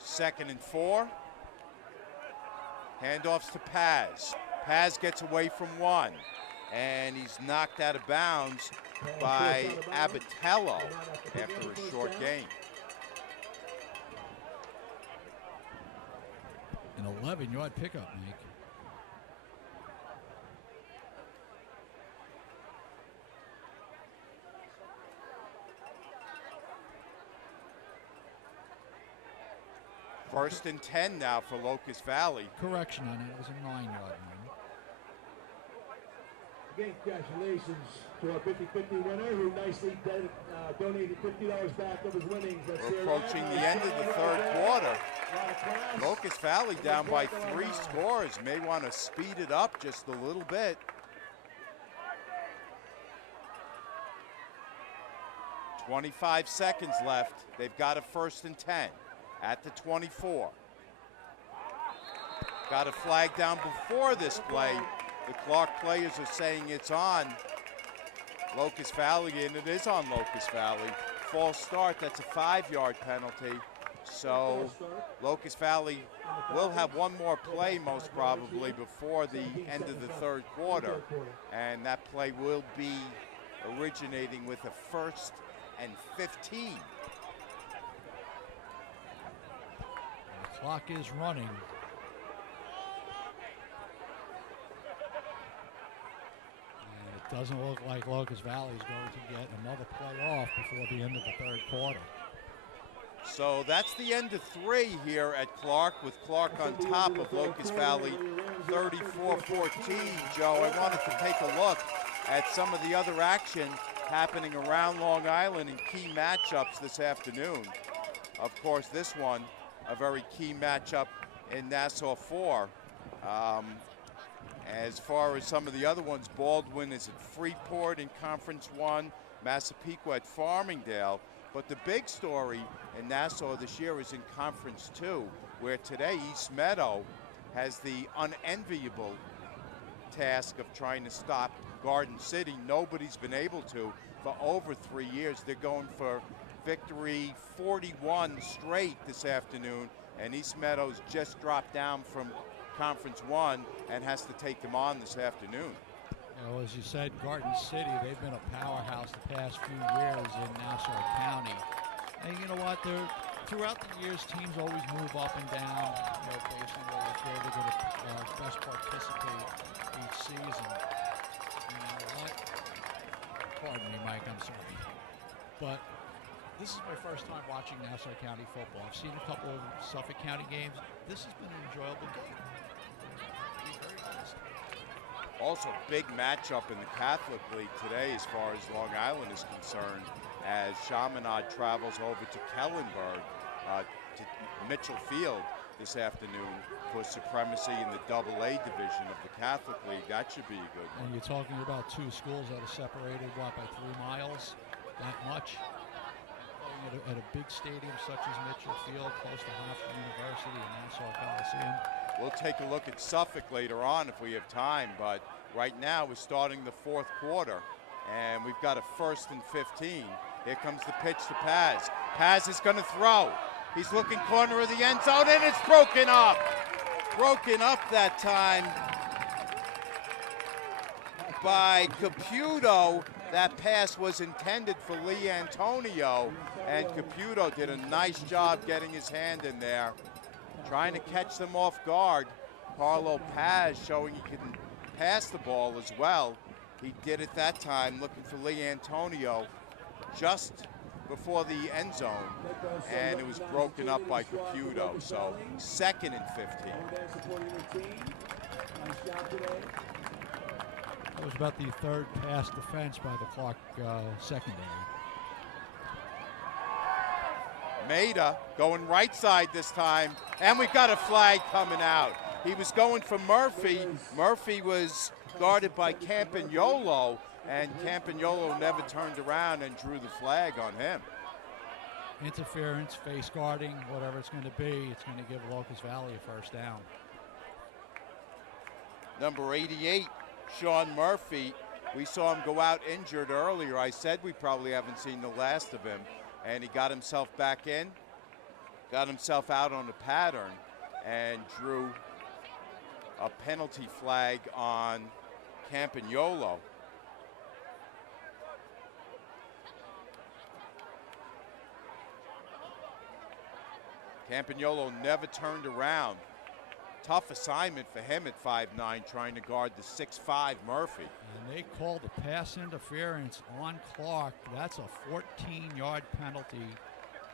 2nd and 4. Handoffs to Paz. Paz gets away from 1, and he's knocked out of bounds by Abatello after a short gain. An 11-yard pickup, Mike. First and 10 now for Locust Valley. Correction on it was a 9-yard run. Again, congratulations to our 50-50 winner who nicely donated $50 back of his winnings. We're approaching the end of the 3rd quarter. Locust Valley down by 3 scores. May want to speed it up just a little bit. "25 seconds left. They've got a 1st and 10 at the 24. Got a flag down before this play. The Clarke players are saying it's on Locust Valley, and it is on Locust Valley. False start, that's a 5-yard penalty. So Locust Valley will have one more play most probably before the end of the 3rd quarter. And that play will be originating with a 1st and 15. The clock is running. Doesn't look like Locust Valley is going to get another play off before the end of the 3rd quarter. So that's the end of 3 here at Clarke, with Clarke on top of Locust Valley 34-14. Joe, I wanted to take a look at some of the other action happening around Long Island in key matchups this afternoon. Of course, this one, a very key matchup in Nassau 4. As far as some of the other ones, Baldwin is at Freeport in Conference 1, Massapequa at Farmingdale. But the big story in Nassau this year is in Conference 2, where today East Meadow has the unenviable task of trying to stop Garden City. Nobody's been able to for over 3 years. They're going for victory 41 straight this afternoon, and East Meadows just dropped down from Conference 1 and has to take them on this afternoon. You know, as you said, Garden City, they've been a powerhouse the past few years in Nassau County. And you know what? Throughout the years, teams always move up and down, you know, based on where they're going to best participate each season. You know what? Pardon me, Mike, I'm sorry. But this is my first time watching Nassau County football. I've seen a couple of Suffolk County games. This has been an enjoyable game. Also, big matchup in the Catholic League today as far as Long Island is concerned, as Chaminade travels over to Kellenberg, to Mitchell Field this afternoon for supremacy in the AA division of the Catholic League. That should be a good one. And you're talking about 2 schools that are separated, what, by 3 miles? That much? At a big stadium such as Mitchell Field, close to Hofstra University and Nassau Coliseum. We'll take a look at Suffolk later on if we have time, but right now we're starting the 4th quarter, and we've got a 1st and 15. Here comes the pitch to Paz. Paz is going to throw. He's looking corner of the end zone, and it's broken up. Broken up that time by Caputo. That pass was intended for Lee Antonio, and Caputo did a nice job getting his hand in there, trying to catch them off guard. Carlo Paz showing he can pass the ball as well. He did it that time, looking for Lee Antonio. Just before the end zone, and it was broken up by Caputo. So 2nd and 15. That was about the third pass defense by the Clarke secondary. Maida going right side this time, and we've got a flag coming out. He was going for Murphy. Murphy was guarded by Campagnolo, and Campagnolo never turned around and drew the flag on him. Interference, face guarding, whatever it's going to be, it's going to give Locust Valley a first down. Number 88, Sean Murphy. We saw him go out injured earlier. I said we probably haven't seen the last of him, and he got himself back in, got himself out on a pattern, and drew a penalty flag on Campagnolo. Campagnolo never turned around. Tough assignment for him at 5'9", trying to guard the 6'5" Murphy. And they called a pass interference on Clarke. That's a 14-yard penalty,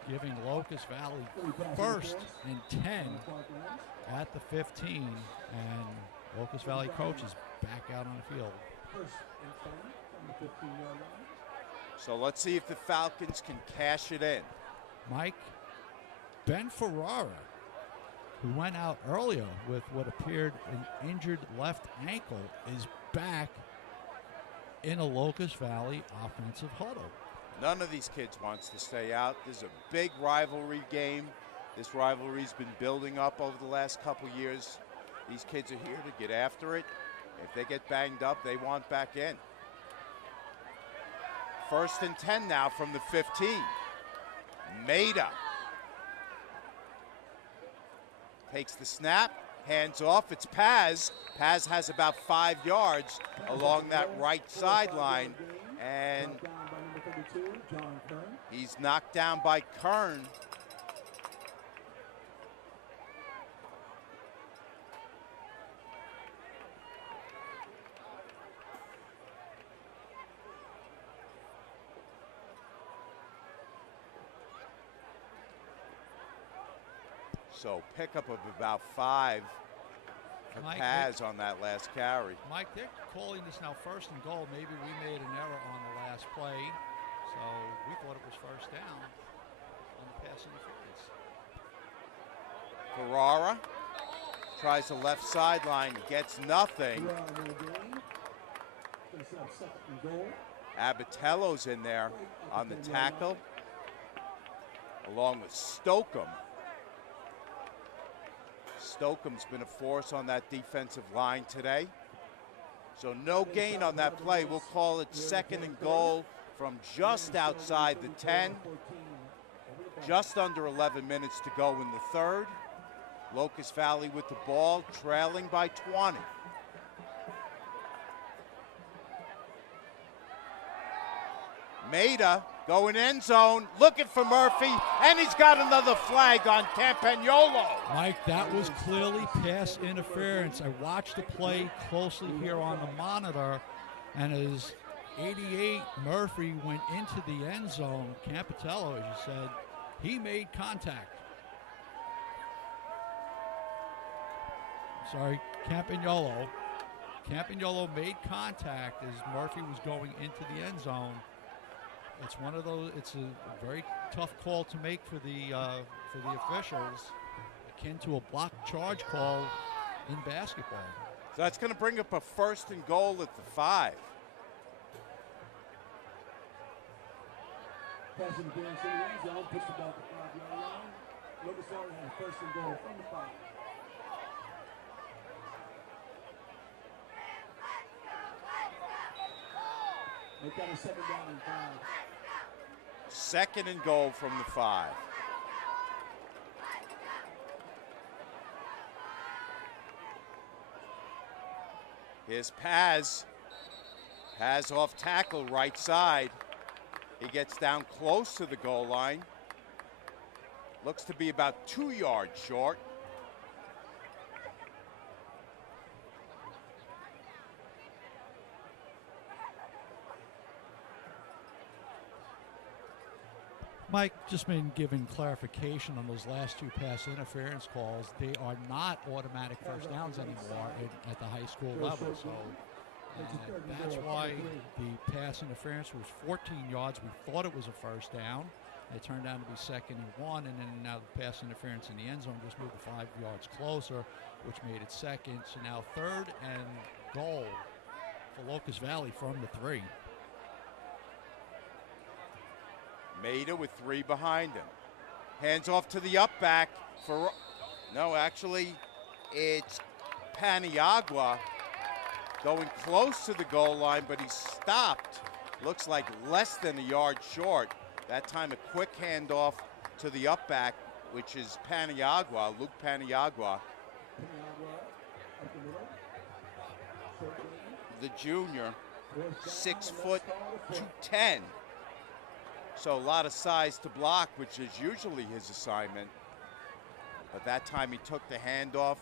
giving Locust Valley 1st and 10 at the 15. And Locust Valley coach is back out on the field. 1st and 10 from the 15-yard line. So let's see if the Falcons can cash it in. Mike, Ben Ferrara, who went out earlier with what appeared an injured left ankle, is back in a Locust Valley offensive huddle. None of these kids wants to stay out. This is a big rivalry game. This rivalry's been building up over the last couple years. These kids are here to get after it. If they get banged up, they want back in. 1st and 10 now from the 15. Maida takes the snap, hands off. It's Paz. Paz has about 5 yards along that right sideline, and he's knocked down by Kern. So pickup of about 5 for Mike, Paz on that last carry. Mike, they're calling this now 1st and goal. Maybe we made an error on the last play, so we thought it was 1st down on the pass interference. Ferrara tries the left sideline, gets nothing. Abatello's in there on the tackle, along with Stokeham. Stokeham's been a force on that defensive line today. So no gain on that play. We'll call it 2nd and goal from just outside the 10. Just under 11 minutes to go in the 3rd. Locust Valley with the ball, trailing by 20. Maida going end zone, looking for Murphy, and he's got another flag on Campagnolo. Mike, that was clearly pass interference. I watched the play closely here on the monitor, and as 88 Murphy went into the end zone, Campitello, as you said, he made contact. Sorry, Campagnolo. Campagnolo made contact as Murphy was going into the end zone. It's one of those. It's a very tough call to make for the officials, akin to a block charge call in basketball. So that's going to bring up a 1st and goal at the 5. Pass interference in the end zone, puts the ball at the 5-yard line. Locust Valley has 1st and goal from the 5. Make that a 2nd down and 5. 2nd and goal from the 5. Here's Paz. Paz off tackle, right side. He gets down close to the goal line. Looks to be about 2 yards short. Mike, just been giving clarification on those last two pass interference calls. They are not automatic first downs anymore at the high school level. So that's why the pass interference was 14 yards. We thought it was a first down. It turned out to be 2nd and 1, and then now the pass interference in the end zone just moved it 5 yards closer, which made it 2nd. So now 3rd and goal for Locust Valley from the 3. Maida with 3 behind him. Hands off to the up back for, no, actually, it's Paniagua going close to the goal line, but he stopped. Looks like less than a yard short. That time a quick handoff to the up back, which is Paniagua, Luke Paniagua. The junior, 6 foot 210. So a lot of size to block, which is usually his assignment. But that time he took the handoff,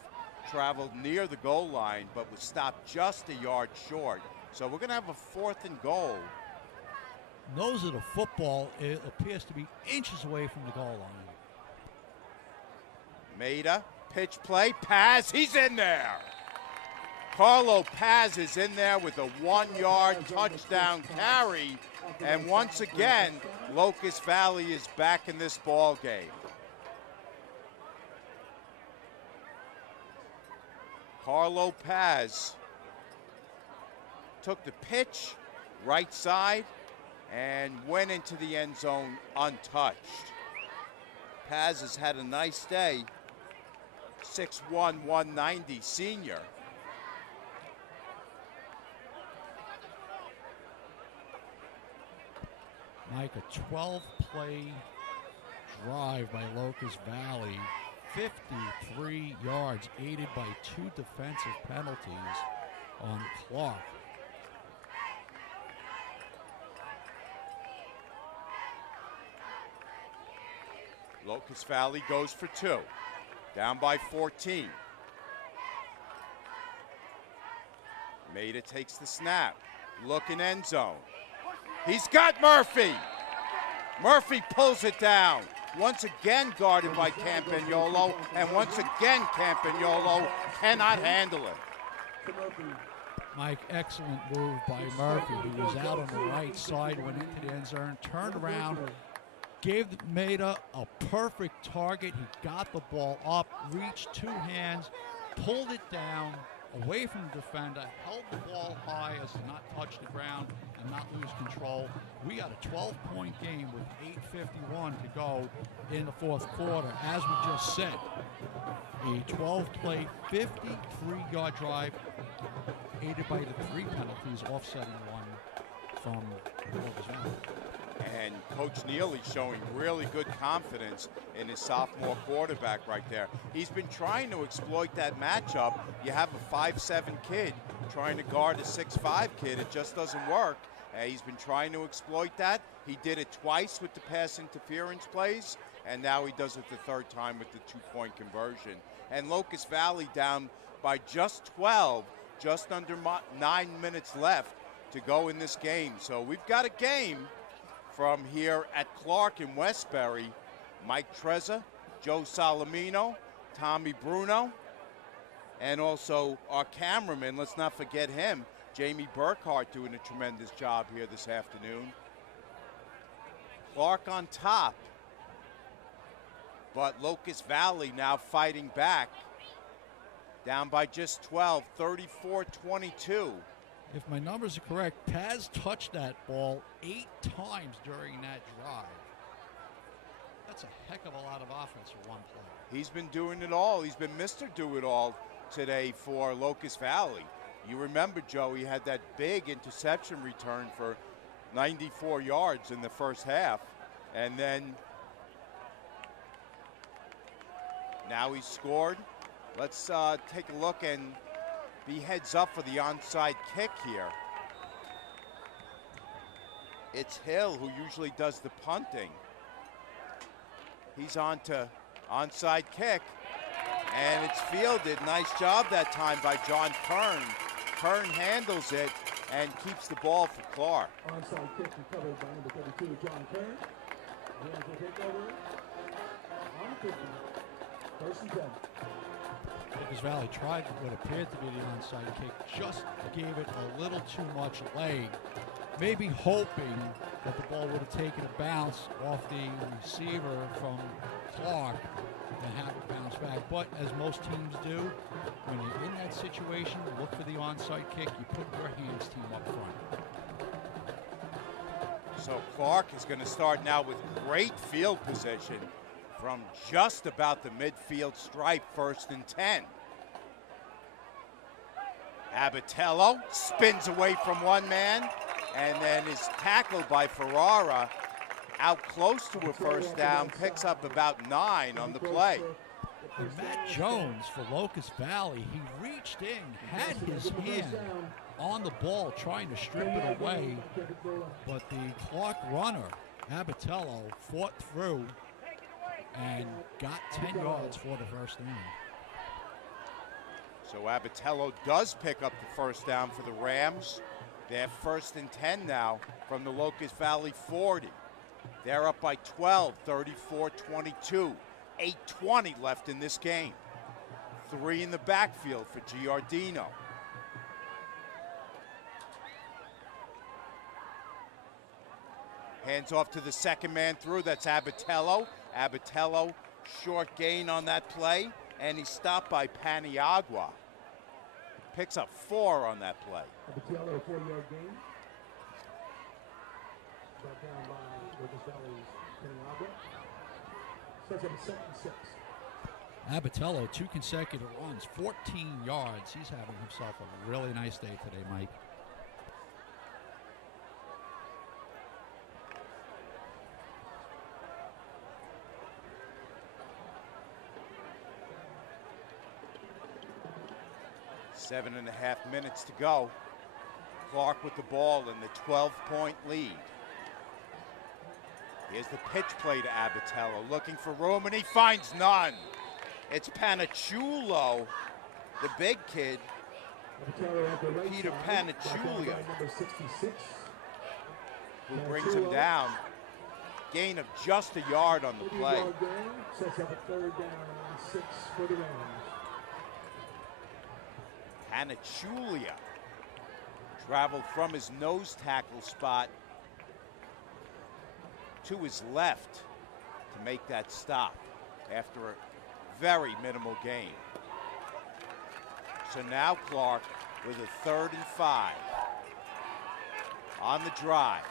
traveled near the goal line, but was stopped just a yard short. So we're gonna have a 4th and goal. Nose of the football, it appears to be inches away from the goal line. Maida, pitch play, Paz, he's in there. Carlo Paz is in there with a 1-yard touchdown carry. And once again, Locust Valley is back in this ball game. Carlo Paz took the pitch, right side, and went into the end zone untouched. Paz has had a nice day. 6'1", 190 senior. Mike, a 12-play drive by Locust Valley, 53 yards, aided by 2 defensive penalties on Clarke. Locust Valley goes for 2, down by 14. Maida takes the snap, looking end zone. He's got Murphy. Murphy pulls it down. Once again guarded by Campagnolo, and once again Campagnolo cannot handle it. Mike, excellent move by Murphy. He was out on the right side, went into the end zone, turned around, gave Maida a perfect target. He got the ball up, reached 2 hands, pulled it down, away from the defender, held the ball high as to not touch the ground and not lose control. We got a 12-point game with 8:51 to go in the 4th quarter. As we just said, a 12-play, 53-yard drive, aided by the 3 penalties, offsetting 1 from Locust Valley. And Coach Neely showing really good confidence in his sophomore quarterback right there. He's been trying to exploit that matchup. You have a 5'7" kid trying to guard a 6'5" kid. It just doesn't work. He's been trying to exploit that. He did it twice with the pass interference plays, and now he does it the 3rd time with the 2-point conversion. And Locust Valley down by just 12, just under 9 minutes left to go in this game. So we've got a game from here at Clarke in Westbury. Mike Trezza, Joe Salamino, Tommy Bruno, and also our cameraman, let's not forget him, Jamie Burkhart, doing a tremendous job here this afternoon. Clarke on top, but Locust Valley now fighting back, down by just 12, 34-22. If my numbers are correct, Paz touched that ball 8 times during that drive. That's a heck of a lot of offense for one play. He's been doing it all. He's been Mr. Do-It-All today for Locust Valley. You remember, Joe, he had that big interception return for 94 yards in the first half. And then now he's scored. Let's take a look and be heads up for the onside kick here. It's Hill who usually does the punting. He's on to onside kick, and it's fielded. Nice job that time by John Kern. Kern handles it and keeps the ball for Clarke. Onside kick recovered by number 32, John Kern. Rams will take over on 50. First and 10. Locust Valley tried what appeared to be the onside kick, just gave it a little too much leg, maybe hoping that the ball would have taken a bounce off the receiver from Clarke and have it bounce back. But as most teams do, when you're in that situation, look for the onside kick, you put your hands team up front. So Clarke is going to start now with great field position from just about the midfield stripe, first and 10. Abatello spins away from one man and then is tackled by Ferrara out close to a first down, picks up about 9 on the play. And Matt Jones for Locust Valley, he reached in, had his hand on the ball trying to strip it away, but the Clarke runner, Abatello, fought through and got 10 yards for the first down. So Abatello does pick up the first down for the Rams. They're first and 10 now from the Locust Valley 40. They're up by 12, 34-22. 8:20 left in this game. 3 in the backfield for Giardino. Hands off to the second man through, that's Abatello. Abatello, short gain on that play, and he's stopped by Paniagua. Picks up 4 on that play. Abatello, 40-yard gain. Brought down by Locust Valley's Paniagua. Starts at a 2nd and 6. Abatello, 2 consecutive runs, 14 yards. He's having himself a really nice day today, Mike. Seven and a half minutes to go. Clarke with the ball in the 12-point lead. Here's the pitch play to Abatello, looking for room, and he finds none. It's Panichulo, the big kid, Peter Panichulia, who brings him down. Gain of just a yard on the play. Sets up a 3rd down and 6 for the Rams. Panichulia traveled from his nose tackle spot to his left to make that stop after a very minimal gain. So now Clarke with a 3rd and 5 on the drive.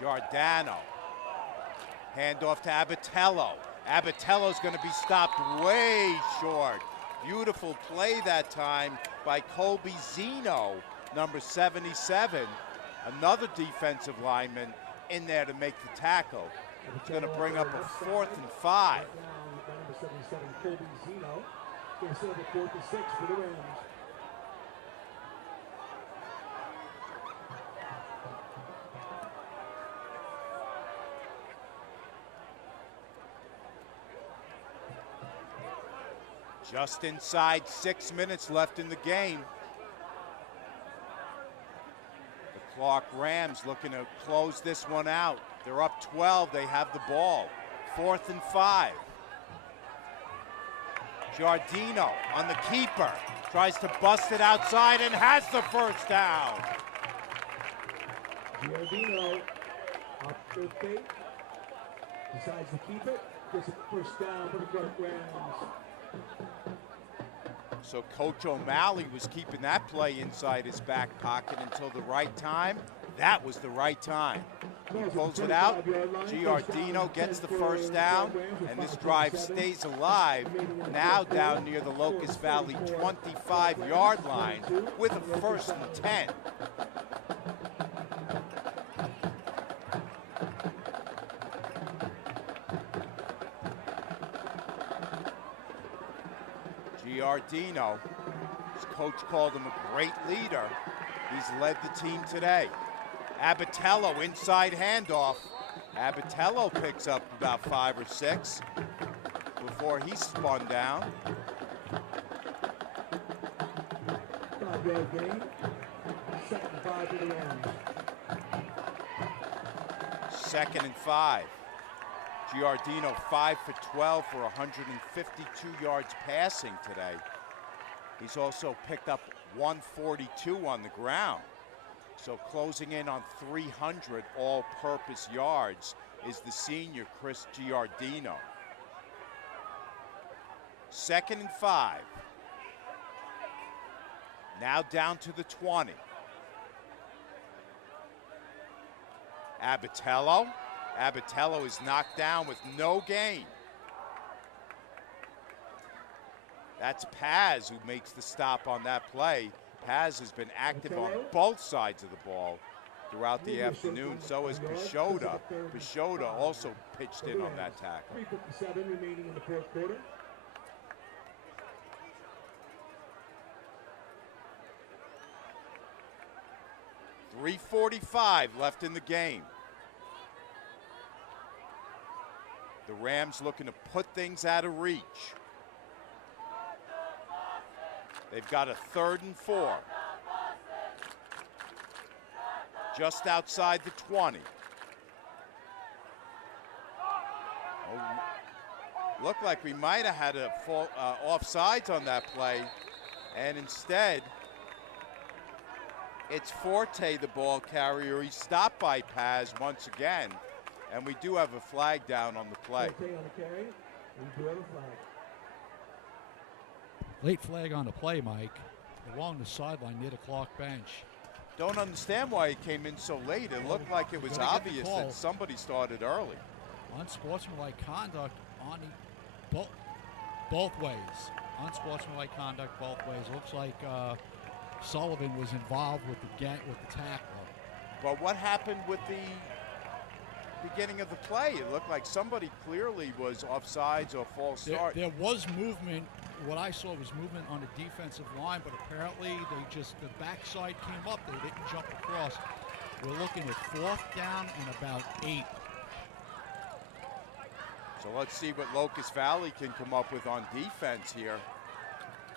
Giordano, handoff to Abatello. Abatello's going to be stopped way short. Beautiful play that time by Colby Zeno, number 77. Another defensive lineman in there to make the tackle. It's going to bring up a 4th and 5. Number 77, Colby Zeno. Going to set up a 4th and 6 for the Rams. Just inside 6 minutes left in the game. The Clarke Rams looking to close this one out. They're up 12, they have the ball. 4th and 5. Giardino on the keeper, tries to bust it outside and has the first down. Giardino up their fate, decides to keep it, gets a first down for the Clarke Rams. So Coach O'Malley was keeping that play inside his back pocket until the right time. That was the right time. He pulls it out. Giardino gets the first down, and this drive stays alive. Now down near the Locust Valley 25-yard line with a 1st and 10. Giardino, his coach called him a great leader. He's led the team today. Abatello, inside handoff. Abatello picks up about 5 or 6 before he's spun down. 5-yard gain. 2nd and 5 for the Rams. 2nd and 5. Giardino 5 for 12 for 152 yards passing today. He's also picked up 142 on the ground. So closing in on 300 all-purpose yards is the senior Chris Giardino. 2nd and 5. Now down to the 20. Abatello. Abatello is knocked down with no gain. That's Paz who makes the stop on that play. Paz has been active on both sides of the ball throughout the afternoon. So has Peixoto. Peixoto also pitched in on that tackle. 3:57 remaining in the fourth quarter. .345 left in the game. The Rams looking to put things out of reach. They've got a 3rd and 4. Just outside the 20. Oh, looked like we might have had a full offsides on that play, and instead it's Forte, the ball carrier. He's stopped by Paz once again, and we do have a flag down on the play. Forte on the carry. We do have a flag. Late flag on the play, Mike, along the sideline near the Clarke bench. Don't understand why he came in so late. It looked like it was obvious that somebody started early. Unsportsmanlike conduct on the both ways. Unsportsmanlike conduct both ways. Looks like Sullivan was involved with the tackle. But what happened with the beginning of the play? It looked like somebody clearly was offsides or false start. There was movement. What I saw was movement on the defensive line, but apparently the backside came up. They didn't jump across. We're looking at 4th down and about 8. So let's see what Locust Valley can come up with on defense here.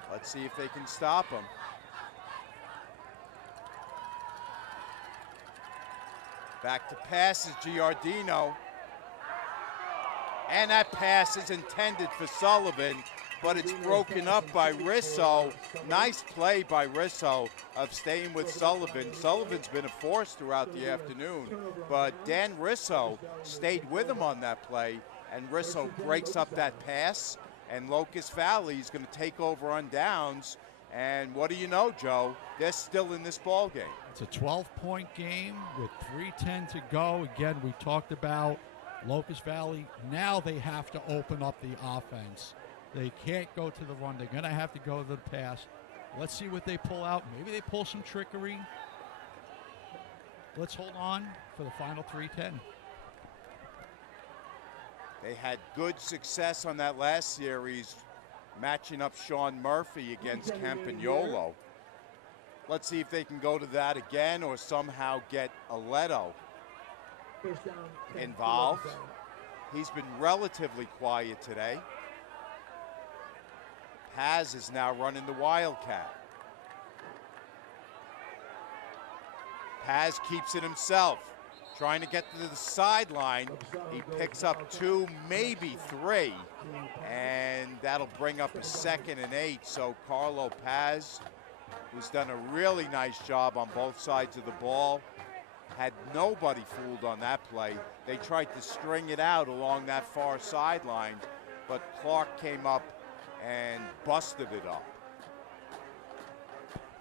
Let's see if they can stop him. Back to passes, Giardino. And that pass is intended for Sullivan, but it's broken up by Risso. Nice play by Risso of staying with Sullivan. Sullivan's been a force throughout the afternoon, but Dan Risso stayed with him on that play, and Risso breaks up that pass, and Locust Valley is going to take over on downs. And what do you know, Joe? They're still in this ball game. It's a 12-point game with 3:10 to go. Again, we talked about Locust Valley. Now they have to open up the offense. They can't go to the run. They're going to have to go to the pass. Let's see what they pull out. Maybe they pull some trickery. Let's hold on for the final 3:10. They had good success on that last series, matching up Sean Murphy against Campagnolo. Let's see if they can go to that again or somehow get Aledo involved. He's been relatively quiet today. Paz is now running the Wildcat. Paz keeps it himself, trying to get to the sideline. He picks up 2, maybe 3, and that'll bring up a 2nd and 8. So Carlo Paz, who's done a really nice job on both sides of the ball, had nobody fooled on that play. They tried to string it out along that far sideline, but Clarke came up and busted it up.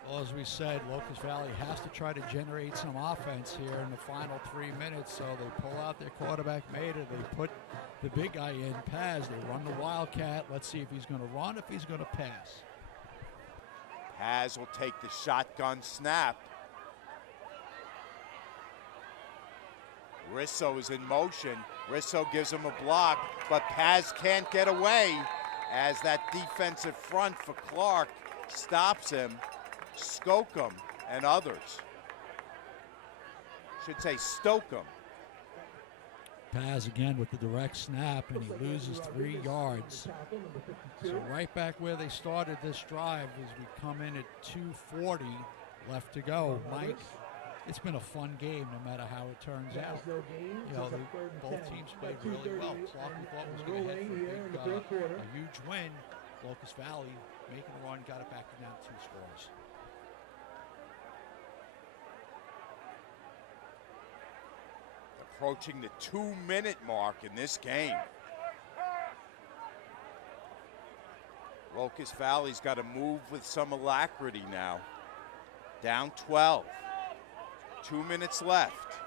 Well, as we said, Locust Valley has to try to generate some offense here in the final 3 minutes. So they pull out their quarterback, Mater. They put the big guy in, Paz. They run the Wildcat. Let's see if he's going to run, if he's going to pass. Paz will take the shotgun snap. Risso is in motion. Risso gives him a block, but Paz can't get away as that defensive front for Clarke stops him. Skokum and others. Should say Stokum. Paz again with the direct snap, and he loses 3 yards. So right back where they started this drive as we come in at 2:40 left to go. Mike? it's been a fun game no matter how it turns out. You know, both teams played really well. Clarke, we thought was going to head for a huge win. Locust Valley making a run, got it back down to 2 scores. Approaching the 2-minute mark in this game. Locust Valley's got to move with some alacrity now. Down 12. 2 minutes left.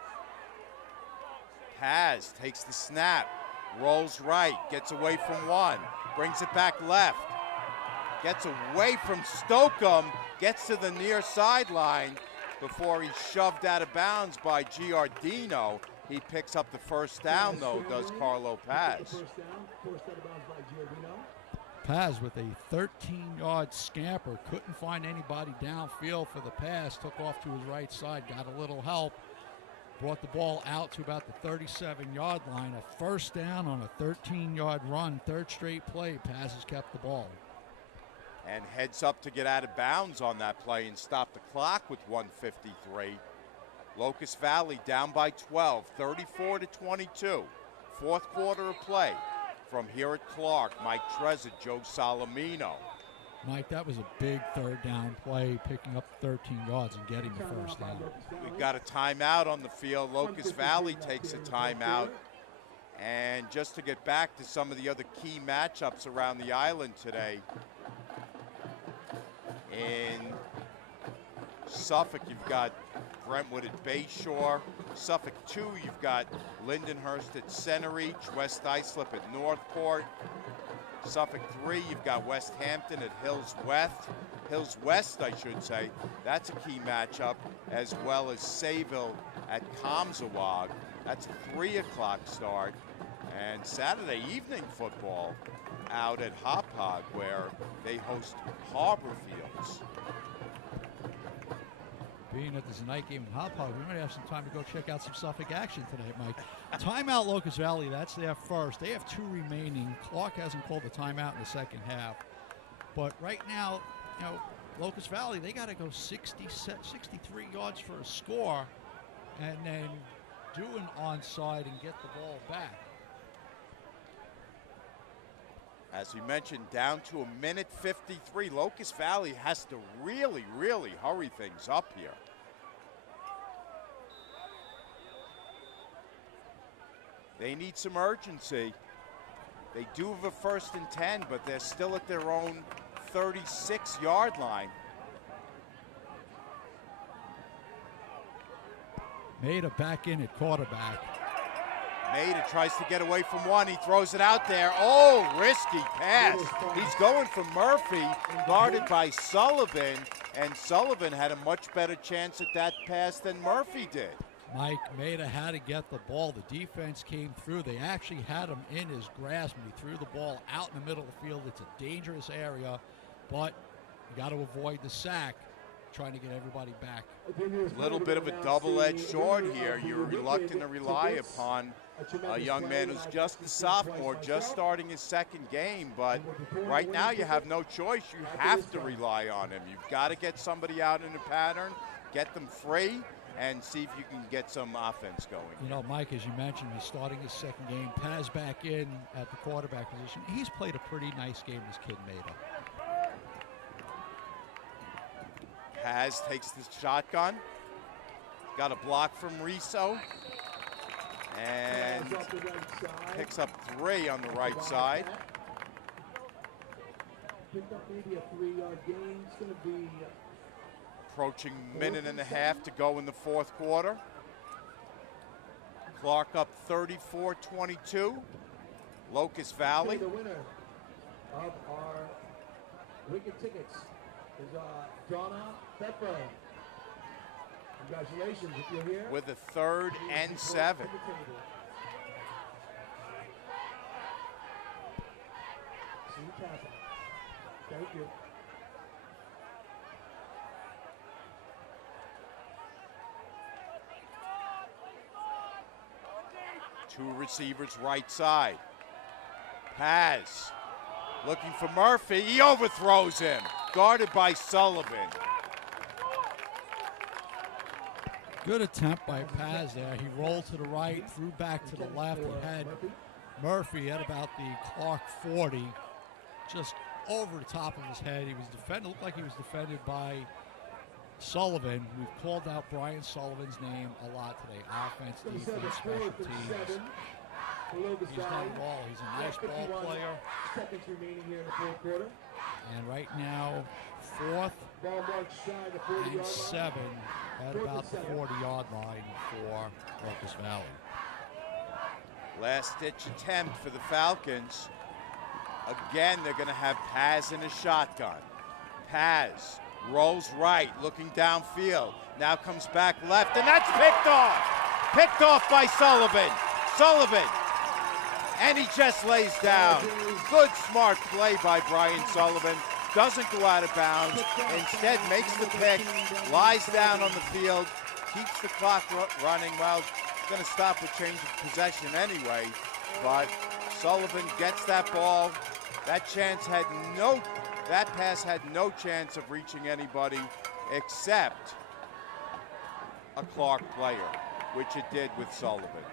Paz takes the snap, rolls right, gets away from one, brings it back left, gets away from Stokeham, gets to the near sideline before he's shoved out of bounds by Giardino. He picks up the first down, though, does Carlo Paz. Paz with a 13-yard scamper, couldn't find anybody downfield for the pass, took off to his right side, got a little help, brought the ball out to about the 37-yard line. A first down on a 13-yard run, 3rd straight play. Paz has kept the ball. And heads up to get out of bounds on that play and stop the clock with 1:53. Locust Valley down by 12, 34-22. 4th quarter of play. From here at Clarke, Mike Trezza, Joe Salamino. Mike, that was a big 3rd down play, picking up 13 yards and getting the first down. We've got a timeout on the field. Locust Valley takes a timeout. And just to get back to some of the other key matchups around the island today, in Suffolk, you've got Brentwood at Bayshore. Suffolk 2, you've got Lindenhurst at Center Reach, West Islip at Northport. Suffolk 3, you've got West Hampton at Hills West, I should say. That's a key matchup, as well as Sayville at Comzawag. That's a 3 o'clock start. And Saturday evening football out at Hop Hog, where they host Harborfields. Being that there's a night game in Hop Hog, we might have some time to go check out some Suffolk action tonight, Mike. Timeout Locust Valley, that's their first. They have 2 remaining. Clarke hasn't called the timeout in the second half. But right now, you know, Locust Valley, they got to go 63 yards for a score and then do an onside and get the ball back. As we mentioned, down to 1:53. Locust Valley has to really, really hurry things up here. They need some urgency. They do have a 1st and 10, but they're still at their own 36-yard line. Maida back in at quarterback. Maida tries to get away from one. He throws it out there. Oh, risky pass. He's going for Murphy, guarded by Sullivan, and Sullivan had a much better chance at that pass than Murphy did. Mike, Maida had to get the ball. The defense came through. They actually had him in his grasp, and he threw the ball out in the middle of the field. It's a dangerous area, but you got to avoid the sack, trying to get everybody back. A little bit of a double-edged sword here. You're reluctant to rely upon a young man who's just a sophomore, just starting his 2nd game, but right now you have no choice. You have to rely on him. You've got to get somebody out in a pattern, get them free, and see if you can get some offense going. You know, Mike, as you mentioned, he's starting his 2nd game. Paz back in at the quarterback position. He's played a pretty nice game, this kid Maida. Paz takes the shotgun. Got a block from Riso. And picks up 3 on the right side. Picked up maybe a 3-yard gain. It's going to be approaching a minute and a half to go in the 4th quarter. Clarke up 34-22. Locust Valley. The winner of our Wicked Tickets is Donna Pepper. Congratulations if you're here. With a 3rd and 7. See you, Kathy. Thank you. Two receivers right side. Paz looking for Murphy. He overthrows him. Guarded by Sullivan. Good attempt by Paz there. He rolled to the right, threw back to the left, and had Murphy at about the Clarke 40, just over the top of his head. He was defended, looked like he was defended by Sullivan. We've called out Brian Sullivan's name a lot today. Offense, defense, special teams. He's done it all. He's a nice ball player. Seconds remaining here in the fourth quarter. And right now, 4th Ball marked shy the 40-yard and line. 7 at about the 40-yard line for Locust Valley. Last-ditch attempt for the Falcons. Again, they're going to have Paz in a shotgun. Paz rolls right, looking downfield. Now comes back left, and that's picked off. Picked off by Sullivan. Sullivan. And he just lays down. Good, smart play by Brian Sullivan. Doesn't go out of bounds. Instead, makes the pick, lies down on the field, keeps the clock running. Well, going to stop with change of possession anyway. But Sullivan gets that ball. That pass had no chance of reaching anybody except a Clarke player, which it did with Sullivan.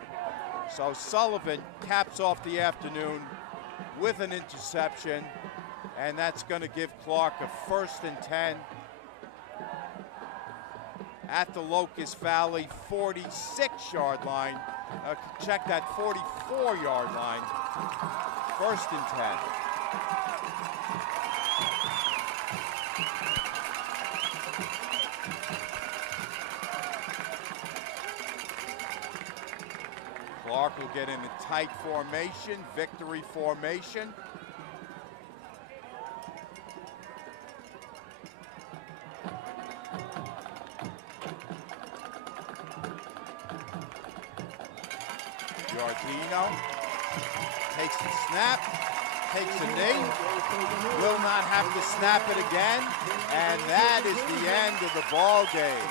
So Sullivan caps off the afternoon with an interception, and that's going to give Clarke a 1st and 10 at the Locust Valley 46-yard line. Check that, 44-yard line. 1st and 10. Clarke will get in a tight formation, victory formation. Giardino takes the snap, takes a knee, will not have to snap it again, and that is the end of the ball game.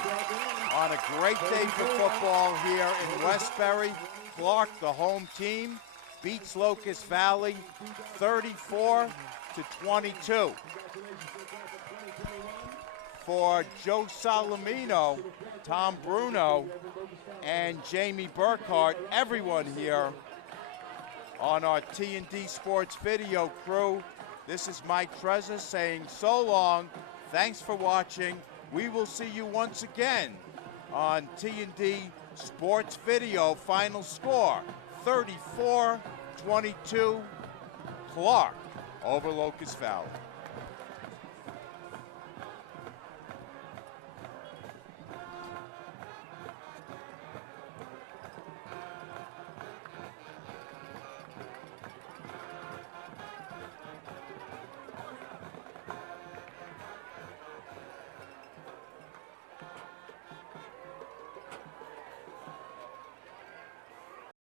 On a great day for football here in Westbury, Clarke, the home team, beats Locust Valley 34-22. For Joe Salamino, Tom Bruno, and Jamie Burkhart, everyone here on our T&D Sports video crew, this is Mike Trezor saying so long. Thanks for watching. We will see you once again on T&D Sports Video. Final score, 34-22, Clarke over Locust Valley.